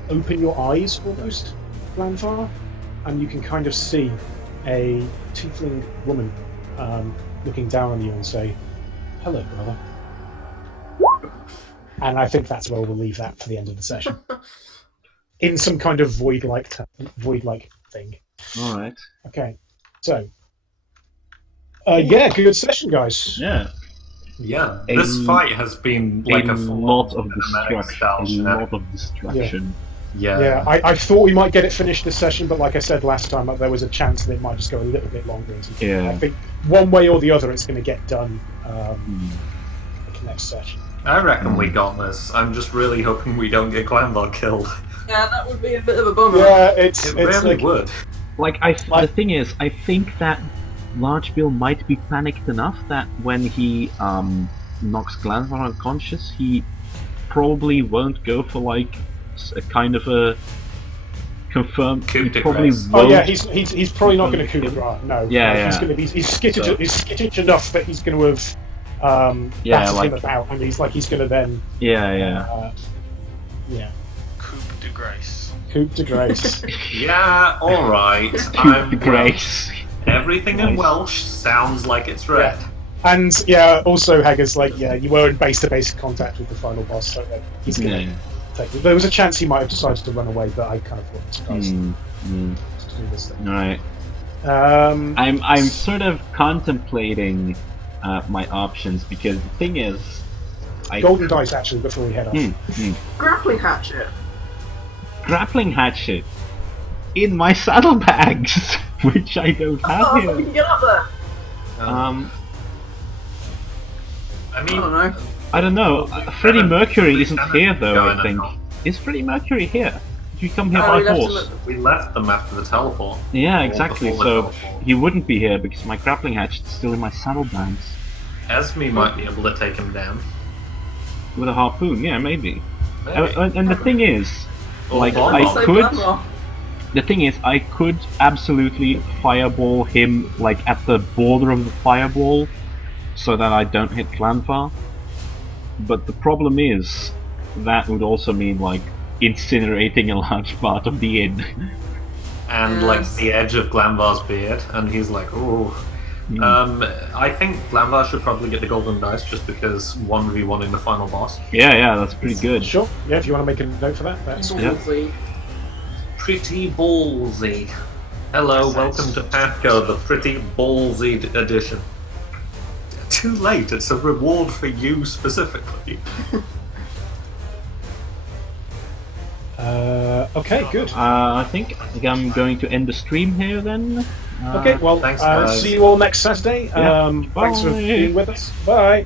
open your eyes almost, Glanfar, and you can kind of see a tiefling woman looking down on you and say, "Hello, brother." And I think that's where we'll leave that for the end of the session. In some kind of void-like thing. Alright. Okay, so good session, guys. Yeah. Yeah, A- this fight has been like a lot of cinematic style destruction. A lot shenanigan. of destruction. Yeah, I thought we might get it finished this session, but like I said last time, there was a chance that it might just go a little bit longer. Yeah. I think one way or the other, it's going to get done Hmm. next session. I reckon we got this. I'm just really hoping we don't get Glanville killed. Yeah, that would be a bit of a bummer. Yeah, it's It really like, would. The thing is, I think that Large Bill might be panicked enough that when he knocks Glanville unconscious, he probably won't go for like a kind of a confirmed. Coup He de probably grace. Oh won't. yeah, he's probably not going to coup de grace. No, Yeah, no, yeah. He's going to be he's skittish, So- he's skittish enough that he's going to have Yeah, battered like- him about, and he's going to then Yeah. Coup de grace. coup de grace. Yeah, alright. Coup de grace. Everything in Nice. Welsh sounds like it's red. And yeah, also Haggard's like, yeah, you were in base-to-base contact with the final boss, so he's going to Yeah. take it. There was a chance he might have decided to run away, but I kind of thought this guy's to do this thing. Alright. Um, I'm sort of contemplating my options because the thing is, golden dice actually before we head off. Grappling hatchet. Grappling hatchet in my saddlebags, which I don't have Oh, you here. can get up there. I I mean, don't know. I don't know. Freddie Mercury isn't Lieutenant here though. I going think on. is Freddie Mercury here? Did you come here Oh, we by left horse? him we left them after the teleport. Yeah, Or exactly. before So the teleport. he wouldn't be here because my grappling hatchet's still in my saddlebags Esme might be able to take him down. with a harpoon. Yeah, maybe. Maybe. And the thing is, Or like Bonbon. I So could. Glanville. The thing is, I could absolutely fireball him like at the border of the fireball, so that I don't hit Glanvar. But the problem is, that would also mean like incinerating a large part of the inn. And Yes. like the edge of Glamvar's beard, and he's like, "Oh." I think Glamvar should probably get the golden dice just because 1v1 in the final boss. Yeah, that's pretty good. Sure. Yeah, if you want to make a note for that, that's Yeah. Ballsy. Pretty ballsy. Hello, Yes, welcome to PATHCO, the pretty ballsy edition. Too late, it's a reward for you specifically. Okay, good. I think I'm going to end the stream here then. Okay, well, Thanks, guys. see you all next Saturday. Yeah. Thanks for Bye. being with us. Bye.